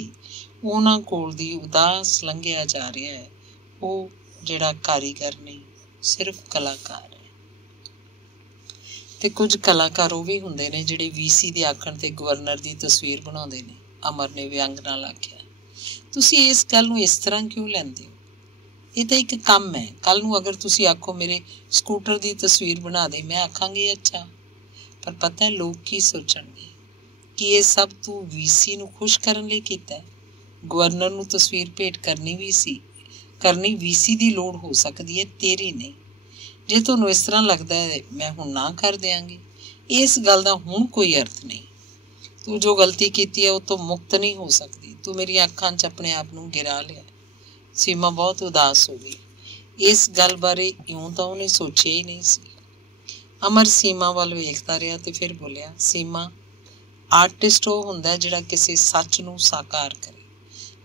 ਉਹਨਾਂ ਕੋਲ ਦੀ ਉਦਾਸ ਲੰਘਿਆ ਜਾ ਰਿਹਾ ਹੈ। ਉਹ ਜਿਹੜਾ ਕਾਰੀਗਰ ਨਹੀਂ, ਸਿਰਫ ਕਲਾਕਾਰ ਹੈ। ਤੇ ਕੁਝ ਕਲਾਕਾਰ ਉਹ ਵੀ ਹੁੰਦੇ ਨੇ ਜਿਹੜੇ VC ਦੇ ਆਖਣ ਤੇ ਗਵਰਨਰ ਦੀ ਤਸਵੀਰ ਬਣਾਉਂਦੇ ਨੇ। ਅਮਰ ਨੇ ਵਿਅੰਗ ਨਾਲ ਆਖਿਆ, ਤੁਸੀਂ ਇਸ ਗੱਲ ਨੂੰ ਇਸ ਤਰ੍ਹਾਂ ਕਿਉਂ ਲੈਂਦੇ ਹੋ? ਇਹ ਤਾਂ ਇੱਕ ਕੰਮ ਹੈ। ਕੱਲ ਨੂੰ ਅਗਰ ਤੁਸੀਂ ਆਖੋ ਮੇਰੇ ਸਕੂਟਰ ਦੀ ਤਸਵੀਰ ਬਣਾ ਦੇ, ਮੈਂ ਆਖਾਂਗੀ ਅੱਛਾ, ਪਰ ਪਤਾ ਲੋਕ ਕੀ ਸੋਚਣਗੇ ਕਿ ਇਹ ਸਭ ਤੂੰ VC ਨੂੰ ਖੁਸ਼ ਕਰਨ ਲਈ ਕੀਤਾ ਹੈ। ਗਵਰਨਰ ਨੂੰ ਤਸਵੀਰ ਭੇਟ ਕਰਨੀ VC ਦੀ ਲੋੜ ਹੋ ਸਕਦੀ ਹੈ, ਤੇਰੀ ਨਹੀਂ। ਜੇ ਤੁਹਾਨੂੰ ਇਸ ਤਰ੍ਹਾਂ ਲੱਗਦਾ ਹੈ ਮੈਂ ਹੁਣ ਨਾ ਕਰ ਦਿਆਂਗੀ, ਇਸ ਗੱਲ ਦਾ ਹੁਣ ਕੋਈ ਅਰਥ ਨਹੀਂ। ਤੂੰ ਜੋ ਗਲਤੀ ਕੀਤੀ ਹੈ ਉਹ ਤੋਂ ਮੁਕਤ ਨਹੀਂ ਹੋ ਸਕਦੀ। ਤੂੰ ਮੇਰੀਆਂ ਅੱਖਾਂ 'ਚ ਆਪਣੇ ਆਪ ਨੂੰ ਗਿਰਾ ਲਿਆ। ਸੀਮਾ ਬਹੁਤ ਉਦਾਸ ਹੋ ਗਈ। ਇਸ ਗੱਲ ਬਾਰੇ ਇਉਂ ਤਾਂ ਉਹਨੇ ਸੋਚਿਆ ਹੀ ਨਹੀਂ ਸੀ। ਅਮਰ ਸੀਮਾ ਵੱਲ ਵੇਖਦਾ ਰਿਹਾ ਤੇ ਫਿਰ ਬੋਲਿਆ, ਸੀਮਾ, ਆਰਟਿਸਟ ਉਹ ਹੁੰਦਾ ਜਿਹੜਾ ਕਿਸੇ ਸੱਚ ਨੂੰ ਸਾਕਾਰ ਕਰੇ,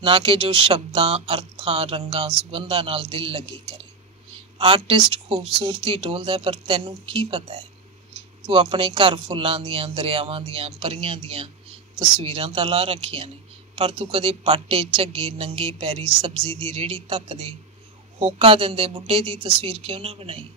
ਨਾ ਕਿ ਜੋ ਸ਼ਬਦਾਂ, ਅਰਥਾਂ, ਰੰਗਾਂ, ਸੁਗੰਧਾਂ ਨਾਲ ਦਿਲ ਲੱਗੀ ਕਰੇ। ਆਰਟਿਸਟ ਖੂਬਸੂਰਤੀ ਟੋਲਦਾ, ਪਰ ਤੈਨੂੰ ਕੀ ਪਤਾ ਹੈ? ਤੂੰ ਆਪਣੇ ਘਰ ਫੁੱਲਾਂ ਦੀਆਂ, ਦਰਿਆਵਾਂ ਦੀਆਂ, ਪਰੀਆਂ ਦੀਆਂ ਤਸਵੀਰਾਂ ਤਾਂ ਲਾ ਰੱਖੀਆਂ ਨੇ, ਪਰ ਤੂੰ ਕਦੇ ਪਾਟੇ, ਝੱਗੇ, ਨੰਗੇ ਪੈਰੀ ਸਬਜ਼ੀ ਦੀ ਰੇਹੜੀ ਧੱਕਦੇ, ਹੋਕਾ ਦਿੰਦੇ ਬੁੱਢੇ ਦੀ ਤਸਵੀਰ ਕਿਉਂ ਨਾ ਬਣਾਈ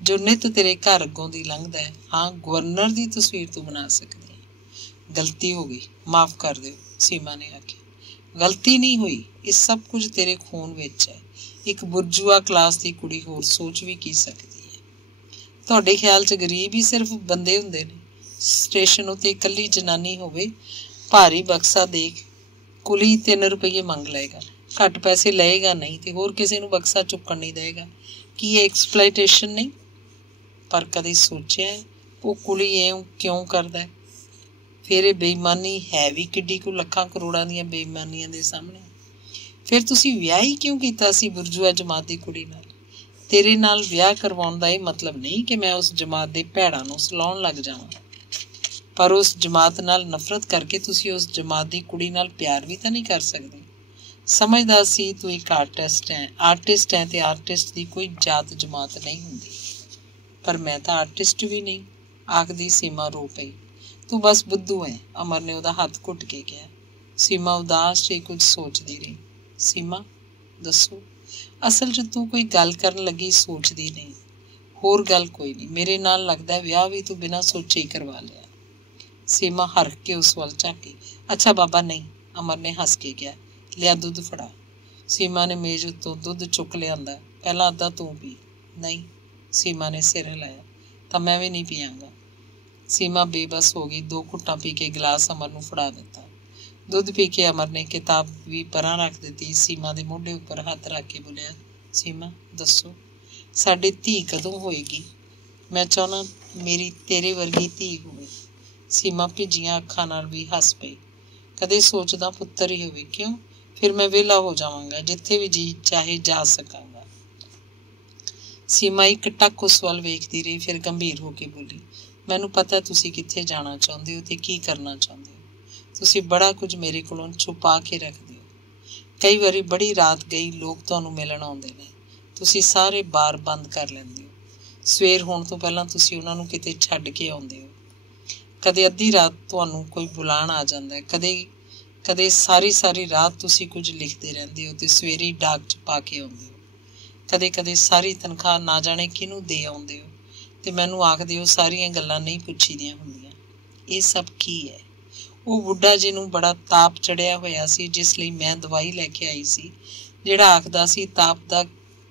ਜੋ ਨਿੱਤ ਤੇਰੇ ਘਰ ਅੱਗੋਂ ਦੀ ਲੰਘਦਾ ਹੈ? ਹਾਂ, ਗਵਰਨਰ ਦੀ ਤਸਵੀਰ ਤੂੰ ਬਣਾ ਸਕਦੀ ਹੈ। ਗਲਤੀ ਹੋ ਗਈ, ਮਾਫ਼ ਕਰ ਦਿਓ, ਸੀਮਾ ਨੇ ਆਖਿਆ। ਗਲਤੀ ਨਹੀਂ ਹੋਈ, ਇਹ ਸਭ ਕੁਝ ਤੇਰੇ ਖੂਨ ਵਿੱਚ ਹੈ। ਇੱਕ ਬੁਰਜੂਆ ਕਲਾਸ ਦੀ ਕੁੜੀ ਹੋਰ ਸੋਚ ਵੀ ਕੀ ਸਕਦੀ ਹੈ? ਤੁਹਾਡੇ ਖਿਆਲ 'ਚ ਗਰੀਬ ਹੀ ਸਿਰਫ ਬੰਦੇ ਹੁੰਦੇ ਨੇ? ਸਟੇਸ਼ਨ ਉੱਤੇ ਇਕੱਲੀ ਜਨਾਨੀ ਹੋਵੇ, ਭਾਰੀ ਬਕਸਾ ਦੇਖ ਕੁਲੀ 3 ਰੁਪਏ ਮੰਗ ਲਏਗਾ, ਘੱਟ ਪੈਸੇ ਲਏਗਾ ਨਹੀਂ, ਤੇ ਹੋਰ ਕਿਸੇ ਨੂੰ ਬਕਸਾ ਚੁੱਕਣ ਨਹੀਂ ਦੇਏਗਾ। ਕੀ ਇਹ ਐਕਸਪਲਾਈਟੇਸ਼ਨ ਨਹੀਂ? ਪਰ ਕਦੇ ਸੋਚਿਆ ਉਹ ਕੁਲੀ ਐਂ ਕਿਉਂ ਕਰਦਾ? ਫਿਰ ਇਹ ਬੇਈਮਾਨੀ ਹੈ ਵੀ ਕਿੱਡੀ ਕੁ ਲੱਖਾਂ ਕਰੋੜਾਂ ਦੀਆਂ ਬੇਈਮਾਨੀਆਂ ਦੇ ਸਾਹਮਣੇ। ਫਿਰ ਤੁਸੀਂ ਵਿਆਹ ਹੀ ਕਿਉਂ ਕੀਤਾ ਸੀ ਬੁਰਜੂਆ ਜਮਾਤ ਦੀ ਕੁੜੀ ਨਾਲ? ਤੇਰੇ ਨਾਲ ਵਿਆਹ ਕਰਵਾਉਣ ਦਾ ਇਹ ਮਤਲਬ ਨਹੀਂ ਕਿ ਮੈਂ ਉਸ ਜਮਾਤ ਦੇ ਭੈੜਾਂ ਨੂੰ ਸਲਾਉਣ ਲੱਗ ਜਾਵਾਂ, ਪਰ ਉਸ ਜਮਾਤ ਨਾਲ ਨਫ਼ਰਤ ਕਰਕੇ ਤੁਸੀਂ ਉਸ ਜਮਾਤ ਦੀ ਕੁੜੀ ਨਾਲ ਪਿਆਰ ਵੀ ਤਾਂ ਨਹੀਂ ਕਰ ਸਕਦੇ। ਸਮਝਦਾ ਸੀ ਤੂੰ ਇੱਕ ਆਰਟਿਸਟ ਹੈ ਤੇ ਆਰਟਿਸਟ ਦੀ ਕੋਈ ਜਾਤ ਜਮਾਤ ਨਹੀਂ ਹੁੰਦੀ। ਪਰ ਮੈਂ ਤਾਂ ਆਰਟਿਸਟ ਵੀ ਨਹੀਂ, ਆਖਦੀ ਸੀਮਾ ਰੋ ਪਈ। ਤੂੰ ਬਸ ਬੁੱਧੂ ਹੈ, ਅਮਰ ਨੇ ਉਹਦਾ ਹੱਥ ਘੁੱਟ ਕੇ ਕਿਹਾ। ਸੀਮਾ ਉਦਾਸ ਜਿਹੀ ਕੁਝ ਸੋਚਦੀ ਰਹੀ। ਸੀਮਾ, ਦੱਸੋ, ਅਸਲ 'ਚ ਤੂੰ ਕੋਈ ਗੱਲ ਕਰਨ ਲੱਗੀ ਸੋਚਦੀ ਨਹੀਂ। ਹੋਰ ਗੱਲ ਕੋਈ ਨਹੀਂ, ਮੇਰੇ ਨਾਲ ਲੱਗਦਾ ਵਿਆਹ ਵੀ ਤੂੰ ਬਿਨਾਂ ਸੋਚੇ ਹੀ ਕਰਵਾ ਲਿਆ। ਸੀਮਾ ਹਰਖ ਕੇ ਉਸ ਵੱਲ ਝਾਕੀ। ਅੱਛਾ ਬਾਬਾ, ਨਹੀਂ, ਅਮਰ ਨੇ ਹੱਸ ਕੇ ਕਿਹਾ। ਲਿਆ ਦੁੱਧ ਫੜਾ। ਸੀਮਾ ਨੇ ਮੇਜ਼ ਉੱਤੋਂ ਦੁੱਧ ਚੁੱਕ ਲਿਆਂਦਾ। ਪਹਿਲਾਂ ਅੱਧਾ ਤੂੰ ਪੀ। ਨਹੀਂ, ਸੀਮਾ ਨੇ ਸਿਰ ਹਿਲਾਇਆ। ਤਾਂ ਮੈਂ ਵੀ ਨਹੀਂ ਪੀਆਂਗਾ। ਸੀਮਾ ਬੇਬਸ ਹੋ ਗਈ। 2 ਘੁੱਟਾਂ ਪੀ ਕੇ ਗਿਲਾਸ ਅਮਰ ਨੂੰ ਫੜਾ ਦਿੱਤਾ। ਦੁੱਧ ਪੀ ਕੇ ਅਮਰ ਨੇ ਕਿਤਾਬ ਵੀ ਪਰਾਂ ਰੱਖ ਦਿੱਤੀ। ਸੀਮਾ ਦੇ ਮੋਢੇ ਉੱਪਰ ਹੱਥ ਰੱਖ ਕੇ ਬੋਲਿਆ, ਸੀਮਾ, ਦੱਸੋ, ਸਾਡੀ ਧੀ ਕਦੋਂ ਹੋਏਗੀ? ਮੈਂ ਚਾਹੁੰਦਾ ਮੇਰੀ ਤੇਰੇ ਵਰਗੀ ਧੀ ਹੋਵੇ। ਸੀਮਾ ਭਿੱਜੀਆਂ ਅੱਖਾਂ ਨਾਲ ਵੀ ਹੱਸ ਪਈ। ਕਦੇ ਸੋਚਦਾ ਪੁੱਤਰ ਹੀ ਹੋਵੇ। ਕਿਉਂ? ਫਿਰ ਮੈਂ ਵਿਹਲਾ ਹੋ ਜਾਵਾਂਗਾ, ਜਿੱਥੇ ਵੀ ਜੀ ਚਾਹੇ ਜਾ ਸਕਾਂਗਾ। ਸੀਮਾ ਇੱਕ ਟੱਕ ਉਸ ਵੱਲ ਵੇਖਦੀ ਰਹੀ, ਫਿਰ ਗੰਭੀਰ ਹੋ ਕੇ ਬੋਲੀ, ਮੈਨੂੰ ਪਤਾ ਤੁਸੀਂ ਕਿੱਥੇ ਜਾਣਾ ਚਾਹੁੰਦੇ ਹੋ ਤੇ ਕੀ ਕਰਨਾ ਚਾਹੁੰਦੇ ਹੋ। ਤੁਸੀਂ ਬੜਾ ਕੁਝ ਮੇਰੇ ਕੋਲੋਂ ਛੁਪਾ ਕੇ ਰੱਖਦੇ ਹੋ। ਕਈ ਵਾਰੀ ਬੜੀ ਰਾਤ ਗਈ ਲੋਕ ਤੁਹਾਨੂੰ ਮਿਲਣ ਆਉਂਦੇ ਨੇ, ਤੁਸੀਂ ਸਾਰੇ ਬਾਰ ਬੰਦ ਕਰ ਲੈਂਦੇ ਹੋ। ਸਵੇਰ ਹੋਣ ਤੋਂ ਪਹਿਲਾਂ ਤੁਸੀਂ ਉਹਨਾਂ ਨੂੰ ਕਿਤੇ ਛੱਡ ਕੇ ਆਉਂਦੇ ਹੋ। ਕਦੇ ਅੱਧੀ ਰਾਤ ਤੁਹਾਨੂੰ ਕੋਈ ਬੁਲਾਉਣ ਆ ਜਾਂਦਾ ਹੈ, ਕਦੇ ਸਾਰੀ ਰਾਤ ਤੁਸੀਂ ਕੁਝ ਲਿਖਦੇ ਰਹਿੰਦੇ ਹੋ ਤੇ ਸਵੇਰੇ ਡਾਕ 'ਚ ਪਾ ਕੇ ਆਉਂਦੇ ਹੋ। ਕਦੇ ਕਦੇ ਸਾਰੀ ਤਨਖਾਹ ਨਾ ਜਾਣੇ ਕਿਹਨੂੰ ਦੇ ਆਉਂਦੇ ਹੋ ਤੇ ਮੈਨੂੰ ਆਖਦੇ ਹੋ ਸਾਰੀਆਂ ਗੱਲਾਂ ਨਹੀਂ ਪੁੱਛੀਦੀਆਂ ਹੁੰਦੀਆਂ। ਇਹ ਸਭ ਕੀ ਹੈ? ਉਹ ਬੁੱਢਾ ਜਿਹਨੂੰ ਬੜਾ ਤਾਪ ਚੜਿਆ ਹੋਇਆ ਸੀ, ਜਿਸ ਲਈ ਮੈਂ ਦਵਾਈ ਲੈ ਕੇ ਆਈ ਸੀ, ਜਿਹੜਾ ਆਖਦਾ ਸੀ ਤਾਪ ਦਾ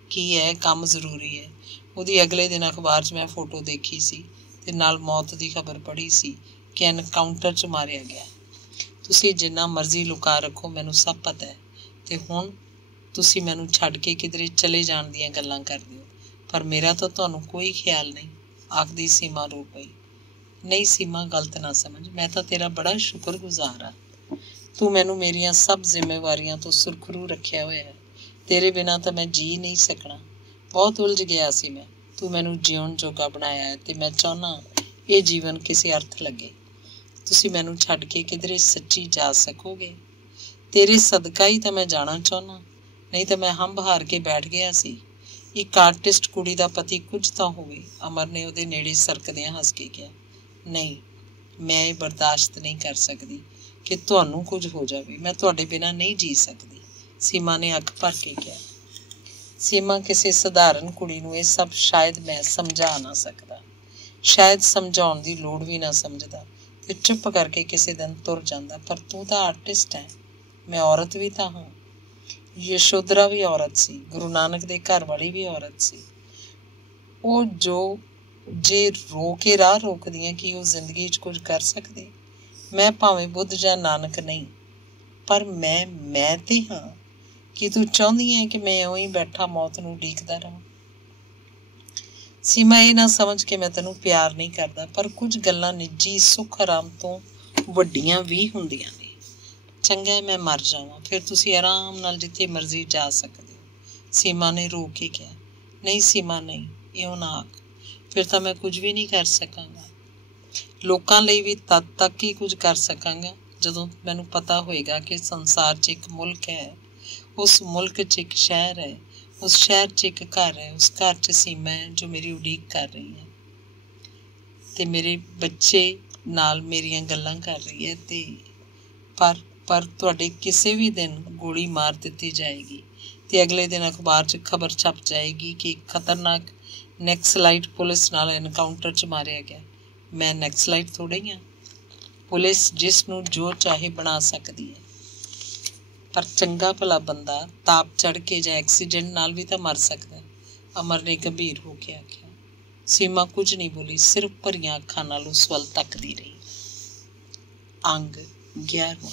ਕੀ ਹੈ, ਕੰਮ ਜ਼ਰੂਰੀ ਹੈ। ਉਹਦੀ ਅਗਲੇ ਦਿਨ ਅਖਬਾਰ 'ਚ ਮੈਂ ਫੋਟੋ ਦੇਖੀ ਸੀ ਤੇ ਨਾਲ ਮੌਤ ਦੀ ਖਬਰ ਪੜ੍ਹੀ ਸੀ ਕਿ ਐਨਕਾਊਂਟਰ 'ਚ ਮਾਰਿਆ ਗਿਆ। ਤੁਸੀਂ ਜਿੰਨਾ ਮਰਜ਼ੀ ਲੁਕਾ ਰੱਖੋ, ਮੈਨੂੰ ਸਭ ਪਤਾ ਹੈ। ਤੇ ਹੁਣ ਤੁਸੀਂ ਮੈਨੂੰ ਛੱਡ ਕੇ ਕਿਧਰੇ ਚਲੇ ਜਾਣ ਦੀਆਂ ਗੱਲਾਂ ਕਰਦੇ ਹੋ, ਪਰ ਮੇਰਾ ਤਾਂ ਤੁਹਾਨੂੰ ਕੋਈ ਖਿਆਲ ਨਹੀਂ, ਆਖਦੀ ਸੀਮਾ ਰੋ ਪਈ। ਨਹੀਂ ਸੀਮਾ, ਗਲਤ ਨਾ ਸਮਝ, ਮੈਂ ਤਾਂ ਤੇਰਾ ਬੜਾ ਸ਼ੁਕਰਗੁਜ਼ਾਰ ਹਾਂ। ਤੂੰ ਮੈਨੂੰ ਮੇਰੀਆਂ ਸਭ ਜ਼ਿੰਮੇਵਾਰੀਆਂ ਤੋਂ ਸੁਰਖਰੂ ਰੱਖਿਆ ਹੋਇਆ ਹੈ। ਤੇਰੇ ਬਿਨਾਂ ਤਾਂ ਮੈਂ ਜੀ ਨਹੀਂ ਸਕਣਾ। ਬਹੁਤ ਉਲਝ ਗਿਆ ਸੀ ਮੈਂ। ਤੂੰ ਮੈਨੂੰ ਜਿਉਣ ਜੋਗਾ ਬਣਾਇਆ ਹੈ ਤੇ ਮੈਂ ਚਾਹੁੰਦਾ ਇਹ ਜੀਵਨ ਕਿਸੇ ਅਰਥ ਲੱਗੇ। ਤੁਸੀਂ ਮੈਨੂੰ ਛੱਡ ਕੇ ਕਿਧਰੇ ਸੱਚੀ ਜਾ ਸਕੋਗੇ? ਤੇਰੇ ਸਦਕਾ ਹੀ ਤਾਂ ਮੈਂ ਜਾਣਾ ਚਾਹੁੰਦਾ, ਨਹੀਂ ਤਾਂ ਮੈਂ ਹੰਬ ਹਾਰ ਕੇ ਬੈਠ ਗਿਆ ਸੀ। ਇੱਕ ਆਰਟਿਸਟ ਕੁੜੀ ਦਾ ਪਤੀ ਕੁਝ ਤਾਂ ਹੋਵੇ। ਅਮਰ ਨੇ ਉਹਦੇ ਨੇੜੇ ਸਰਕਦਿਆਂ ਹੱਸ ਕੇ ਕਿਹਾ, ਨਹੀਂ, ਮੈਂ ਇਹ ਬਰਦਾਸ਼ਤ ਨਹੀਂ ਕਰ ਸਕਦੀ ਕਿ ਤੁਹਾਨੂੰ ਕੁਝ ਹੋ ਜਾਵੇ। ਮੈਂ ਤੁਹਾਡੇ ਬਿਨਾਂ ਨਹੀਂ ਜੀ ਸਕਦੀ, ਸੀਮਾ ਨੇ ਅੱਖ ਭਰ ਕੇ ਕਿਹਾ। ਸੀਮਾ, ਕਿਸੇ ਸਧਾਰਨ ਕੁੜੀ ਨੂੰ ਇਹ ਸਭ ਸ਼ਾਇਦ ਮੈਂ ਸਮਝਾ ਨਾ ਸਕਦਾ, ਸ਼ਾਇਦ ਸਮਝਾਉਣ ਦੀ ਲੋੜ ਵੀ ਨਾ ਸਮਝਦਾ ਤੇ ਚੁੱਪ ਕਰਕੇ ਕਿਸੇ ਦਿਨ ਤੁਰ ਜਾਂਦਾ। ਪਰ ਤੂੰ ਤਾਂ ਆਰਟਿਸਟ ਹੈ, ਮੈਂ ਔਰਤ ਵੀ ਤਾਂ ਹਾਂ। ਯਸ਼ੋਧਰਾ ਵੀ ਔਰਤ ਸੀ, ਗੁਰੂ ਨਾਨਕ ਦੇ ਘਰ ਵਾਲੀ ਵੀ ਔਰਤ ਸੀ। ਉਹ ਜੇ ਰੋ ਕੇ ਰਾਹ ਰੋਕਦੀਆਂ ਕਿ ਉਹ ਜ਼ਿੰਦਗੀ 'ਚ ਕੁਝ ਕਰ ਸਕਦੇ। ਮੈਂ ਭਾਵੇਂ ਬੁੱਧ ਜਾਂ ਨਾਨਕ ਨਹੀਂ, ਪਰ ਮੈਂ ਤੇ ਹਾਂ। ਕਿ ਤੂੰ ਚਾਹੁੰਦੀ ਹੈ ਕਿ ਮੈਂ ਉਈਂ ਬੈਠਾ ਮੌਤ ਨੂੰ ਉਡੀਕਦਾ ਰਹਾਂ? ਸੀਮਾ, ਇਹ ਨਾ ਸਮਝ ਕੇ ਮੈਂ ਤੈਨੂੰ ਪਿਆਰ ਨਹੀਂ ਕਰਦਾ, ਪਰ ਕੁਝ ਗੱਲਾਂ ਨਿੱਜੀ ਸੁੱਖ ਆਰਾਮ ਤੋਂ ਵੱਡੀਆਂ ਵੀ ਹੁੰਦੀਆਂ ਨੇ। ਚੰਗਾ ਮੈਂ ਮਰ ਜਾਵਾਂ, ਫਿਰ ਤੁਸੀਂ ਆਰਾਮ ਨਾਲ ਜਿੱਥੇ ਮਰਜ਼ੀ ਜਾ ਸਕਦੇ ਹੋ। ਸੀਮਾ ਨੇ ਰੋ ਕੇ ਕਿਹਾ। ਨਹੀਂ ਸੀਮਾ, ਨਹੀਂ, ਇਉਂ ਨਾ ਆਖ, ਫਿਰ ਤਾਂ ਮੈਂ ਕੁਝ ਵੀ ਨਹੀਂ ਕਰ ਸਕਾਂਗਾ। ਲੋਕਾਂ ਲਈ ਵੀ ਤਦ ਤੱਕ ਹੀ ਕੁਝ ਕਰ ਸਕਾਂਗਾ ਜਦੋਂ ਮੈਨੂੰ ਪਤਾ ਹੋਏਗਾ ਕਿ ਸੰਸਾਰ 'ਚ ਇੱਕ ਮੁਲਕ ਹੈ, ਉਸ ਮੁਲਕ 'ਚ ਇੱਕ ਸ਼ਹਿਰ ਹੈ, ਉਸ ਸ਼ਹਿਰ 'ਚ ਇੱਕ ਘਰ ਹੈ, ਉਸ ਘਰ 'ਚ ਸੀਮਾ ਹੈ ਜੋ ਮੇਰੀ ਉਡੀਕ ਕਰ ਰਹੀ ਹੈ ਤੇ ਮੇਰੇ ਬੱਚੇ ਨਾਲ ਮੇਰੀਆਂ ਗੱਲਾਂ ਕਰ ਰਹੀ ਹੈ। ਤੇ ਪਰ ਤੁਹਾਡੇ ਕਿਸੇ ਵੀ ਦਿਨ ਗੋਲੀ ਮਾਰ ਦਿੱਤੀ ਜਾਏਗੀ ਤੇ ਅਗਲੇ ਦਿਨ ਅਖਬਾਰ 'ਚ ਖਬਰ ਛਪ ਜਾਏਗੀ ਕਿ ਇੱਕ ਖਤਰਨਾਕ ਨੈਕਸਲਾਈਟ ਪੁਲਿਸ ਨਾਲ ਐਨਕਾਊਂਟਰ 'ਚ ਮਾਰਿਆ ਗਿਆ। ਮੈਂ ਨੈਕਸਲਾਈਟ ਥੋੜ੍ਹਾ ਹੀ ਹਾਂ। ਪੁਲਿਸ ਜਿਸ ਨੂੰ ਜੋ ਚਾਹੇ ਬਣਾ ਸਕਦੀ ਹੈ, ਪਰ ਚੰਗਾ ਭਲਾ ਬੰਦਾ ਤਾਪ ਚੜ੍ਹ ਕੇ ਜਾਂ ਐਕਸੀਡੈਂਟ ਨਾਲ ਵੀ ਤਾਂ ਮਰ ਸਕਦਾ। ਅਮਰ ਨੇ ਗੰਭੀਰ ਹੋ ਕੇ ਆਖਿਆ। ਸੀਮਾ ਕੁਝ ਨਹੀਂ ਬੋਲੀ, ਸਿਰਫ ਭਰੀਆਂ ਅੱਖਾਂ ਨਾਲ ਉਸ ਵੱਲ ਤੱਕਦੀ ਰਹੀ। ਅੰਗ 11।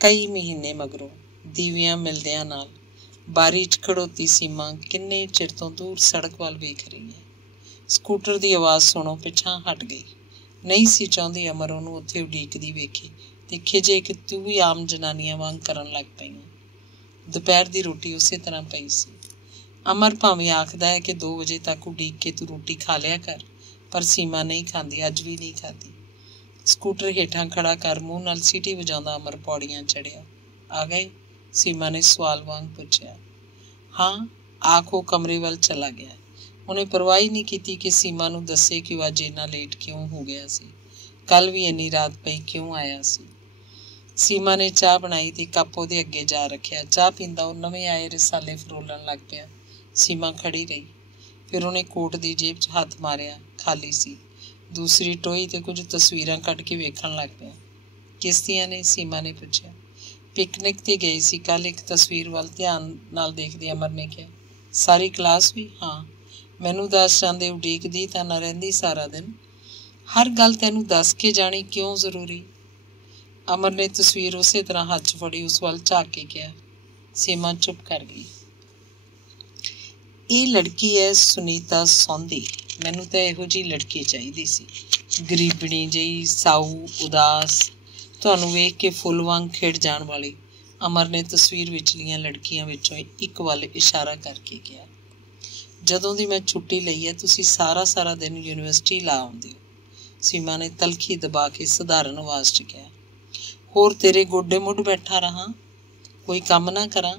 ਕਈ ਮਹੀਨੇ ਮਗਰੋਂ ਦੀਵਿਆਂ ਮਿਲਦਿਆਂ ਨਾਲ ਬਾਰੀ 'ਚ ਖੜੋਤੀ ਸੀਮਾ ਕਿੰਨੇ ਚਿਰ ਤੋਂ ਦੂਰ ਸੜਕ ਵੱਲ ਵੇਖ ਰਹੀ ਹੈ। ਸਕੂਟਰ ਦੀ ਆਵਾਜ਼ ਸੁਣੋ ਪਿਛਾਂਹ ਹਟ ਗਈ। ਨਹੀਂ ਸੀ ਚਾਹੁੰਦੀ ਅਮਰ ਉਹਨੂੰ ਉੱਥੇ ਉਡੀਕਦੀ ਵੇਖੇ ਤੇ ਖਿਜੇ ਕਿ ਤੂੰ ਵੀ ਆਮ ਜਨਾਨੀਆਂ ਵਾਂਗ ਕਰਨ ਲੱਗ ਪਈ ਹੈ। ਦੁਪਹਿਰ ਦੀ ਰੋਟੀ ਉਸੇ ਤਰ੍ਹਾਂ ਪਈ ਸੀ। ਅਮਰ ਭਾਵੇਂ ਆਖਦਾ ਹੈ ਕਿ 2 ਵਜੇ ਤੱਕ ਉਡੀਕ ਕੇ ਤੂੰ ਰੋਟੀ ਖਾ ਲਿਆ ਕਰ, ਪਰ ਸੀਮਾ ਨਹੀਂ ਖਾਂਦੀ, ਅੱਜ ਵੀ ਨਹੀਂ ਖਾਧੀ। ਸਕੂਟਰ ਹੇਠਾਂ ਖੜਾ ਕਰ ਮੂੰਹ ਨਾਲ ਸੀਟੀ ਵਜਾਉਂਦਾ ਅਮਰ ਪੌੜੀਆਂ ਚੜ੍ਹਿਆ। ਆ ਗਏ? ਸੀਮਾ ਨੇ ਸਵਾਲ ਵਾਂਗ ਪੁੱਛਿਆ। ਹਾਂ, ਆਖ ਉਹ ਕਮਰੇ ਵੱਲ ਚਲਾ ਗਿਆ। ਉਹਨੇ ਪਰਵਾਹ ਹੀ ਨਹੀਂ ਕੀਤੀ ਕਿ ਸੀਮਾ ਨੂੰ ਦੱਸੇ ਕਿ ਉਹ ਅੱਜ ਇੰਨਾ ਲੇਟ ਕਿਉਂ ਹੋ ਗਿਆ ਸੀ, ਕੱਲ ਵੀ ਇੰਨੀ ਰਾਤ ਪਈ ਕਿਉਂ ਆਇਆ ਸੀ। ਸੀਮਾ ਨੇ ਚਾਹ ਬਣਾਈ ਤੇ ਕੱਪ ਉਹਦੇ ਅੱਗੇ ਜਾ ਰੱਖਿਆ। ਚਾਹ ਪੀਂਦਾ ਉਹ ਨਵੇਂ ਆਏ ਰਿਸਾਲੇ ਫਰੋਲਣ ਲੱਗ ਪਿਆ। ਸੀਮਾ ਖੜੀ ਰਹੀ। ਫਿਰ ਉਹਨੇ ਕੋਟ ਦੀ ਜੇਬ 'ਚ ਹੱਥ ਮਾਰਿਆ, ਖਾਲੀ ਸੀ। ਦੂਸਰੀ ਟੋਈ ਤੇ ਕੁਝ ਤਸਵੀਰਾਂ ਕੱਢ ਕੇ ਵੇਖਣ ਲੱਗ ਪਿਆ। ਕਿਸ ਦੀਆਂ ਨੇ? ਸੀਮਾ ਨੇ ਪੁੱਛਿਆ। ਪਿਕਨਿਕ 'ਤੇ ਗਈ ਸੀ ਕੱਲ। ਇੱਕ ਤਸਵੀਰ ਵੱਲ ਧਿਆਨ ਨਾਲ ਦੇਖਦੇ ਅਮਰ ਨੇ ਕਿਹਾ। ਸਾਰੀ ਕਲਾਸ ਵੀ? ਹਾਂ। ਮੈਨੂੰ ਦੱਸ ਜਾਂਦੇ, ਉਡੀਕਦੀ ਤਾਂ ਨਾ ਰਹਿੰਦੀ ਸਾਰਾ ਦਿਨ। ਹਰ ਗੱਲ ਤੈਨੂੰ ਦੱਸ ਕੇ ਜਾਣੀ ਕਿਉਂ ਜ਼ਰੂਰੀ? ਅਮਰ ਨੇ ਤਸਵੀਰ ਉਸੇ ਤਰ੍ਹਾਂ ਹੱਥ 'ਚ ਫੜੀ ਉਸ ਵੱਲ ਝਾਕ ਕੇ ਕਿਹਾ। ਸੀਮਾ ਚੁੱਪ ਕਰ ਗਈ। ਇਹ ਲੜਕੀ ਹੈ ਸੁਨੀਤਾ ਸੌਂਦੀ। ਮੈਨੂੰ ਤਾਂ ਇਹੋ ਜਿਹੀ ਲੜਕੀ ਚਾਹੀਦੀ ਸੀ, ਗਰੀਬਣੀ ਜਿਹੀ, ਸਾਊ, ਉਦਾਸ, ਤੁਹਾਨੂੰ ਵੇਖ ਕੇ ਫੁੱਲ ਵਾਂਗ ਖਿੜ ਜਾਣ ਵਾਲੀ। ਅਮਰ ਨੇ ਤਸਵੀਰ ਵਿਚਲੀਆਂ ਲੜਕੀਆਂ ਵਿੱਚੋਂ ਇੱਕ ਵੱਲ ਇਸ਼ਾਰਾ ਕਰਕੇ ਕਿਹਾ। ਜਦੋਂ ਦੀ ਮੈਂ ਛੁੱਟੀ ਲਈ ਹੈ ਤੁਸੀਂ ਸਾਰਾ ਦਿਨ ਯੂਨੀਵਰਸਿਟੀ ਲਾ ਆਉਂਦੇ ਹੋ। ਸੀਮਾ ਨੇ ਤਲਖੀ ਦਬਾ ਕੇ ਸਧਾਰਨ ਆਵਾਜ਼ 'ਚ ਕਿਹਾ। होर तेरे गोडे मुड़ बैठा रहा, कोई काम ना करा।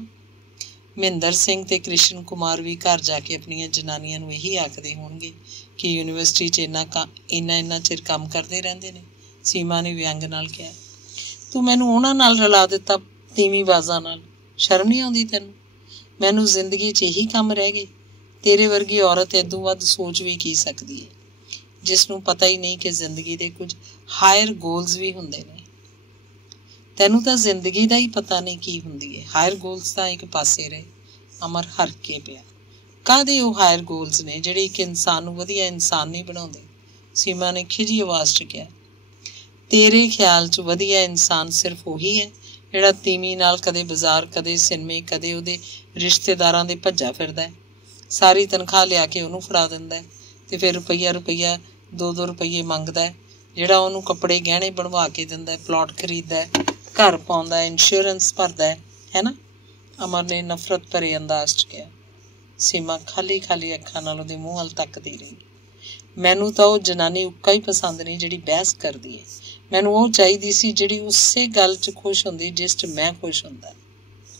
महेंद्र सिंह ते कृष्ण कुमार भी घर जाके अपनियां जनानियां नूं यही आखदे होणगे कि यूनीवर्सिटी च इन्ना चिर काम करते रहंदे ने। सीमा ने व्यंग नाल कहा, तू मैनू उन्हां नाल रला दिता तीवीं बाजां नाल, शर्म नहीं आउंदी तैनूं? मैनू जिंदगी च यही काम रह गए। तेरे वर्गी औरत इदों वध सोच भी की सकदी है, जिसनूं पता ही नहीं कि जिंदगी दे कुछ हायर गोल्स भी हुंदे ने। तैनूं तां जिंदगी दा ही पता नहीं की हुंदी है, हायर गोल्स तां एक पासे रहे। अमर हर के पिया। काहदे ਉਹ हायर गोल्स ने ਜਿਹੜੇ एक इंसान ਨੂੰ ਵਧੀਆ इंसान नहीं बनाउंदे? सीमा ने खिजी आवाज़ च किहा, तेरे ख्याल च ਵਧੀਆ इंसान सिर्फ ਉਹੀ है ਜਿਹੜਾ ਤੀਵੀਂ ਨਾਲ ਕਦੇ ਬਾਜ਼ਾਰ, ਕਦੇ ਸਿਨੇਮੇ, ਕਦੇ ਉਹਦੇ ਰਿਸ਼ਤੇਦਾਰਾਂ ਦੇ ਭੱਜਾ ਫਿਰਦਾ ਹੈ, ਸਾਰੀ ਤਨਖਾਹ ਲਿਆ ਕੇ ਉਹਨੂੰ ਫੜਾ ਦਿੰਦਾ ਹੈ ਤੇ ਫਿਰ ਰੁਪਈਆ 2-2 ਰੁਪਈਏ ਮੰਗਦਾ ਹੈ, ਜਿਹੜਾ ਉਹਨੂੰ ਕੱਪੜੇ ਗਹਿਣੇ ਬਣਵਾ ਕੇ ਦਿੰਦਾ ਹੈ, ਪਲਾਟ ਖਰੀਦਦਾ ਹੈ, ਘਰ ਪਾਉਂਦਾ ਹੈ, ਇੰਸ਼ੋਰੈਂਸ ਭਰਦਾ ਹੈ ਨਾ? ਅਮਰ ਨੇ ਨਫ਼ਰਤ ਭਰੇ ਅੰਦਾਜ਼ 'ਚ ਕਿਹਾ। ਸੀਮਾ ਖਾਲੀ ਅੱਖਾਂ ਨਾਲ ਉਹਦੇ ਮੂੰਹ ਵੱਲ ਤੱਕਦੀ ਰਹੀ। ਮੈਨੂੰ ਤਾਂ ਉਹ ਜਨਾਨੀ ਉੱਕਾ ਹੀ ਪਸੰਦ ਨਹੀਂ ਜਿਹੜੀ ਬਹਿਸ ਕਰਦੀ ਹੈ। ਮੈਨੂੰ ਉਹ ਚਾਹੀਦੀ ਸੀ ਜਿਹੜੀ ਉਸੇ ਗੱਲ 'ਚ ਖੁਸ਼ ਹੁੰਦੀ ਜਿਸ 'ਚ ਮੈਂ ਖੁਸ਼ ਹੁੰਦਾ।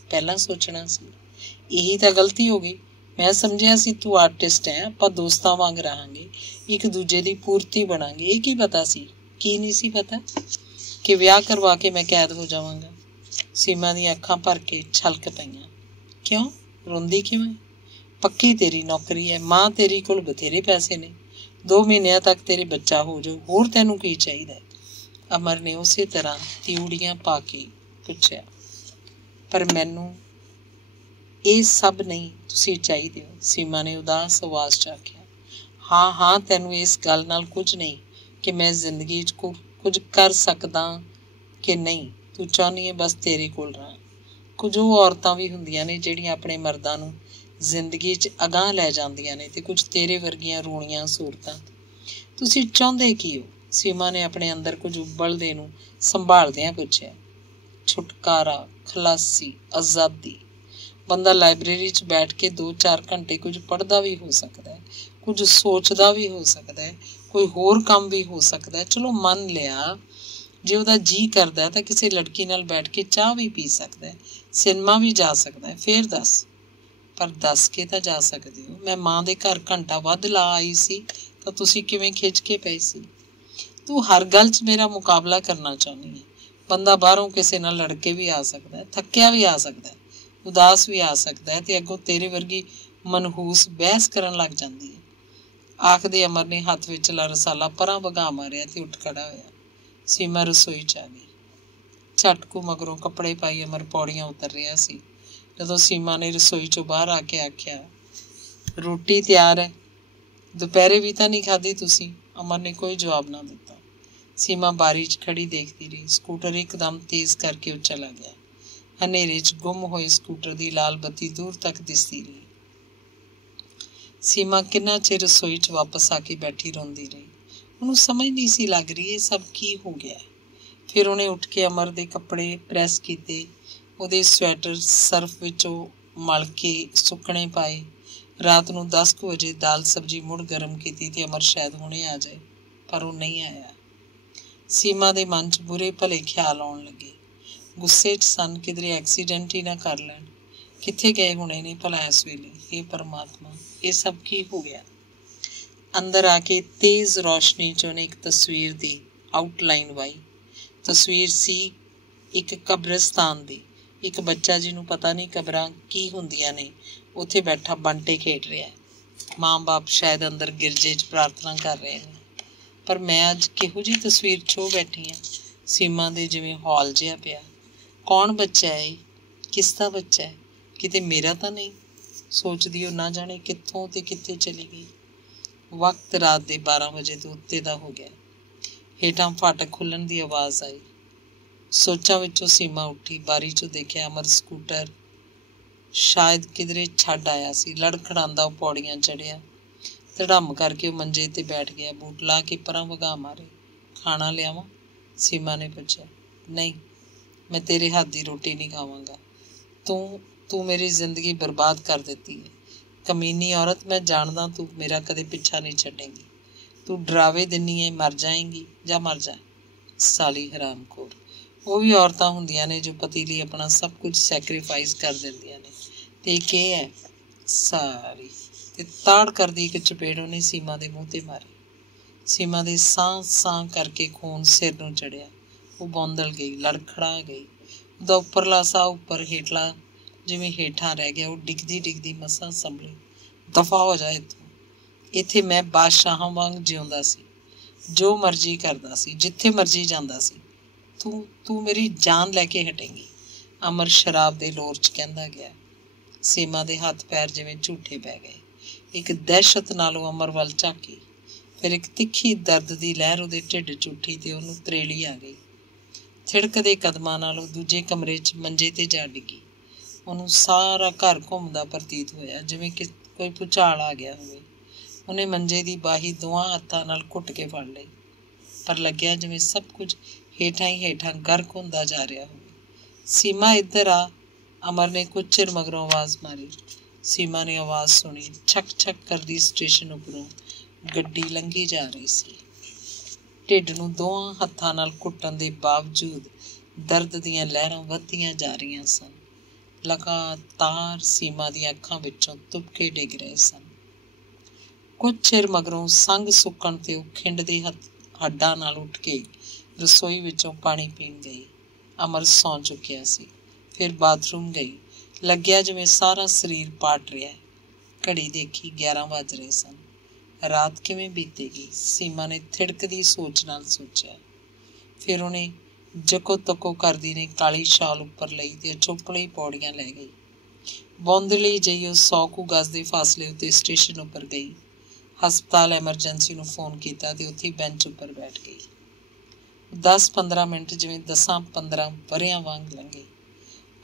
ਪਹਿਲਾਂ ਸੋਚਣਾ ਸੀ। ਇਹੀ ਤਾਂ ਗਲਤੀ ਹੋ ਗਈ। ਮੈਂ ਸਮਝਿਆ ਸੀ ਤੂੰ ਆਰਟਿਸਟ ਹੈ, ਆਪਾਂ ਦੋਸਤਾਂ ਵਾਂਗ ਰਹਾਂਗੇ, ਇੱਕ ਦੂਜੇ ਦੀ ਪੂਰਤੀ ਬਣਾਂਗੇ। ਇਹ ਕੀ ਪਤਾ ਸੀ, ਕੀ ਨਹੀਂ ਸੀ ਪਤਾ ਕਿ ਵਿਆਹ ਕਰਵਾ ਕੇ ਮੈਂ ਕੈਦ ਹੋ ਜਾਵਾਂਗਾ। ਸੀਮਾ ਦੀਆਂ ਅੱਖਾਂ ਭਰ ਕੇ ਛਲਕ ਪਈਆਂ। ਕਿਉਂ ਰੋਂਦੀ ਕਿਵੇਂ? ਪੱਕੀ ਤੇਰੀ ਨੌਕਰੀ ਹੈ, ਮਾਂ ਤੇਰੀ ਕੋਲ ਬਥੇਰੇ ਪੈਸੇ ਨੇ, 2 ਮਹੀਨਿਆਂ ਤੱਕ ਤੇਰੇ ਬੱਚਾ ਹੋ ਜਾਊ, ਹੋਰ ਤੈਨੂੰ ਕੀ ਚਾਹੀਦਾ? ਅਮਰ ਨੇ ਉਸੇ ਤਰ੍ਹਾਂ ਤਿਉੜੀਆਂ ਪਾ ਕੇ ਪੁੱਛਿਆ। ਪਰ ਮੈਨੂੰ ਇਹ ਸਭ ਨਹੀਂ ਤੁਸੀਂ ਚਾਹੀਦੇ ਹੋ, ਸੀਮਾ ਨੇ ਉਦਾਸ ਆਵਾਜ਼ 'ਚ ਆਖਿਆ। ਹਾਂ ਤੈਨੂੰ ਇਸ ਗੱਲ ਨਾਲ ਕੁਝ ਨਹੀਂ ਕਿ ਮੈਂ ਜ਼ਿੰਦਗੀ 'ਚ ਕੁਝ ਕਰ ਸਕਦਾ ਕਿ ਨਹੀਂ। ਤੂੰ ਚਾਹੁੰਦੀ ਹੈ ਬਸ ਤੇਰੇ ਕੋਲ ਰਹਾਂ। ਕੁਝ ਉਹ ਔਰਤਾਂ ਵੀ ਹੁੰਦੀਆਂ ਨੇ ਜਿਹੜੀਆਂ ਆਪਣੇ ਮਰਦਾਂ ਨੂੰ ਜ਼ਿੰਦਗੀ 'ਚ ਅਗਾਂਹ ਲੈ ਜਾਂਦੀਆਂ ਨੇ, ਤੇ ਕੁਝ ਤੇਰੇ ਵਰਗੀਆਂ ਰੂਣੀਆਂ ਸੂਰਤਾਂ। ਤੁਸੀਂ ਚਾਹੁੰਦੇ ਕੀ ਹੋ? ਸੀਮਾ ਨੇ ਆਪਣੇ ਅੰਦਰ ਕੁਝ ਉਬਲਦੇ ਨੂੰ ਸੰਭਾਲਦਿਆਂ ਪੁੱਛਿਆ। ਛੁਟਕਾਰਾ, ਖਲਾਸੀ, ਆਜ਼ਾਦੀ। ਬੰਦਾ ਲਾਇਬ੍ਰੇਰੀ 'ਚ ਬੈਠ ਕੇ 2-4 ਘੰਟੇ ਕੁਝ ਪੜ੍ਹਦਾ ਵੀ ਹੋ ਸਕਦਾ ਹੈ, ਕੁਝ ਸੋਚਦਾ ਵੀ ਹੋ ਸਕਦਾ ਹੈ, ਕੋਈ ਹੋਰ ਕੰਮ ਵੀ ਹੋ ਸਕਦਾ ਹੈ। ਚਲੋ ਮੰਨ ਲਿਆ ਜੇ ਉਹਦਾ ਜੀਅ ਕਰਦਾ ਤਾਂ ਕਿਸੇ ਲੜਕੀ ਨਾਲ ਬੈਠ ਕੇ ਚਾਹ ਵੀ ਪੀ ਸਕਦਾ ਹੈ, ਸਿਨੇਮਾ ਵੀ ਜਾ ਸਕਦਾ ਹੈ। ਫੇਰ ਦੱਸ। ਪਰ ਦੱਸ ਕੇ ਤਾਂ ਜਾ ਸਕਦੇ ਹੋ। ਮੈਂ ਮਾਂ ਦੇ ਘਰ ਘੰਟਾ ਵੱਧ ਲਾ ਆਈ ਸੀ ਤਾਂ ਤੁਸੀਂ ਕਿਵੇਂ ਖਿੱਚ ਕੇ ਪਏ ਸੀ? ਤੂੰ ਹਰ ਗੱਲ 'ਚ ਮੇਰਾ ਮੁਕਾਬਲਾ ਕਰਨਾ ਚਾਹੁੰਦੀ ਹੈ। ਬੰਦਾ ਬਾਹਰੋਂ ਕਿਸੇ ਨਾਲ ਲੜ ਕੇ ਵੀ ਆ ਸਕਦਾ ਹੈ, ਥੱਕਿਆ ਵੀ ਆ ਸਕਦਾ ਹੈ, ਉਦਾਸ ਵੀ ਆ ਸਕਦਾ ਹੈ, ਤੇ ਅੱਗੋਂ ਤੇਰੇ ਵਰਗੀ ਮਨਹੂਸ ਬਹਿਸ ਕਰਨ ਲੱਗ ਜਾਂਦੀ ਹੈ। ਆਖਦੇ ਅਮਰ ਨੇ ਹੱਥ ਵਿੱਚ ਰਸਾਲਾ ਪਰਾਂ ਵਗਾਹ ਮਾਰਿਆ ਤੇ ਉੱਠ ਖੜਾ ਹੋਇਆ। ਸੀਮਾ ਰਸੋਈ 'ਚ ਆ ਗਈ। ਝਟਕੂ ਮਗਰੋਂ ਕੱਪੜੇ ਪਾਈ ਅਮਰ ਪੌੜੀਆਂ ਉਤਰ ਰਿਹਾ ਸੀ ਜਦੋਂ ਸੀਮਾ ਨੇ ਰਸੋਈ 'ਚੋਂ ਬਾਹਰ ਆ ਕੇ ਆਖਿਆ, ਰੋਟੀ ਤਿਆਰ ਹੈ। ਦੁਪਹਿਰੇ ਵੀ ਤਾਂ ਨਹੀਂ ਖਾਧੀ ਤੁਸੀਂ? ਅਮਰ ਨੇ ਕੋਈ ਜਵਾਬ ਨਾ ਦਿੱਤਾ। ਸੀਮਾ ਬਾਰੀ 'ਚ ਖੜੀ ਦੇਖਦੀ ਰਹੀ। ਸਕੂਟਰ ਇੱਕਦਮ ਤੇਜ਼ ਕਰਕੇ ਉਹ ਚਲਾ ਗਿਆ। ਹਨੇਰੇ 'ਚ ਗੁੰਮ ਹੋਏ ਸਕੂਟਰ ਦੀ ਲਾਲ ਬੱਤੀ ਦੂਰ ਤੱਕ ਦਿਸਦੀ ਰਹੀ। ਸੀਮਾ ਕਿੰਨਾ ਚਿਰ ਰਸੋਈ 'ਚ ਵਾਪਸ ਆ ਕੇ ਬੈਠੀ ਰੋਂਦੀ ਰਹੀ। ਉਹਨੂੰ ਸਮਝ ਨਹੀਂ ਸੀ ਲੱਗ ਰਹੀ ਇਹ ਸਭ ਕੀ ਹੋ ਗਿਆ। ਫਿਰ ਉਹਨੇ ਉੱਠ ਕੇ ਅਮਰ ਦੇ ਕੱਪੜੇ ਪ੍ਰੈਸ ਕੀਤੇ, ਉਹਦੇ ਸਵੈਟਰ ਸਰਫ ਵਿੱਚੋਂ ਮਲ ਕੇ ਸੁੱਕਣੇ ਪਾਏ। ਰਾਤ ਨੂੰ 10 ਕੁ ਵਜੇ ਦਾਲ ਸਬਜ਼ੀ ਮੁੜ ਗਰਮ ਕੀਤੀ ਤੇ ਅਮਰ ਸ਼ਾਇਦ ਹੁਣੇ ਆ ਜਾਏ, ਪਰ ਉਹ ਨਹੀਂ ਆਇਆ। ਸੀਮਾ ਦੇ ਮਨ 'ਚ ਬੁਰੇ ਭਲੇ ਖਿਆਲ ਆਉਣ ਲੱਗੇ। ਗੁੱਸੇ 'ਚ ਸਨ ਕਿਧਰੇ ਐਕਸੀਡੈਂਟ ਹੀ ਨਾ ਕਰ ਲੈਣ। ਕਿੱਥੇ ਗਏ ਹੋਣੇ ਨੇ ਭਲਾ ਇਸ ਵੇਲੇ? ਇਹ ਪਰਮਾਤਮਾ, ਇਹ ਸਭ ਕੀ ਹੋ ਗਿਆ? ਅੰਦਰ ਆ ਕੇ ਤੇਜ਼ ਰੌਸ਼ਨੀ 'ਚ ਉਹਨੇ ਇੱਕ ਤਸਵੀਰ ਦੀ ਆਊਟਲਾਈਨ ਵਾਈ। ਤਸਵੀਰ ਸੀ ਇੱਕ ਕਬਰਿਸਤਾਨ ਦੀ। ਇੱਕ ਬੱਚਾ ਜਿਹਨੂੰ ਪਤਾ ਨਹੀਂ ਕਬਰਾਂ ਕੀ ਹੁੰਦੀਆਂ ਨੇ, ਉੱਥੇ ਬੈਠਾ ਬੰਟੇ ਖੇਡ ਰਿਹਾ। ਮਾਂ ਬਾਪ ਸ਼ਾਇਦ ਅੰਦਰ ਗਿਰਜੇ 'ਚ ਪ੍ਰਾਰਥਨਾ ਕਰ ਰਹੇ ਨੇ। ਪਰ ਮੈਂ ਅੱਜ ਕਿਹੋ ਜਿਹੀ ਤਸਵੀਰ 'ਚ ਹੋ ਬੈਠੀ ਹਾਂ? ਸੀਮਾ ਦੇ ਜਿਵੇਂ ਹੌਲ ਜਿਹਾ ਪਿਆ। ਕੌਣ ਬੱਚਾ ਹੈ? ਕਿਸ ਦਾ ਬੱਚਾ ਹੈ? ਕਿਤੇ ਮੇਰਾ ਤਾਂ ਨਹੀਂ? ਸੋਚਦੀ ਉਹ ਨਾ ਜਾਣੇ ਕਿੱਥੋਂ ਤੇ ਕਿੱਥੇ ਚਲੀ ਗਈ। ਵਕਤ ਰਾਤ ਦੇ 12 ਵਜੇ ਤੋਂ ਉੱਤੇ ਦਾ ਹੋ ਗਿਆ। ਹੇਠਾਂ ਫਾਟਕ ਖੁੱਲ੍ਹਣ ਦੀ ਆਵਾਜ਼ ਆਈ। ਸੋਚਾਂ ਵਿੱਚੋਂ ਸੀਮਾ ਉੱਠੀ। ਬਾਰੀ 'ਚੋਂ ਦੇਖਿਆ ਅਮਰ ਸਕੂਟਰ ਸ਼ਾਇਦ ਕਿਧਰੇ ਛੱਡ ਆਇਆ ਸੀ। ਲੜਖੜਾਉਂਦਾ ਉਹ ਪੌੜੀਆਂ ਚੜ੍ਹਿਆ। ਧੜਮ ਕਰਕੇ ਉਹ ਮੰਜੇ 'ਤੇ ਬੈਠ ਗਿਆ। ਬੂਟ ਲਾ ਕੇ ਪਰਾਂ ਵਗਾਹ ਮਾਰੇ। ਖਾਣਾ ਲਿਆਵਾਂ? ਸੀਮਾ ਨੇ ਪੁੱਛਿਆ। ਨਹੀਂ, ਮੈਂ ਤੇਰੇ ਹੱਥ ਦੀ ਰੋਟੀ ਨਹੀਂ ਖਾਵਾਂਗਾ। ਤੂੰ ਮੇਰੀ ਜ਼ਿੰਦਗੀ ਬਰਬਾਦ ਕਰ ਦਿੱਤੀ ਹੈ। ਕਮੀਨੀ ਔਰਤ, ਮੈਂ ਜਾਣਦਾ ਤੂੰ ਮੇਰਾ ਕਦੇ ਪਿੱਛਾ ਨਹੀਂ ਛੱਡੇਂਗੀ। ਤੂੰ ਡਰਾਵੇ ਦਿੰਨੀ ਹੈ ਮਰ ਜਾਏਂਗੀ। ਜਾਂ ਮਰ ਜਾ, ਸਾਲੀ ਹਰਾਮਖੋਰ। ਉਹ ਵੀ ਔਰਤਾਂ ਹੁੰਦੀਆਂ ਨੇ ਜੋ ਪਤੀ ਲਈ ਆਪਣਾ ਸਭ ਕੁਝ ਸੈਕਰੀਫਾਈਸ ਕਰ ਦਿੰਦੀਆਂ ਨੇ। ਤੇ ਇੱਕ ਇਹ ਹੈ ਸਾਰੀ। ਤੇ ਤਾੜ ਕਰਦੀ ਇੱਕ ਚਪੇੜ ਉਹਨੇ ਸੀਮਾ ਦੇ ਮੂੰਹ ਤੇ ਮਾਰੀ। ਸੀਮਾ ਦੇ ਸਾਹ ਸਾਹ ਕਰਕੇ ਖੂਨ ਸਿਰ ਨੂੰ ਚੜਿਆ। ਉਹ ਬੌਂਦਲ ਗਈ, ਲੜਖੜਾ ਗਈ। ਉਹਦਾ ਉੱਪਰਲਾ ਸਾਹ ਉੱਪਰ, ਹੇਠਲਾ ਜਿਵੇਂ ਹੇਠਾਂ ਰਹਿ ਗਿਆ। ਉਹ ਡਿੱਗਦੀ ਡਿੱਗਦੀ ਮਸਾਂ ਸੰਭਲੀ। ਦਫਾ ਹੋ ਜਾ ਇੱਥੋਂ। ਇੱਥੇ ਮੈਂ ਬਾਦਸ਼ਾਹਾਂ ਵਾਂਗ ਜਿਉਂਦਾ ਸੀ, ਜੋ ਮਰਜ਼ੀ ਕਰਦਾ ਸੀ, ਜਿੱਥੇ ਮਰਜ਼ੀ ਜਾਂਦਾ ਸੀ। ਤੂੰ ਮੇਰੀ ਜਾਨ ਲੈ ਕੇ ਹਟੇਂਗੀ, ਅਮਰ ਸ਼ਰਾਬ ਦੇ ਲੋਰ 'ਚ ਕਹਿੰਦਾ ਗਿਆ। ਸੀਮਾ ਦੇ ਹੱਥ ਪੈਰ ਜਿਵੇਂ ਝੂਠੇ ਪੈ ਗਏ। ਇੱਕ ਦਹਿਸ਼ਤ ਨਾਲ ਉਹ ਅਮਰ ਵੱਲ ਝਾਕੀ। ਫਿਰ ਇੱਕ ਤਿੱਖੀ ਦਰਦ ਦੀ ਲਹਿਰ ਉਹਦੇ ਢਿੱਡ 'ਚ ਉੱਠੀ ਤੇ ਉਹਨੂੰ ਤਰੇੜੀ ਆ ਗਈ। ਥਿੜਕਦੇ ਕਦਮਾਂ ਨਾਲ ਉਹ ਦੂਜੇ ਕਮਰੇ 'ਚ ਮੰਜੇ ਤੇ ਜਾ ਡਿੱਗੀ। ਉਹਨੂੰ ਸਾਰਾ ਘਰ ਘੁੰਮਦਾ ਪ੍ਰਤੀਤ ਹੋਇਆ, ਜਿਵੇਂ ਕਿ ਕੋਈ ਭੁਚਾਲ ਆ ਗਿਆ ਹੋਵੇ। ਉਹਨੇ ਮੰਜੇ ਦੀ ਬਾਹੀ ਦੋਹਾਂ ਹੱਥਾਂ ਨਾਲ ਘੁੱਟ ਕੇ ਫੜ ਲਈ, ਪਰ ਲੱਗਿਆ ਜਿਵੇਂ ਸਭ ਕੁਝ ਹੇਠਾਂ ਹੀ ਹੇਠਾਂ ਗਰਕ ਹੁੰਦਾ ਜਾ ਰਿਹਾ ਹੋਵੇ। ਸੀਮਾ ਇੱਧਰ ਆ, ਅਮਰ ਨੇ ਕੁਝ ਚਿਰ ਮਗਰੋਂ ਆਵਾਜ਼ ਮਾਰੀ। ਸੀਮਾ ਨੇ ਆਵਾਜ਼ ਸੁਣੀ। ਛਕ ਛਕ ਕਰਦੀ ਸਟੇਸ਼ਨ ਉੱਪਰੋਂ ਗੱਡੀ ਲੰਘੀ ਜਾ ਰਹੀ ਸੀ। ਢਿੱਡ ਨੂੰ ਦੋਹਾਂ ਹੱਥਾਂ ਨਾਲ ਘੁੱਟਣ ਦੇ ਬਾਵਜੂਦ ਦਰਦ ਦੀਆਂ ਲਹਿਰਾਂ ਵੱਧਦੀਆਂ ਜਾ ਰਹੀਆਂ ਸਨ। ਲਗਾਤਾਰ ਸੀਮਾ ਦੀਆਂ ਅੱਖਾਂ ਵਿੱਚੋਂ ਤੁਪਕੇ ਡਿੱਗ ਰਹੇ ਸਨ। ਕੁਝ ਚਿਰ ਮਗਰੋਂ ਸੰਗ ਸੁੱਕਣ ਤੇ ਉਹ ਖਿੰਡ ਦੇ ਹੱਡਾਂ ਨਾਲ ਉੱਠ ਕੇ ਰਸੋਈ ਵਿੱਚੋਂ ਪਾਣੀ ਪੀਣ ਗਈ। ਅਮਰ ਸੌਂ ਚੁੱਕਿਆ ਸੀ। ਫਿਰ ਬਾਥਰੂਮ ਗਈ। ਲੱਗਿਆ ਜਿਵੇਂ ਸਾਰਾ ਸਰੀਰ ਪਾਟ ਰਿਹਾ। ਘੜੀ ਦੇਖੀ, 11 ਵੱਜ ਰਹੇ ਸਨ। ਰਾਤ ਕਿਵੇਂ ਬੀਤੇਗੀ, ਸੀਮਾ ਨੇ ਥਿੜਕਦੀ ਸੋਚ ਨਾਲ ਸੋਚਿਆ। ਫਿਰ ਉਹਨੇ ਜਕੋ ਤਕੋ ਕਰਦੀ ਨੇ ਕਾਲੀ ਸ਼ਾਲ ਉੱਪਰ ਲਈ ਤੇ ਚੁੱਪਲੀ ਪੌੜੀਆਂ ਲੈ ਗਈ। ਬੌਂਦਲੀ ਜਿਹੀ ਉਹ 100 ਕੁ ਗਜ਼ ਦੇ ਫਾਸਲੇ ਉੱਤੇ ਸਟੇਸ਼ਨ ਉੱਪਰ ਗਈ। ਹਸਪਤਾਲ ਐਮਰਜੈਂਸੀ ਨੂੰ ਫੋਨ ਕੀਤਾ ਤੇ ਉੱਥੇ ਬੈਂਚ ਉੱਪਰ ਬੈਠ ਗਈ। 10-15 ਮਿੰਟ ਜਿਵੇਂ 10-15 ਵਰ੍ਹਿਆਂ ਵਾਂਗ ਲੰਘੇ।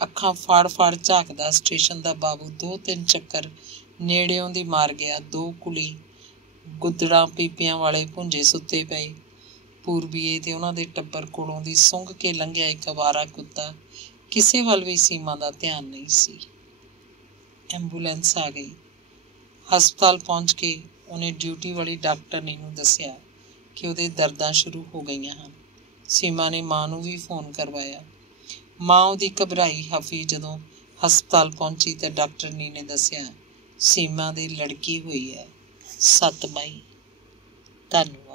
ਅੱਖਾਂ ਫਾੜ ਫਾੜ ਝਾਕਦਾ ਸਟੇਸ਼ਨ ਦਾ ਬਾਬੂ 2-3 ਚੱਕਰ ਨੇੜਿਓਂ ਦੀ ਮਾਰ ਗਿਆ। 2 ਕੁਲੀ ਗੁੱਦੜਾਂ ਪੀਪਿਆਂ ਵਾਲੇ ਭੁੰਜੇ ਸੁੱਤੇ ਪਏ। ਪੂਰਬੀਏ ਤੇ ਉਹਨਾਂ ਦੇ ਟੱਬਰ ਕੋਲੋਂ ਦੀ ਸੁੰਘ ਕੇ ਲੰਘਿਆ ਇੱਕ ਅਵਾਰਾ ਕੁੱਤਾ। ਕਿਸੇ ਵੱਲ ਵੀ ਸੀਮਾ ਦਾ ਧਿਆਨ ਨਹੀਂ ਸੀ। ਐਂਬੂਲੈਂਸ ਆ ਗਈ। ਹਸਪਤਾਲ ਪਹੁੰਚ ਕੇ ਉਹਨੇ ਡਿਊਟੀ ਵਾਲੀ ਡਾਕਟਰਨੀ ਨੂੰ ਦੱਸਿਆ ਕਿ ਉਹਦੇ ਦਰਦਾਂ ਸ਼ੁਰੂ ਹੋ ਗਈਆਂ ਹਨ। ਸੀਮਾ ਨੇ ਮਾਂ ਨੂੰ ਵੀ ਫੋਨ ਕਰਵਾਇਆ। ਮਾਂ ਉਹਦੀ ਘਬਰਾਈ ਹਫੀ ਜਦੋਂ ਹਸਪਤਾਲ ਪਹੁੰਚੀ ਤਾਂ ਡਾਕਟਰਨੀ ਨੇ ਦੱਸਿਆ ਸੀਮਾ ਦੀ ਲੜਕੀ ਹੋਈ ਹੈ 7 ਮਈ। ਧੰਨਵਾਦ।